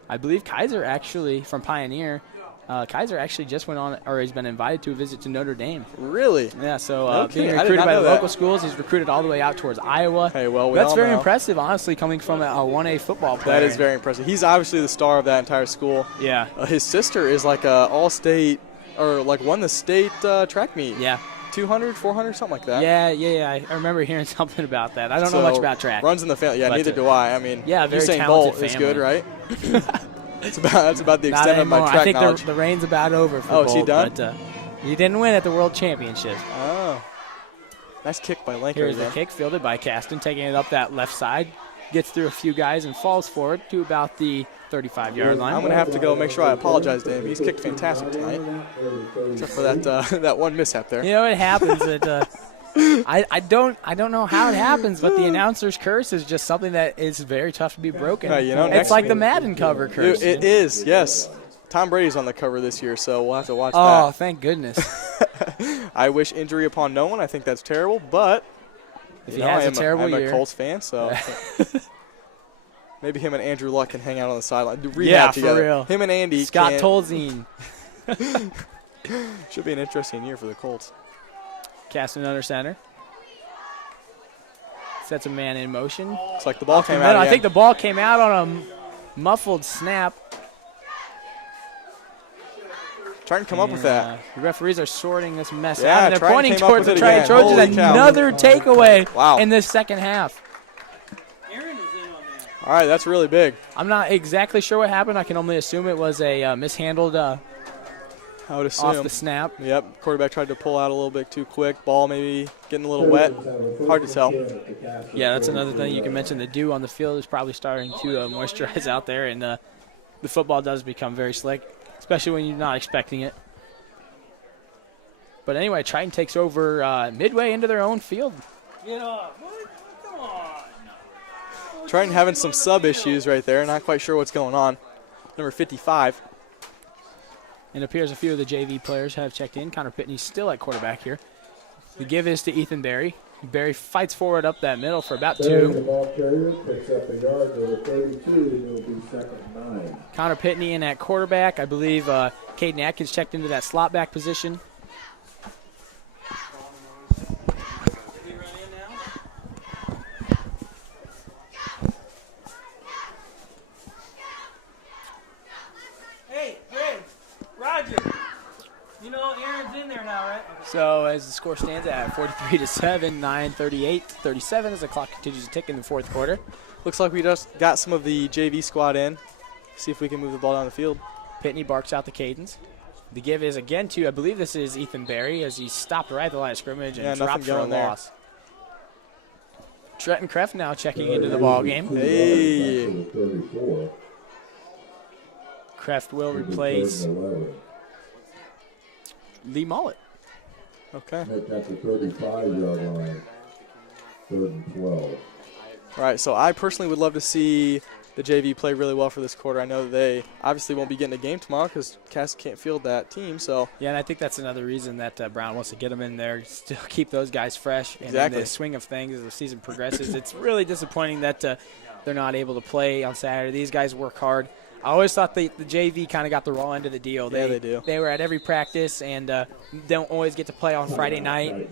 I believe Kaiser actually, from Pioneer, Kaiser actually just went on, or he's been invited to a visit to Notre Dame. Really? Yeah, so being recruited by the local schools, he's recruited all the way out towards Iowa. Hey, well, that's very impressive, honestly, coming from a 1A football player. That is very impressive. He's obviously the star of that entire school. Yeah. His sister is like a all-state, or like won the state track meet. Yeah. 200, 400, something like that. Yeah. I remember hearing something about that. I don't know much about track. Runs in the family. Yeah, neither do I. I mean, yeah, very Usain talented Bolt family. is good, right? That's about the extent of my track knowledge. I think the reign's about over for Bolt. Is he done? But he didn't win at the World Championships. Oh. Nice kick by Lanker. Here's the kick fielded by Caston, taking it up that left side. Gets through a few guys and falls forward to about the 35-yard line. I'm going to have to go make sure I apologize to him. He's kicked fantastic tonight, except for that one mishap there. You know, it happens. I don't know how it happens, but the announcer's curse is just something that is very tough to be broken. It's like the Madden cover curse. It is, yes. Tom Brady's on the cover this year, so we'll have to watch that. Oh, thank goodness. I wish injury upon no one. I think that's terrible, but if he has a terrible year. I'm a Colts fan, so maybe him and Andrew Luck can hang out on the sideline. Yeah, together. For real. Him and Andy. Scott Tolzien. Should be an interesting year for the Colts. Caston under center. Sets a man in motion. Looks like the ball came out I again. think the ball came out on a muffled snap. Trying to come up with that. The referees are sorting this mess Yeah, out, and they're Triton pointing came up towards with the it Triton again. Trojans. Holy cow. Another takeaway Wow. in this second half. Aaron is in on that. All right, that's really big. I'm not exactly sure what happened. I can only assume it was a mishandled I would assume. off the snap. Yep, quarterback tried to pull out a little bit too quick. Ball maybe getting a little wet. Hard to tell. Yeah, that's another thing you can mention. The dew on the field is probably starting to moisturize out there, and the football does become very slick, especially when you're not expecting it. But anyway, Triton takes over midway into their own field. Get off. What? Come on. Triton having some sub issues right there. Not quite sure what's going on. Number 55. It appears a few of the JV players have checked in. Connor Pitney's still at quarterback here. The give is to Ethan Berry. Berry fights forward up that middle for about Berry, the 2. ball carrier, picks up a yard to the 32, and it'll be 2nd and 9. Connor Pitney in at quarterback. I believe Caden Atkins checked into that slot back position. We run in now? Hey, Roger. You know Aaron's in there now, right? So as the score stands at 43-7, 9:38, 37 as the clock continues to tick in the fourth quarter. Looks like we just got some of the JV squad in. See if we can move the ball down the field. Pitney barks out the cadence. The give is again to, I believe this is Ethan Berry, as he stopped right at the line of scrimmage and Yeah, dropped nothing for a going there. loss. Trenton Kreff now checking into the ball game. Hey. 34. Kreff will It'll be replace 3rd and 11. Lee Mullet. Okay. Make that the 35-yard line. 3rd and 12. All right, so I personally would love to see the JV play really well for this quarter. I know they obviously won't be getting a game tomorrow because Caston can't field that team. So Yeah, and I think that's another reason that Brown wants to get them in there, still keep those guys fresh. And Exactly. in the swing of things as the season progresses, it's really disappointing that they're not able to play on Saturday. These guys work hard. I always thought the JV kind of got the raw end of the deal. Yeah, they do. They were at every practice and don't always get to play on Friday night.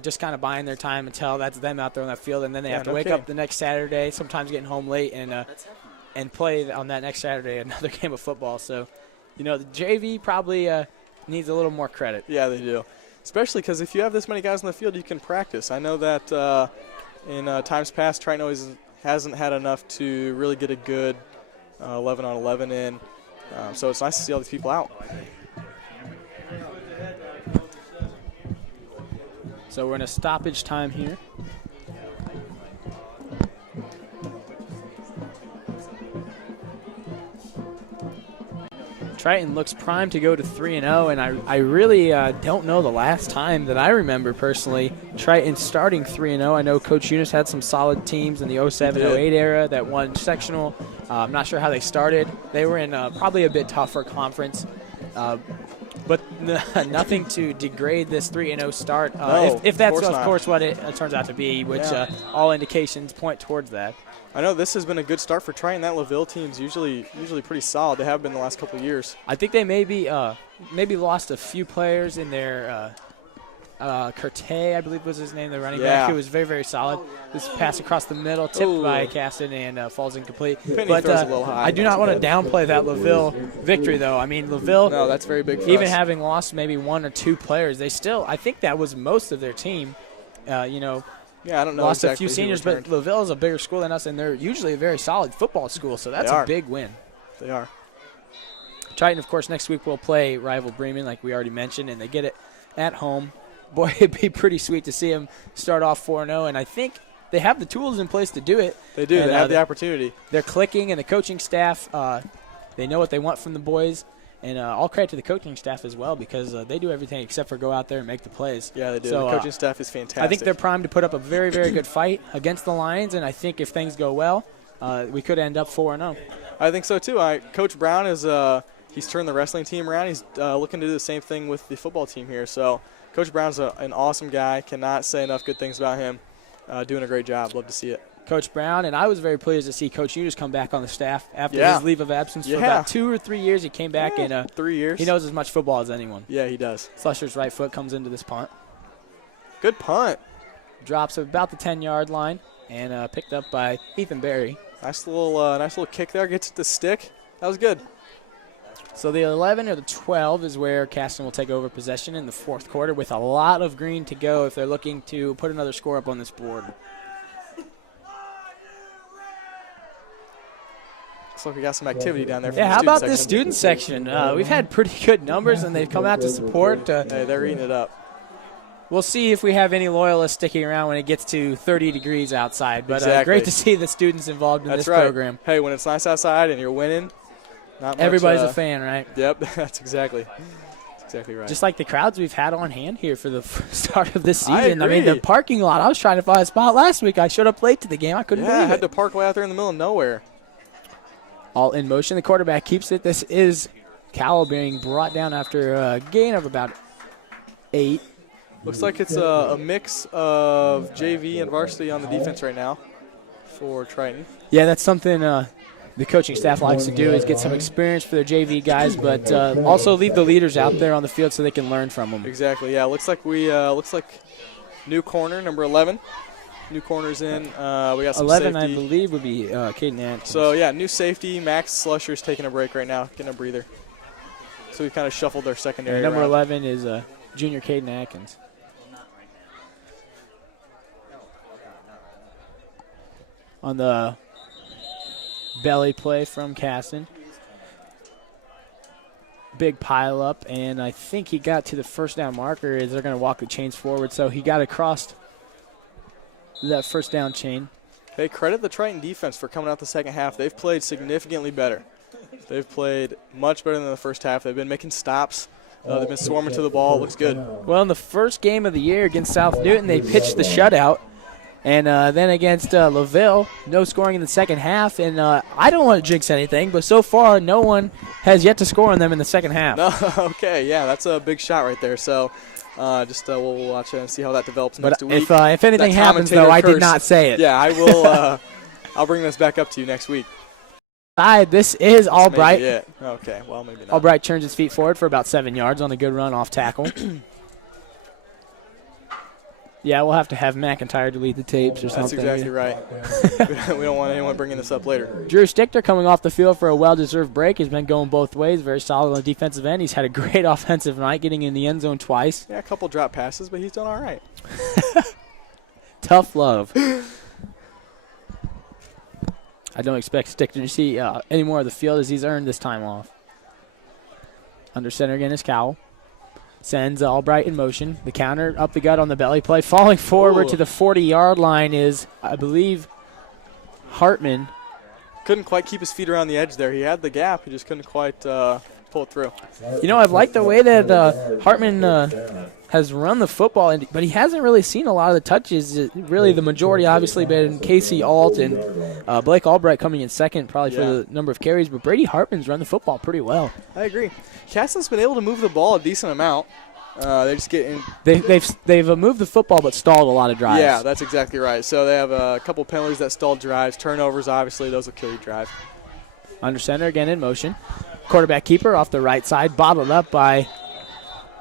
Just kind of buying their time until that's them out there on that field, and then they have to wake up the next Saturday, sometimes getting home late, and play on that next Saturday another game of football. So, the JV probably needs a little more credit. yeah, they do. Especially because if you have this many guys on the field, you can practice. I know that in times past, Triton always hasn't had enough to really get a good 11 on 11 in. So it's nice to see all these people out. So we're in a stoppage time here. Triton looks primed to go to 3-0, and I really don't know the last time that I remember personally Triton starting 3-0. I know Coach Eunice had some solid teams in the 07-08 era that won sectional. I'm not sure how they started. They were in probably a bit tougher conference. But nothing to degrade this 3-0 start. No, if that's, of course, what it turns out to be, which all indications point towards that. I know this has been a good start for Triton. That LaVille team's usually pretty solid. They have been the last couple of years. I think they maybe lost a few players in their Curte, I believe was his name, the running back, who was very, very solid. This pass across the middle, tipped by Caston, and falls incomplete. But throws a little high. I do not want to downplay that LaVille victory, though. I mean, LaVille, No, that's very big for even us. having lost maybe one or two players, they still, I think that was most of their team. Yeah, I don't know. Lost exactly a few who seniors, returned. but LaVille is a bigger school than us, and they're usually a very solid football school, so that's a big win. They are. Triton, of course, next week will play rival Bremen, like we already mentioned, and they get it at home. Boy, it'd be pretty sweet to see them start off 4-0, and I think they have the tools in place to do it. They do. And, they have the opportunity. They're clicking, and the coaching staff, they know what they want from the boys. And all credit to the coaching staff as well, because they do everything except for go out there and make the plays. Yeah, they do. So, the coaching staff is fantastic. I think they're primed to put up a very, very good fight against the Lions, and I think if things go well, we could end up 4-0. I think so, too. Coach Brown is he's turned the wrestling team around. He's looking to do the same thing with the football team here. So Coach Brown's an awesome guy. Cannot say enough good things about him. Doing a great job. Love to see it. Coach Brown, and I was very pleased to see Coach Eunice come back on the staff after his leave of absence for about 2 or 3 years. He came back, and 3 years. He knows as much football as anyone. Yeah, he does. Slusher's right foot comes into this punt. Good punt. Drops at about the 10-yard line. and picked up by Ethan Berry. Nice little kick there. Gets it to stick. That was good. So the 11 or the 12 is where Caston will take over possession in the fourth quarter with a lot of green to go if they're looking to put another score up on this board. Looks like we got some activity down there. Yeah, how about this student section? We've had pretty good numbers, and they've come out to support. Hey, they're eating it up. We'll see if we have any loyalists sticking around when it gets to 30 degrees outside. But Exactly. great to see the students involved in this right. program. Hey, when it's nice outside and you're winning, not much, Everybody's a fan, right? Yep, that's exactly right. Just like the crowds we've had on hand here for the start of this I season. I mean, agree. the parking lot, I was trying to find a spot last week. I showed up late to the game. I couldn't I believe had it. to park way out there in the middle of nowhere. All in motion. The quarterback keeps it. This is Cowell being brought down after a gain of about 8. Looks like it's a mix of JV and varsity on the defense right now for Triton. Yeah, that's something the coaching staff likes to do is get some experience for their JV guys, but also leave the leaders out there on the field so they can learn from them. Exactly. Yeah. Looks like new corner number 11. New corners in. We got some 11, safety. I believe, would be Caden Atkins. So yeah, new safety. Max Slusher's taking a break right now, getting a breather. So we kind of shuffled our secondary. Number around. 11 is junior Caden Atkins. On the belly play from Caston. Big pile up, and I think he got to the first down marker as they're going to walk the chains forward. So he got across that first down chain. Hey, credit the Triton defense for coming out the second half. They've played significantly better. They've played much better than the first half. They've been making stops. They've been swarming to the ball. It looks good. Well, in the first game of the year against South Newton, they pitched the shutout. And then against LaVille, no scoring in the second half. And I don't want to jinx anything, but so far no one has yet to score on them in the second half. No, okay, yeah, that's a big shot right there. So we'll watch it and see how that develops next week. If anything That happens, though, I did not say it. Yeah, I will. I'll bring this back up to you next week. This is Albright. Yeah. Okay, well, maybe not. Albright turns his feet forward for about 7 yards on a good run off tackle. Yeah, we'll have to have McIntyre delete the tapes or something. That's exactly right. We don't want anyone bringing this up later. Drew Stichter coming off the field for a well-deserved break. He's been going both ways, very solid on the defensive end. He's had a great offensive night, getting in the end zone twice. Yeah, a couple drop passes, but he's done all right. Tough love. I don't expect Stichter to see any more of the field as he's earned this time off. Under center again is Cowell. Sends Albright in motion. The counter up the gut on the belly play. Falling forward to the 40-yard line is, I believe, Hartman. Couldn't quite keep his feet around the edge there. He had the gap. He just couldn't quite pull it through. You know, I've liked the way that Hartman has run the football, but he hasn't really seen a lot of the touches. Really, the majority obviously been Casey Alt and Blake Albright coming in second probably for the number of carries, but Brady Hartman's run the football pretty well. I agree. Caston's been able to move the ball a decent amount. They just get in. They've moved the football but stalled a lot of drives. Yeah, that's exactly right. So they have a couple penalties that stalled drives. Turnovers, obviously, those will kill your drive. Under center again in motion. Quarterback keeper off the right side, bottled up by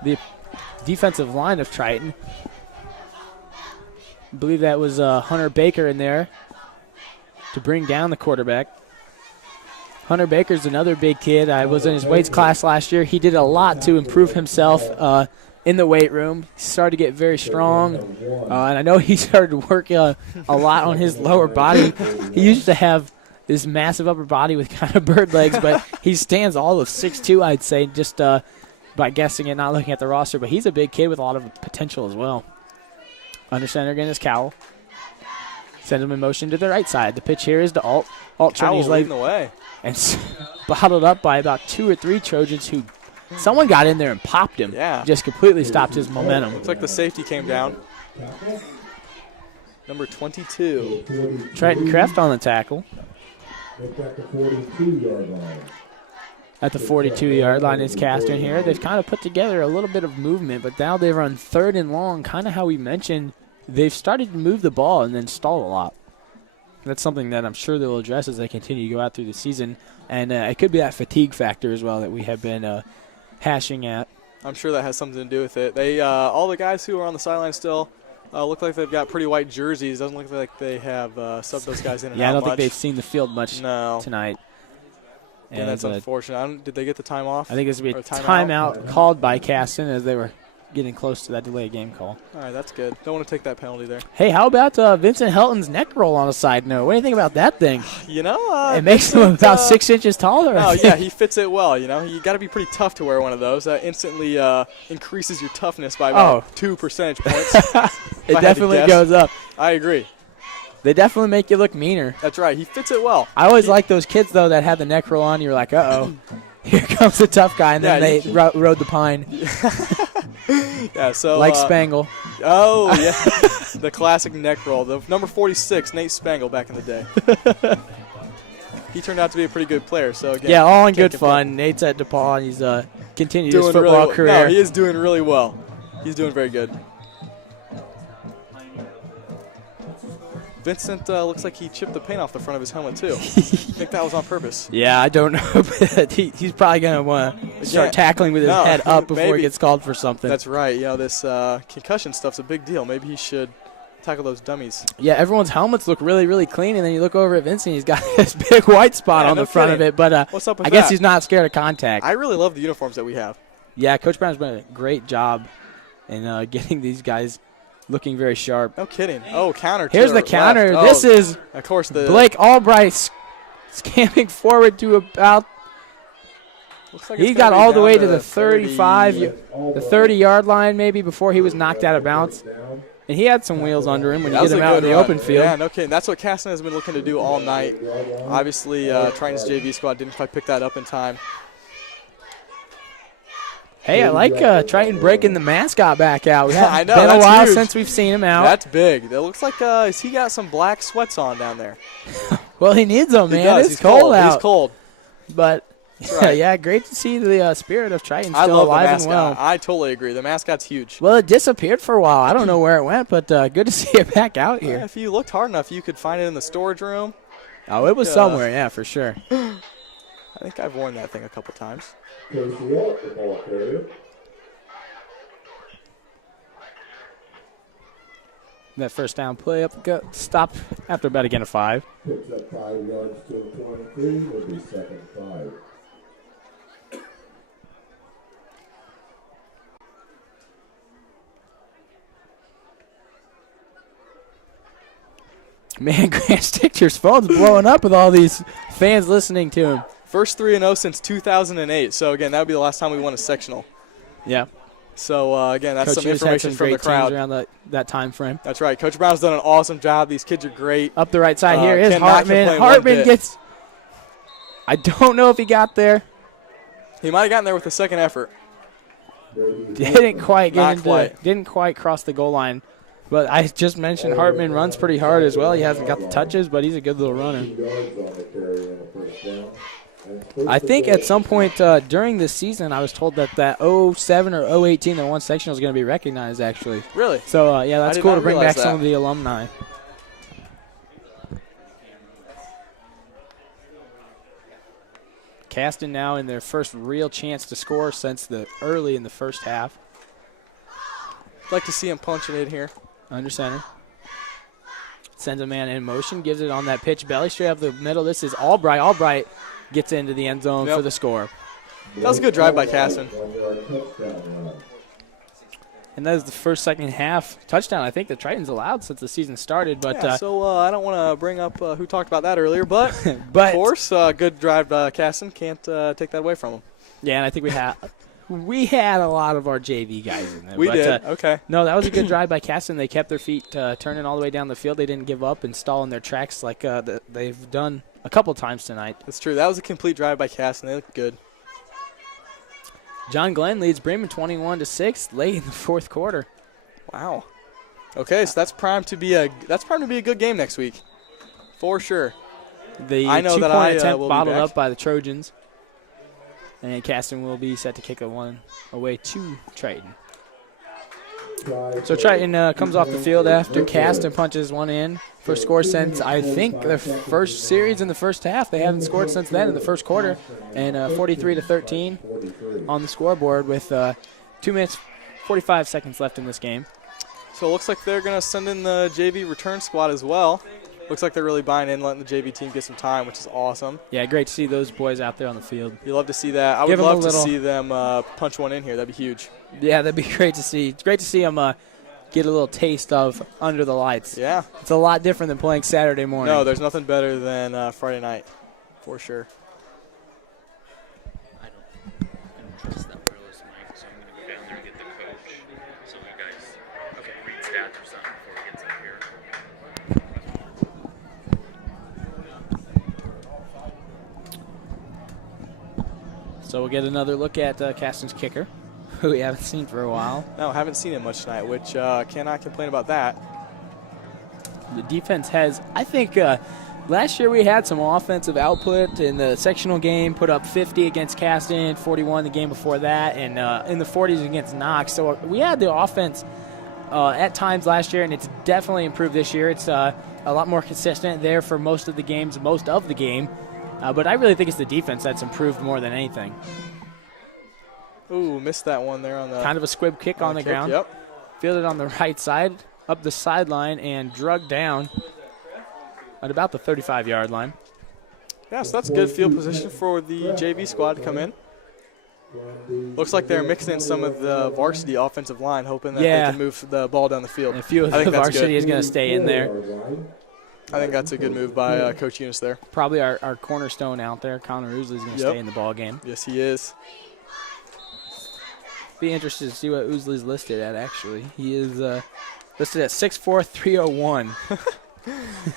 the defensive line of Triton. I believe that was Hunter Baker in there to bring down the quarterback. Hunter Baker's another big kid. I was in his weights class last year. He did a lot to improve himself in the weight room. He started to get very strong, and I know he started to work a lot on his lower body. He used to have this massive upper body with kind of bird legs, but he stands all of 6'2", I'd say, just by guessing it, not looking at the roster. But he's a big kid with a lot of potential as well. Under center again is Cowell. Sends him in motion to the right side. The pitch here is to Alt. Alt turning his leg the way. and bottled up by about 2 or 3 Trojans who someone got in there and popped him. Yeah. Just completely stopped his momentum. Looks like the safety came down. Number 22. Triton Kreft on the tackle. At the 42-yard line. At the 42-yard line is Caston here. They've kind of put together a little bit of movement, but now they run 3rd and long, kind of how we mentioned. They've started to move the ball and then stall a lot. That's something that I'm sure they'll address as they continue to go out through the season. And it could be that fatigue factor as well that we have been hashing at. I'm sure that has something to do with it. They all the guys who are on the sideline still look like they've got pretty white jerseys. Doesn't look like they have subbed those guys in and out Yeah, I don't much. think they've seen the field much tonight. And that's unfortunate. Did they get the time off? I think this would be a timeout called by Caston as they were getting close to that delayed game call. All right, that's good. Don't want to take that penalty there. Hey, how about Vincent Helton's neck roll on a side note? What do you think about that thing? You know, it makes him about 6 inches taller. Oh, yeah, he fits it well. You know, you got to be pretty tough to wear one of those. That instantly increases your toughness by about 2 percentage points. It definitely goes up. I agree. They definitely make you look meaner. That's right. He fits it well. I always like those kids, though, that had the neck roll on. You're like, uh-oh, here comes the tough guy, and then they rode the pine. Yeah, so like Spangle. Oh, yeah. The classic neck roll. The number 46, Nate Spangle, back in the day. He turned out to be a pretty good player. So again, yeah, all in good fun. Nate's at DePaul, and he's continued his football career. No, he is doing really well. He's doing very good. Vincent looks like he chipped the paint off the front of his helmet, too. I think that was on purpose. Yeah, I don't know, but he's probably going to want to start tackling with his head up before he gets called for something. That's right. You know, this concussion stuff's a big deal. Maybe he should tackle those dummies. Yeah, everyone's helmets look really, really clean, and then you look over at Vincent, he's got this big white spot on the front of it, but what's up with I guess that? he's not scared of contact. I really love the uniforms that we have. Yeah, Coach Brown's done a great job in getting these guys looking very sharp. No kidding. Oh, counter. Here's the counter. Left. This is of course Blake Albright scamming forward to about. Looks like he got all the way to the 35, the 30-yard line maybe before he was knocked out of bounds. And he had some wheels under him when you get him out in the open field. Yeah, no kidding. That's what Caston has been looking to do all night. Obviously, Triton's JV squad didn't quite pick that up in time. Hey, I like Triton breaking the mascot back out. I know, been a while huge. since we've seen him out. That's big. It looks like he got some black sweats on down there. Well, he needs them, man. He does. It's cold out. He's cold. But, right. Yeah, great to see the spirit of Triton I still love alive the mascot. and well. I totally agree. The mascot's huge. Well, it disappeared for a while. I don't know where it went, but good to see it back out here. If you looked hard enough, you could find it in the storage room. Oh, it was somewhere, yeah, for sure. I think I've worn that thing a couple times. That first down play stop after about a gain of 5. Picks up 5 yards to the 23. Will be second 5. Man, Grant Stichter's phone's blowing up with all these fans listening to him. First 3-0 since 2008. So, again, that would be the last time we won a sectional. Yeah. So, again, that's Coach some information from the crowd. Around that time frame. That's right. Coach Brown's done an awesome job. These kids are great. Up the right side here is cannot Hartman. complain Hartman gets – I don't know if he got there. He might have gotten there with the second effort. Didn't quite get quite. Didn't quite cross the goal line. But I just mentioned Hartman runs pretty hard as well. He hasn't got the touches, but he's a good little runner. I think at some point during this season, I was told that 07 or 018 that one section was going to be recognized, actually. Really? So, yeah, that's cool to bring back that. some of the alumni. Caston now in their first real chance to score since early in the first half. I'd like to see him punching it here. Under center. Sends a man in motion, gives it on that pitch belly straight up the middle. This is Albright. Albright gets into the end zone for the score. That was a good drive by Caston. And that is the first, second half touchdown I think the Tritons allowed since the season started. But yeah, so I don't want to bring up who talked about that earlier, but, but of course, good drive by Caston. Can't take that away from him. Yeah, and I think we had a lot of our JV guys in there. We did, okay. No, that was a good drive by Caston. They kept their feet turning all the way down the field. They didn't give up and stall in their tracks like they've done a couple times tonight. That's true. That was a complete drive by Caston. They looked good. John Glenn leads Bremen 21-6 late in the fourth quarter. Wow. Okay, so that's primed to be a good game next week, for sure. The 2-point attempt bottled up by the Trojans. And Caston will be set to kick a one away to Triton. So Triton comes off the field after Caston punches one in. First score since, I think, the first series in the first half. They haven't scored since then in the first quarter. And 43-13 on the scoreboard with 2 minutes, 45 seconds left in this game. So it looks like they're going to send in the JV return squad as well. Looks like they're really buying in, letting the JV team get some time, which is awesome. Yeah, great to see those boys out there on the field. You love to see that. I would love to see them punch one in here. That'd be huge. Yeah, that'd be great to see. It's great to see them get a little taste of under the lights. Yeah. It's a lot different than playing Saturday morning. No, there's nothing better than Friday night, for sure. I don't trust that wireless mic, so I'm going to go down there and get the coach. So you guys read stats or something before he gets up here. So we'll get another look at Caston's kicker, who we haven't seen for a while. No, haven't seen him much tonight, which cannot complain about that. The defense has, I think, last year we had some offensive output in the sectional game, put up 50 against Caston, 41 the game before that, and in the 40s against Knox. So we had the offense at times last year, and it's definitely improved this year. It's a lot more consistent there for most of the games, most of the game. But I really think it's the defense that's improved more than anything. Ooh, missed that one there on the... Kind of a squib kick on the ground. Yep. Fielded on the right side, up the sideline, and drugged down at about the 35-yard line. Yeah, so that's a good field position for the JV squad to come in. Looks like they're mixing in some of the varsity offensive line, hoping that they can move the ball down the field. And a few of the varsity is going to stay in there. I think that's a good move by Coach Eunice there. Probably our cornerstone out there. Connor Ousley is going to stay in the ball game. Yes, he is. Be interested to see what Ousley's listed at, actually. He is listed at 6'4", 301.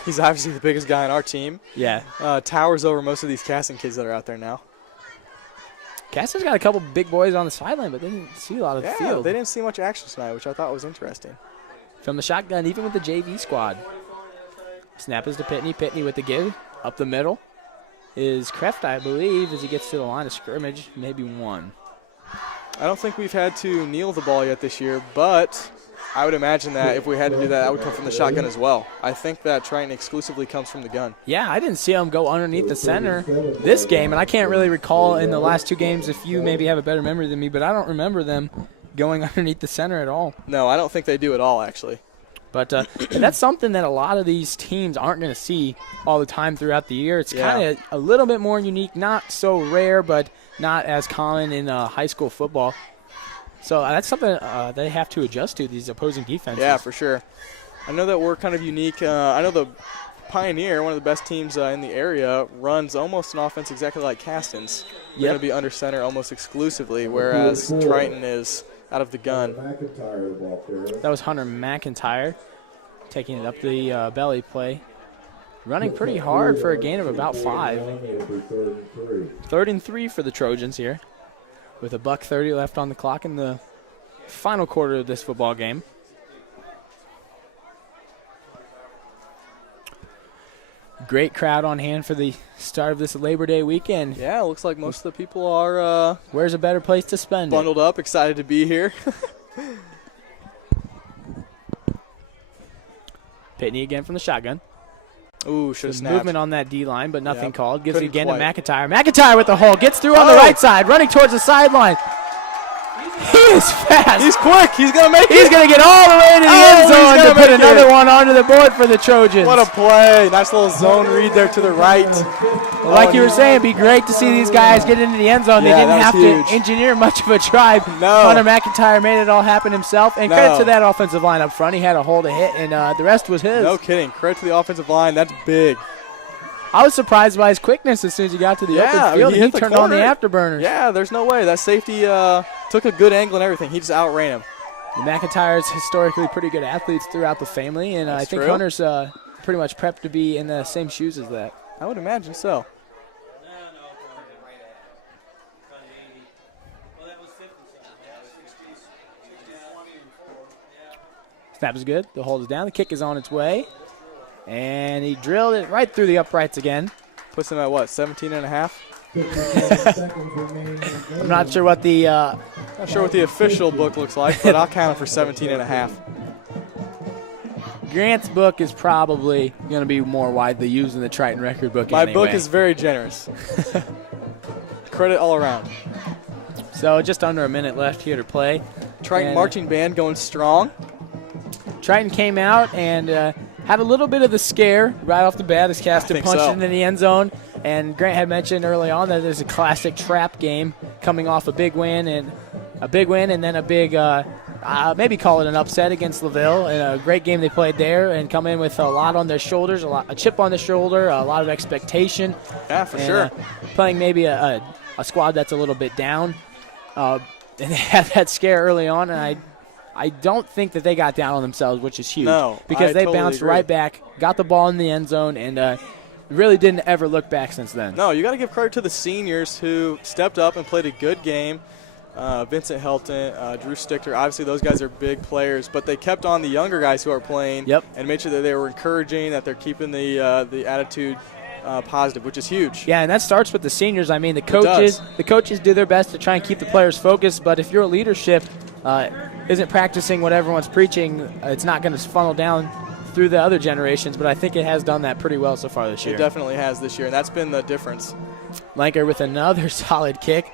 He's obviously the biggest guy on our team. Yeah. Towers over most of these Caston kids that are out there now. Caston's got a couple big boys on the sideline, but they didn't see a lot of the field. They didn't see much action tonight, which I thought was interesting. From the shotgun, even with the JV squad. Snap is to Pitney. Pitney with the give. Up the middle is Kreft, I believe, as he gets to the line of scrimmage. Maybe one. I don't think we've had to kneel the ball yet this year, but I would imagine that if we had to do that, that would come from the shotgun as well. I think that Triton exclusively comes from the gun. Yeah, I didn't see him go underneath the center this game, and I can't really recall in the last two games if you maybe have a better memory than me, but I don't remember them going underneath the center at all. No, I don't think they do at all, actually. But that's something that a lot of these teams aren't going to see all the time throughout the year. It's kind of a little bit more unique, not so rare, but not as common in high school football. So that's something they have to adjust to, these opposing defenses. Yeah, for sure. I know that we're kind of unique. I know the Pioneer, one of the best teams in the area, runs almost an offense exactly like Caston's. They're going to be under center almost exclusively, whereas Triton is out of the gun. That was Hunter McIntyre taking it up the belly play. Running pretty hard for a gain of about 5. 3rd and 3 for the Trojans here, with $1:30 left on the clock in the final quarter of this football game. Great crowd on hand for the start of this Labor Day weekend. Yeah, it looks like most of the people are where's a better place to spend bundled up, excited to be here. Pitney again from the shotgun. Ooh, should have snapped. Movement on that D-line, but nothing called. Gives it again to McIntyre. McIntyre with the hole. Gets through on the right side, running towards the sideline. He is fast. He's quick. He's going to make it. He's going to get all the way to the end zone to put another one onto the board for the Trojans. What a play. Nice little zone read there to the right. Well, like you were saying, it'd be great to see these guys get into the end zone. They didn't have to engineer much of a drive. No. Hunter McIntyre made it all happen himself. And credit to that offensive line up front. He had a hole to hit, and the rest was his. No kidding. Credit to the offensive line. That's big. I was surprised by his quickness as soon as he got to the open field. He turned on the afterburners. Yeah, there's no way. That safety took a good angle and everything. He just outran him. The McIntyre's historically pretty good athletes throughout the family, and I think Hunter's pretty much prepped to be in the same shoes as that. I would imagine so. Snap is good. The hold is down. The kick is on its way. And he drilled it right through the uprights again. Puts him at what, 17 and a half? I'm not sure what the official book looks like, but I'll count it for 17 and a half. Grant's book is probably going to be more widely used than the Triton record book. My book is very generous. Credit all around. So just under a minute left here to play. Triton marching band going strong. Triton came out and had a little bit of the scare right off the bat as Caston punched it into the end zone. And Grant had mentioned early on that there's a classic trap game coming off a big win and then a big maybe call it an upset against LaVille. And a great game they played there and come in with a lot on their shoulders, a chip on the shoulder, a lot of expectation. Yeah, for sure. Playing maybe a squad that's a little bit down. And they had that scare early on, and I don't think that they got down on themselves, which is huge. No, because they totally bounced agree. right back, got the ball in the end zone, and really didn't ever look back since then. No, you got to give credit to the seniors who stepped up and played a good game. Vincent Helton, Drew Stichter, obviously those guys are big players, but they kept on the younger guys who are playing and made sure that they were encouraging, that they're keeping the attitude positive, which is huge. Yeah, and that starts with the seniors. I mean, the coaches do their best to try and keep the players focused, but if your leadership isn't practicing what everyone's preaching, it's not going to funnel down through the other generations, but I think it has done that pretty well so far this year. It definitely has this year, and that's been the difference. Lanker with another solid kick.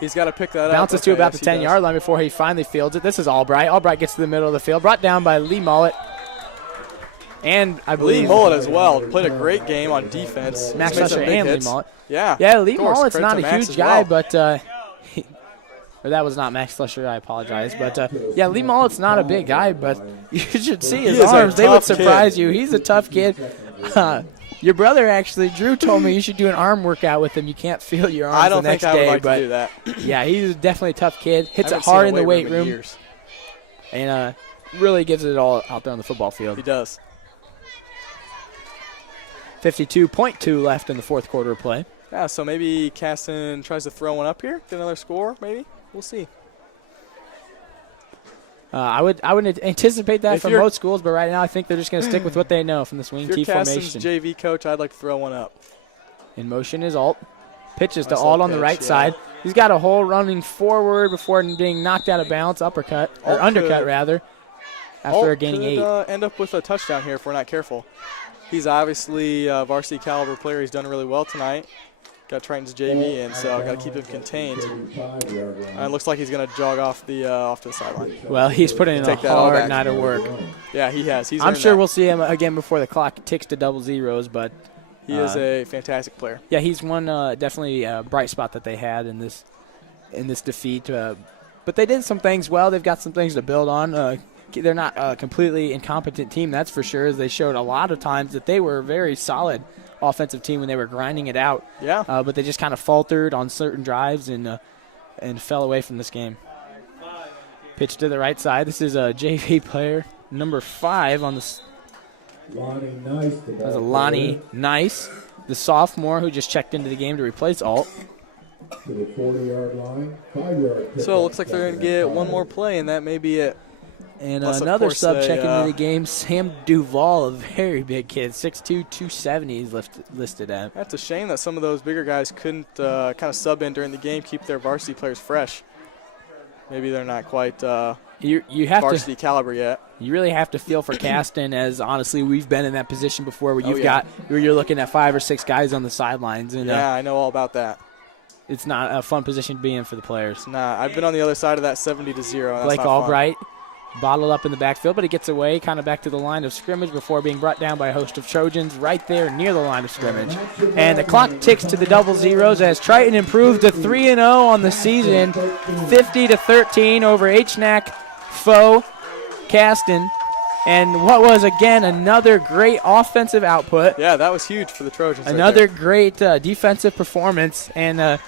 He's got to pick that up. Bounces to about the 10-yard line before he finally fields it. This is Albright. Albright gets to the middle of the field, brought down by Lee Mullet. And I believe Lee Mullet as well played a great game on defense. Max Slusher and Lee Mullet. Yeah. Yeah, Lee Mullet's not a Max huge as guy, well. but or that was not Max Slusher, I apologize. But, yeah, Lee Mullet's not a big guy, but you should see his arms. They would surprise you. He's a tough kid. Your brother, actually, Drew, told me you should do an arm workout with him. You can't feel your arms the next day. I don't think I would like to do that. Yeah, he's definitely a tough kid. Hits it hard in the weight room. And really gives it all out there on the football field. He does. 52.2 left in the fourth quarter of play. Yeah, so maybe Caston tries to throw one up here, get another score, maybe. We'll see. I would anticipate that from most schools, but right now I think they're just going to stick with what they know from the swing T formation. If you're Caston's JV coach, I'd like to throw one up. In motion is Alt. Pitches to Alt on the right side. He's got a hole running forward before being knocked out of bounds, undercut rather, after gaining 8. End up with a touchdown here if we're not careful. He's obviously a varsity caliber player. He's done really well tonight. Got Triton's JV in, so I've got to keep him contained. And it looks like he's going to jog off to the sideline. Well, he's putting in a hard night of work. Yeah, he has. I'm sure we'll see him again before the clock ticks to double zeros, but he is a fantastic player. Yeah, he's one definitely bright spot that they had in this defeat. But they did some things well. They've got some things to build on. They're not a completely incompetent team, that's for sure. As they showed a lot of times that they were a very solid offensive team when they were grinding it out. Yeah. But they just kind of faltered on certain drives and fell away from this game. Pitch to the right side. This is a JV player, number 5 on the. Lonnie Nice. That's a Lonnie Nice, the sophomore who just checked into the game to replace Alt. To the 40-yard line, 5-yard. So it looks like they're going to get one more play, and that may be it. And another sub checking into the game, Sam Duvall, a very big kid, 6'2", 270 he's listed at. That's a shame that some of those bigger guys couldn't kind of sub in during the game, keep their varsity players fresh. Maybe they're not quite you have varsity caliber yet. You really have to feel for Caston, as honestly we've been in that position before where you're looking at 5 or 6 guys on the sidelines. And, yeah, I know all about that. It's not a fun position to be in for the players. It's not. I've been on the other side of that 70-0. Blake Albright bottled up in the backfield, but he gets away kind of back to the line of scrimmage before being brought down by a host of Trojans right there near the line of scrimmage. And the clock ticks to the double zeros as Triton improved to 3-0 on the season, 50-13 over HNAC foe Caston. And what was, again, another great offensive output. Yeah, that was huge for the Trojans. Another great defensive performance. And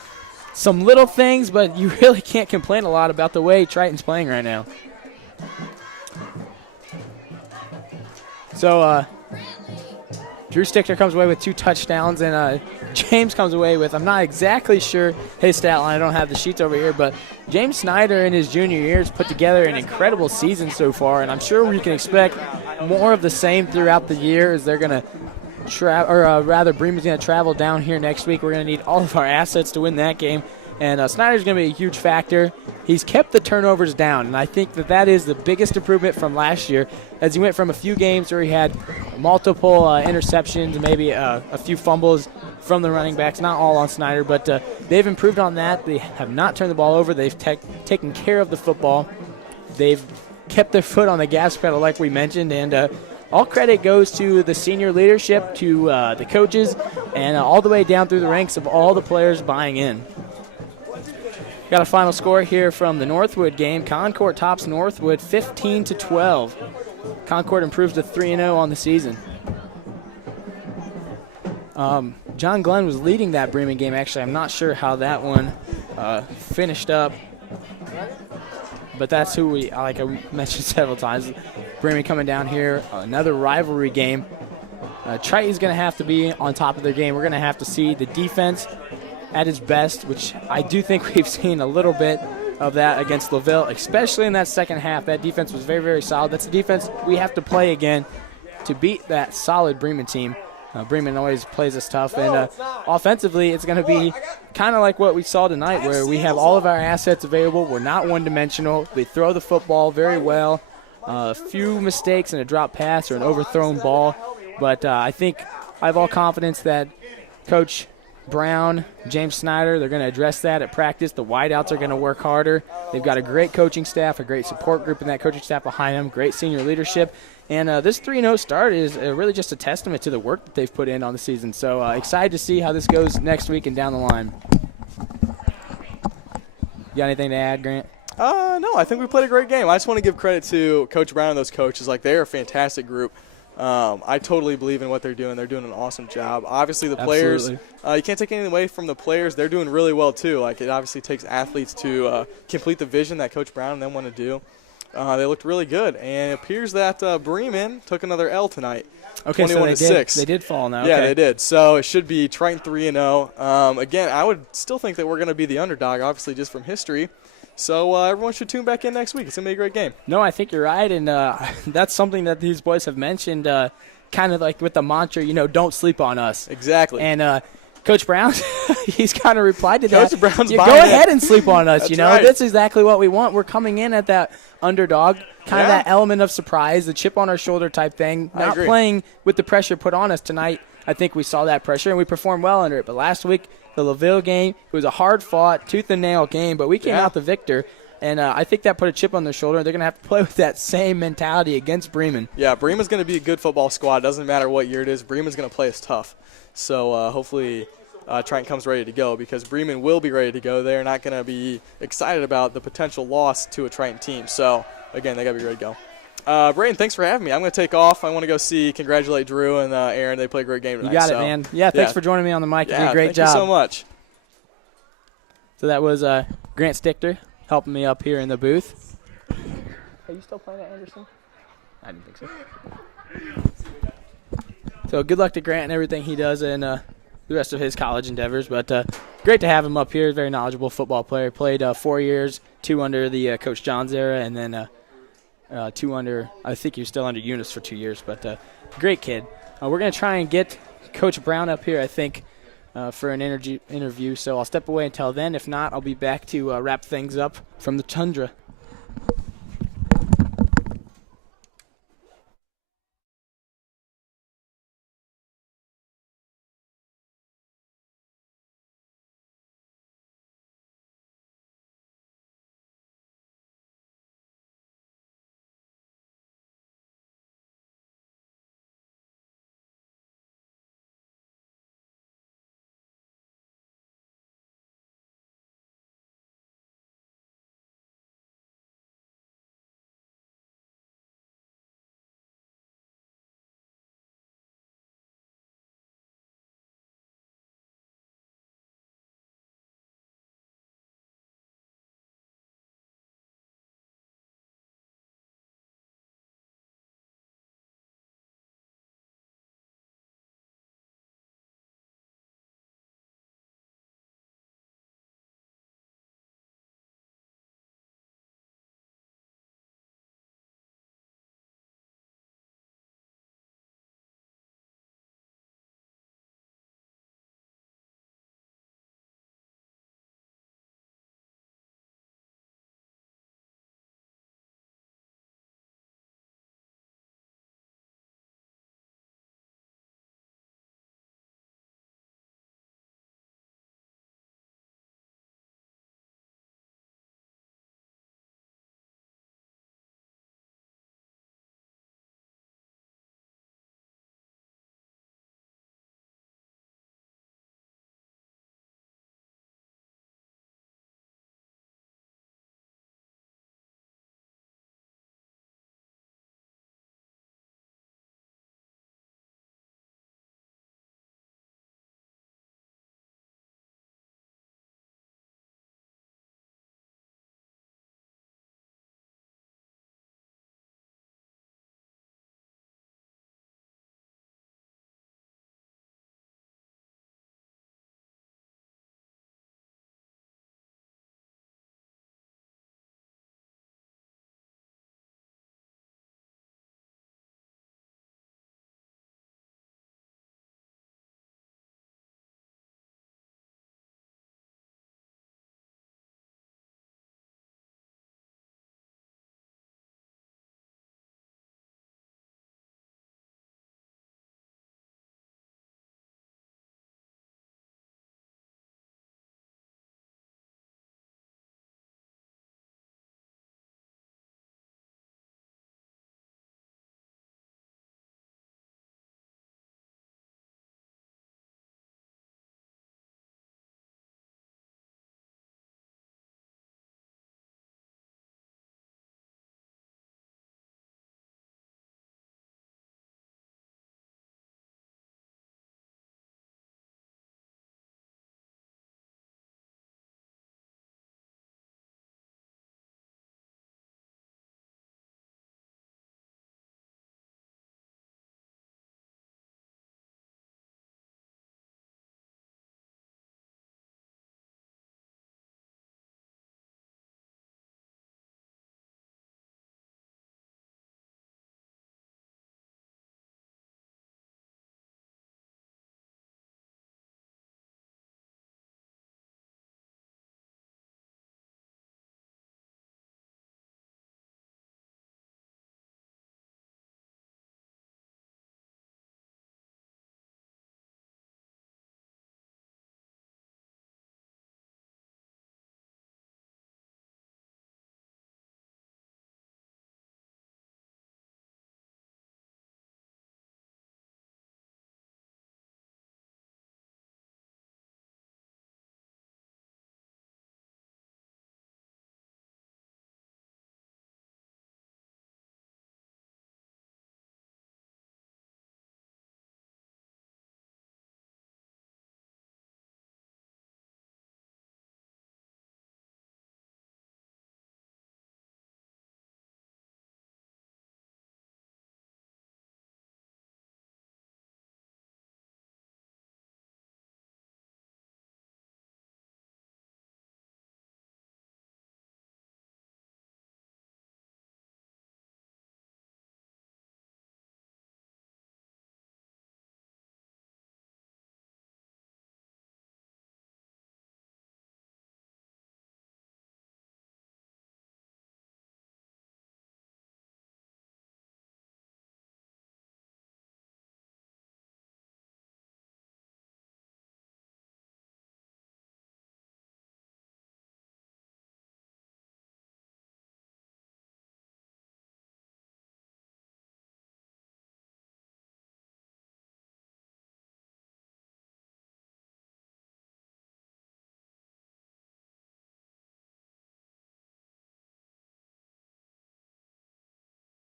some little things, but you really can't complain a lot about the way Triton's playing right now. So, Drew Stichter comes away with 2 touchdowns, and James comes away with, I'm not exactly sure his stat line, I don't have the sheets over here, but James Snyder in his junior year has put together an incredible season so far, and I'm sure we can expect more of the same throughout the year as they're going to Bremen's going to travel down here next week. We're going to need all of our assets to win that game. And Snyder's going to be a huge factor. He's kept the turnovers down, and I think that is the biggest improvement from last year, as he went from a few games where he had multiple interceptions and maybe a few fumbles from the running backs, not all on Snyder, but they've improved on that. They have not turned the ball over. They've taken care of the football. They've kept their foot on the gas pedal like we mentioned, and all credit goes to the senior leadership, to the coaches, and all the way down through the ranks of all the players buying in. Got a final score here from the Northwood game. Concord tops Northwood 15-12. Concord improves to 3-0 on the season. John Glenn was leading that Bremen game. Actually, I'm not sure how that one finished up, but that's who like I mentioned several times, Bremen coming down here. Another rivalry game. Triton's going to have to be on top of their game. We're going to have to see the defense at its best, which I do think we've seen a little bit of that against LaVille, especially in that second half. That defense was very, very solid. That's the defense we have to play again to beat that solid Bremen team. Bremen always plays us tough, and offensively it's going to be kind of like what we saw tonight, where we have all of our assets available. We're not one-dimensional. We throw the football very well. A few mistakes and a drop pass or an overthrown ball, but I think I have all confidence that Coach Brown, James Snyder, they're going to address that at practice. The wideouts are going to work harder. They've got a great coaching staff, a great support group in that coaching staff behind them, great senior leadership. And this 3-0 start is really just a testament to the work that they've put in on the season. So excited to see how this goes next week and down the line. You got anything to add, Grant? No, I think we played a great game. I just want to give credit to Coach Brown and those coaches. Like, they're a fantastic group. I totally believe in what they're doing. They're doing an awesome job. Obviously, the players, you can't take anything away from the players. They're doing really well, too. Like, it obviously takes athletes to complete the vision that Coach Brown and them want to do. They looked really good, and it appears that Bremen took another L tonight. Okay, 21-6. So they did fall now. Yeah, okay. they did. So it should be Triton 3-0. Again, I would still think that we're going to be the underdog, obviously, just from history. So everyone should tune back in next week. It's going to be a great game. No, I think you're right, and that's something that these boys have mentioned, kind of like with the mantra, don't sleep on us. Exactly. And Coach Brown, he's kind of replied to that. Coach Brown's Go buying ahead it. and sleep on us. That's right. That's exactly what we want. We're coming in at that underdog, kind of that element of surprise, the chip on our shoulder type thing. Not playing with the pressure put on us tonight. I think we saw that pressure, and we performed well under it. But last week, the LaVille game, it was a hard-fought, tooth-and-nail game, but we came out the victor. And I think that put a chip on their shoulder. They're going to have to play with that same mentality against Bremen. Yeah, Bremen's going to be a good football squad. Doesn't matter what year it is. Bremen's going to play us tough. So hopefully Triton comes ready to go, because Bremen will be ready to go. They're not going to be excited about the potential loss to a Triton team. So, again, they got to be ready to go. Brayden, thanks for having me. I'm going to take off. I want to go congratulate Drew and Aaron. They played a great game tonight. You got it, man. Yeah, thanks for joining me on the mic. You did a great job. Thank you so much. So that was Grant Stichter helping me up here in the booth. Are you still playing at Anderson? I didn't think so. So good luck to Grant and everything he does in the rest of his college endeavors. But great to have him up here. Very knowledgeable football player. Played 4 years, 2 under the Coach Johns era, and then 2 under, I think he was still under Eunice for 2 years. But great kid. We're going to try and get Coach Brown up here, I think, for an interview. So I'll step away until then. If not, I'll be back to wrap things up from the Tundra.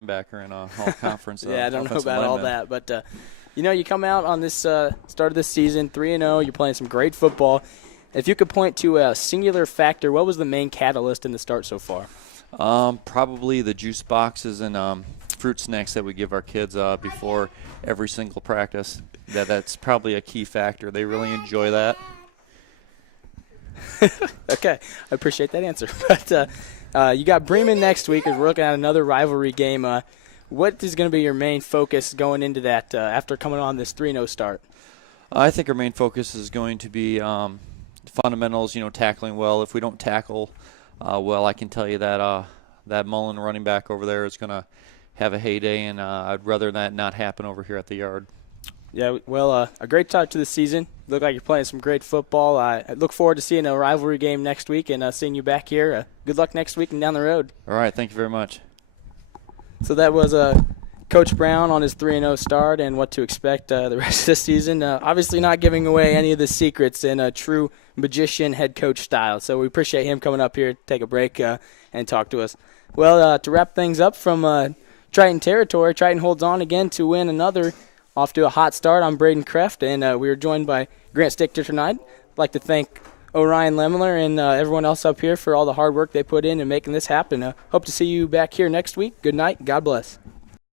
Backer in all conference. Yeah, I don't know offensive about all lineman. that, but you come out on this start of this season 3-0. You're playing some great football. If you could point to a singular factor, what was the main catalyst in the start so far? Probably the juice boxes and fruit snacks that we give our kids before every single practice. That's probably a key factor. They really enjoy that. Okay, I appreciate that answer. But you got Bremen next week as we're looking at another rivalry game. What is going to be your main focus going into that after coming on this 3-0 start? I think our main focus is going to be fundamentals, tackling well. If we don't tackle well, I can tell you that that Mullen running back over there is going to have a heyday, and I'd rather that not happen over here at the yard. Yeah, well, a great start to the season. Look like you're playing some great football. I look forward to seeing a rivalry game next week and seeing you back here. Good luck next week and down the road. All right, thank you very much. So that was Coach Brown on his 3-0 start and what to expect the rest of the season. Obviously not giving away any of the secrets in a true magician head coach style. So we appreciate him coming up here to take a break and talk to us. Well, to wrap things up from Triton territory, Triton holds on again to win another. Off to a hot start. I'm Braden Kreft, and we are joined by Grant Stichter tonight. I'd like to thank Orion Lemler and everyone else up here for all the hard work they put in making this happen. Hope to see you back here next week. Good night. God bless.